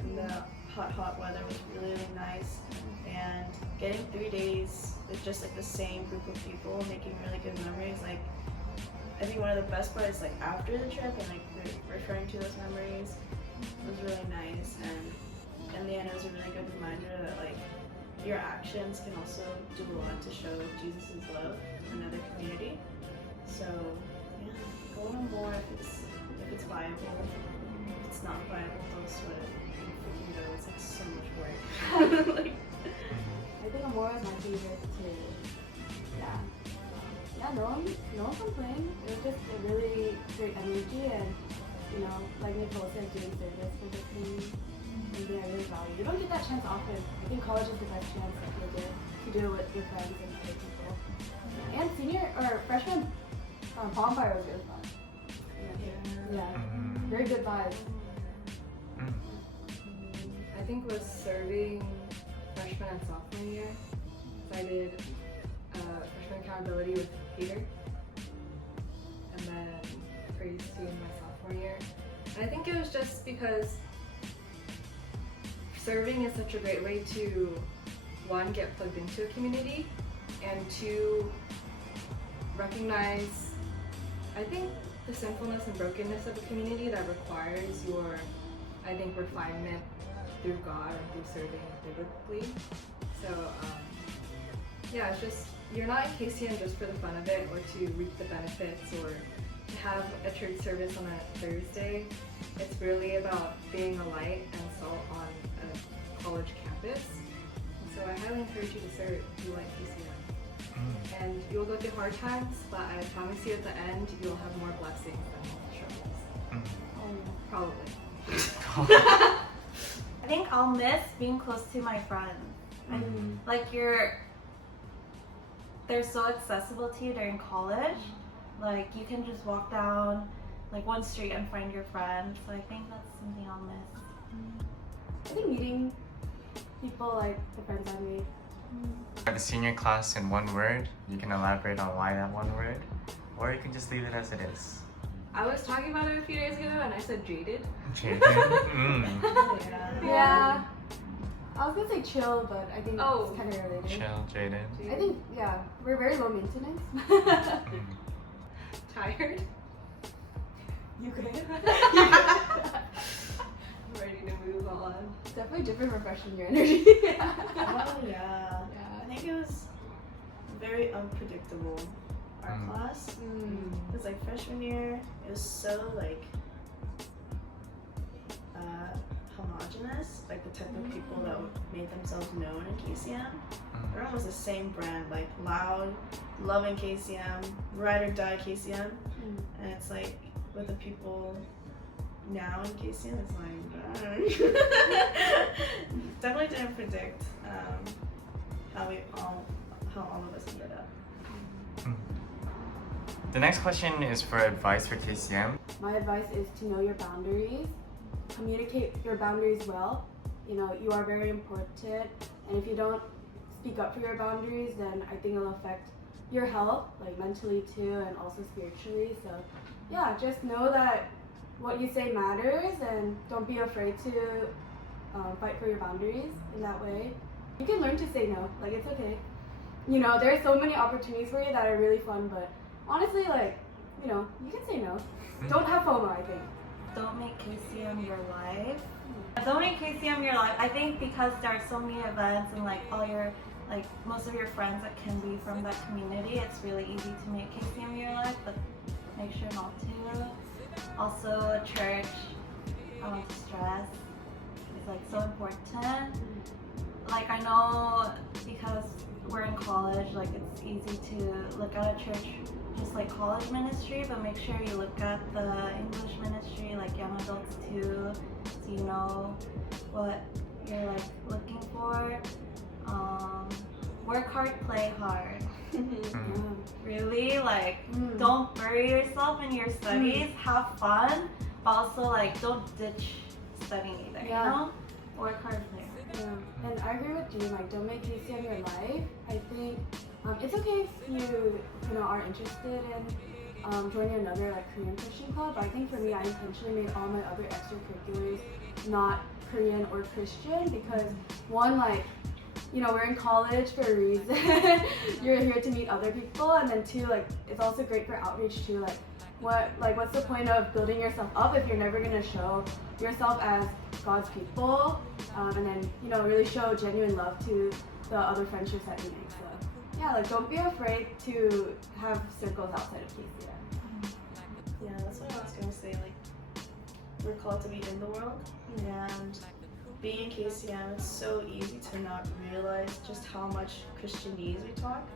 in the hot weather was really, really nice. And getting 3 days with just like the same group of people, making really good memories. Like I think one of the best parts is like after the trip and like referring to those memories was really nice. And in the end, it was a really good reminder that like your actions can also do a lot to show Jesus' love in another community. So yeah, go on board if it's viable. If it's not viable, don't sweat it. Freaking go. It's like so much work. Like, I think Amora is my favorite too. Yeah. Yeah, no one complained. It was just a really great energy, and you know, like Nicole said, doing service for the community. Something I really value. You don't get that chance often. I think college is the best chance that you'll get to do it with your friends and other people. And senior or freshman bonfire was really fun. Yeah. Very good vibes. I think was serving freshman and sophomore year. So I did freshman accountability with Peter, and then praise team my sophomore year. And I think it was just because serving is such a great way to, one, get plugged into a community, and two, recognize, I think, the sinfulness and brokenness of a community that requires your, I think, refinement through God and through serving biblically. So, yeah, it's just, you're not in KCM just for the fun of it or to reap the benefits or to have a church service on a Thursday. It's really about being a light and salt on a college campus. And so I highly encourage you to serve if you like KCM. And you'll go through hard times, but I promise you at the end, you'll have more blessings than struggles. Probably. I think I'll miss being close to my friends. Like they're so accessible to you during college. Like you can just walk down like one street and find your friends. So I think that's something I'll miss. I think meeting people like the friends I made. The senior class in one word, you can elaborate on why that one word, or you can just leave it as it is. I was talking about it a few days ago and I said jaded. Jaded? Yeah. I was gonna say chill, but I think it's kind of related. Chill, jaded. I think, yeah, we're very low maintenance. Tired? You could. Ready to move on. Definitely different from freshman year energy. Oh yeah. I think it was very unpredictable. Our class. It was like freshman year, it was so like homogenous, like the type of people that made themselves known in KCM. Everyone was the same brand, like loud, loving KCM, ride or die KCM. And it's like with the people now in KCM, it's like definitely didn't predict how all of us ended up. The next question is for advice for KCM. My advice is to know your boundaries, communicate your boundaries well. You know, you are very important, and if you don't speak up for your boundaries, then I think it'll affect your health, like mentally too, and also spiritually. So yeah, just know that what you say matters, and don't be afraid to fight for your boundaries in that way. You can learn to say no, like it's okay. You know, there are so many opportunities for you that are really fun, but honestly, like, you know, you can say no. Don't have FOMO, I think. Don't make KCM your life. Don't make KCM your life. I think because there are so many events and like all your, like most of your friends that can be from that community, it's really easy to make KCM your life, but make sure not to. Also, church, I want to stress, is like so important. Like I know because we're in college, like it's easy to look at a church just like college ministry, but make sure you look at the English ministry, like young adults too, so you know what you're like looking for. Work hard, play hard. Really, like don't bury yourself in your studies. Have fun, but also like don't ditch studying either. You know, work hard, play hard. Yeah, and I agree with you. Like, don't make KCM your life. I think it's okay if you know are interested in joining another like Korean Christian club. But I think for me, I intentionally made all my other extracurriculars not Korean or Christian because one, like, you know, we're in college for a reason. You're here to meet other people, and then two, like, it's also great for outreach too. Like, what's the point of building yourself up if you're never gonna show yourself as God's people, and then, you know, really show genuine love to the other friendships that you make. So yeah, like, don't be afraid to have circles outside of KCM. Yeah, that's what I was gonna say. Like, we're called to be in the world, and being in KCM, it's so easy to not realize just how much Christianese we talk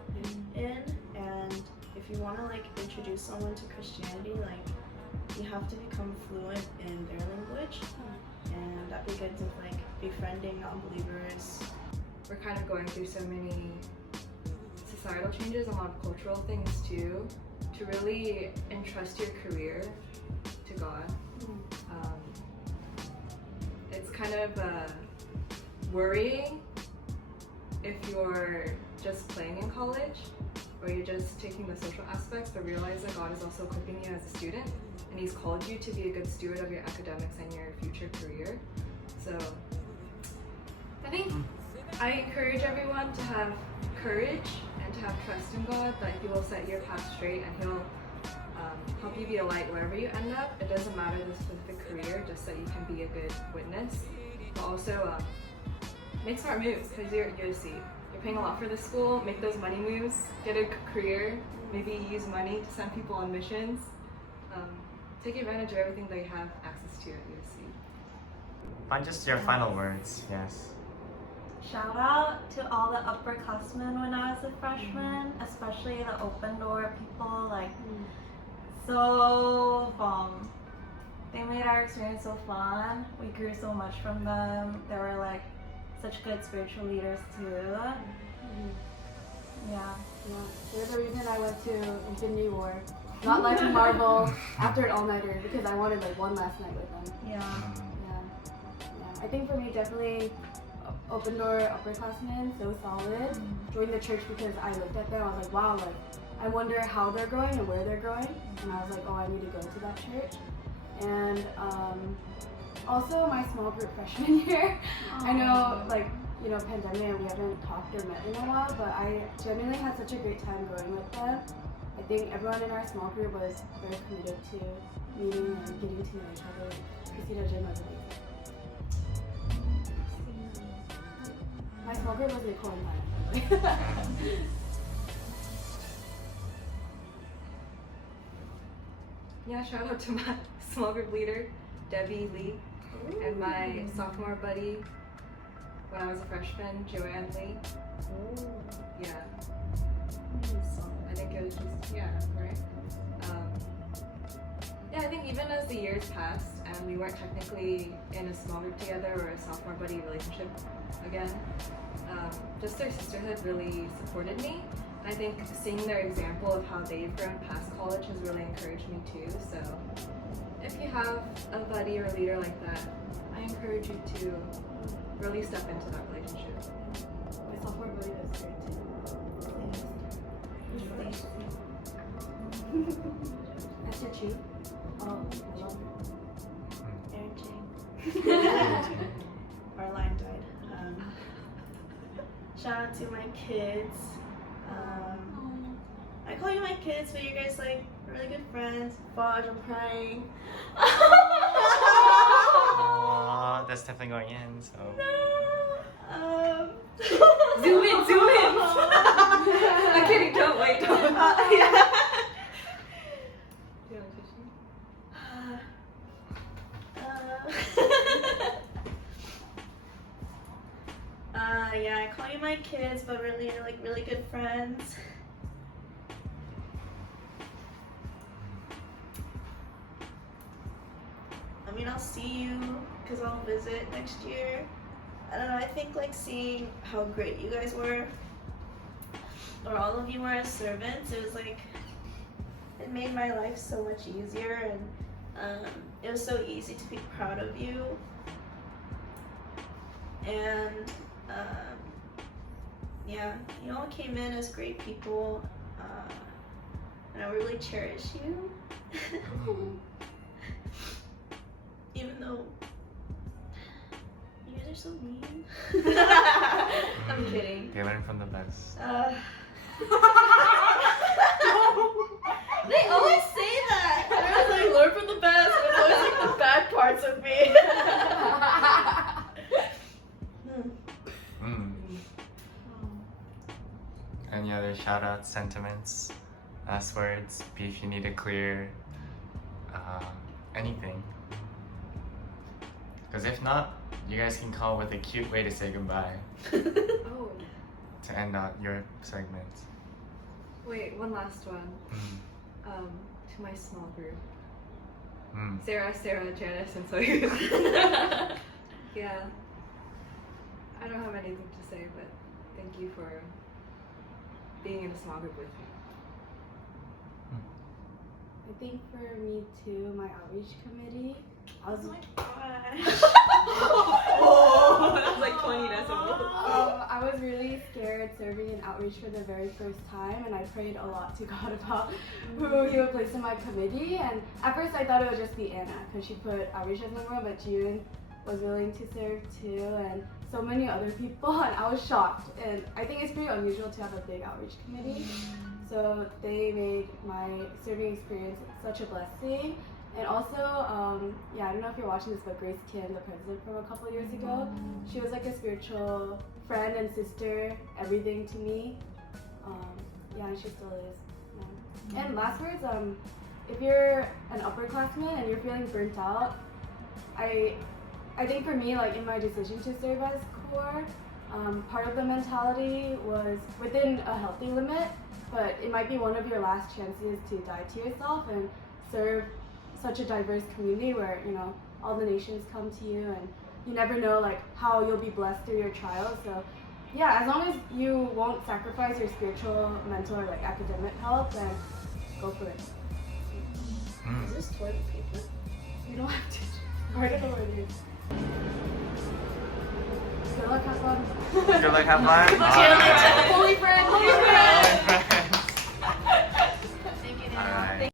in. And if you want to like introduce someone to Christianity, like you have to become fluent in their language, and that begins with like befriending non-believers. We're kind of going through so many societal changes, a lot of cultural things too, to really entrust your career to God. It's kind of worrying if you're just playing in college or you're just taking the social aspects, but realize that God is also equipping you as a student and He's called you to be a good steward of your academics and your future career. So I think I encourage everyone to have courage and to have trust in God, that He will set your path straight and He'll help you be a light wherever you end up. It doesn't matter the specific career, just that you can be a good witness. But also make smart moves, because you're at USC. You're paying a lot for this school. Make those money moves. Get a career. Maybe use money to send people on missions. Take advantage of everything they have access to at USC. Find just your final words, yes. Shout out to all the upperclassmen when I was a freshman, especially the open door people, like so fun. They made our experience so fun. We grew so much from them. They were like such good spiritual leaders too. Yeah. They're the reason I went to Infinity War. Not like Marvel after an all-nighter, because I wanted like one last night with them. Yeah. I think for me, definitely open door upperclassmen, so solid. Joined the church because I looked at them, I was like, wow, like I wonder how they're growing and where they're growing. And I was like, oh, I need to go to that church. And also my small group freshman year. I know, like, you know, pandemic and we haven't talked or met in a while, but I genuinely had such a great time growing with them. I think everyone in our small group was very committed to meeting and getting to know each other. Christina, Jim, everybody. My small group was Nicole and Maya. Yeah, shout out to my small group leader, Debbie Lee, and my sophomore buddy when I was a freshman, Joanne Lee. Yeah. I think it was just, yeah, right? Yeah, I think even as the years passed and we weren't technically in a small group together or a sophomore buddy relationship again, just their sisterhood really supported me. And I think seeing their example of how they've grown past college has really encouraged me too. So if you have a buddy or a leader like that, I encourage you to really step into that relationship. My sophomore buddy was great too. That's your cheat? Oh, I love her. Erin Chang. Our line died. Shout out to my kids. I call you my kids, but you guys like really good friends. Fudge, I'm crying. Aww, that's definitely going in, so. Zoom in, zoom in! I'm kidding, don't wait, don't. Yeah. Yeah, I call you my kids, but really you're like really good friends. I mean, I'll see you because I'll visit next year. I don't know, I think like seeing how great you guys were, or all of you were as servants, it was like, it made my life so much easier, and it was so easy to be proud of you. And yeah, you all came in as great people, and I really cherish you. Even though you guys are so mean. I'm kidding. They learn from the best. They always say that. They're like, learn from the best, but it's always like the bad parts of me. Any other shout outs, sentiments, last words, if you need to clear anything? Because if not, you guys can come up with a cute way to say goodbye. Oh. To end out your segment. Wait, one last one. To my small group. Sarah, Janice, and Soyuz. Yeah. I don't have anything to say, but thank you for being in a small group with me. I think for me too, my outreach committee. I was Oh, that's like 20 decibels. I was really scared serving in outreach for the very first time, and I prayed a lot to God about who He would place in my committee. And at first, I thought it would just be Anna because she put outreach as number one, but June was willing to serve too, and so many other people, and I was shocked. And I think it's pretty unusual to have a big outreach committee, so they made my serving experience such a blessing. And also, yeah, I don't know if you're watching this, but Grace Kim, the president from a couple of years ago, she was like a spiritual friend and sister, everything to me. Yeah, and she still is. Yeah. And last words, if you're an upperclassman and you're feeling burnt out, I think for me, like in my decision to serve as core, part of the mentality was within a healthy limit, but it might be one of your last chances to die to yourself and serve such a diverse community where, you know, all the nations come to you, and you never know like how you'll be blessed through your trials. So yeah, as long as you won't sacrifice your spiritual, mental, or like academic health, then go for it. Is this toilet paper? You don't have to. I don't know what it is. Good luck, have fun. Good luck, have fun. Cheers.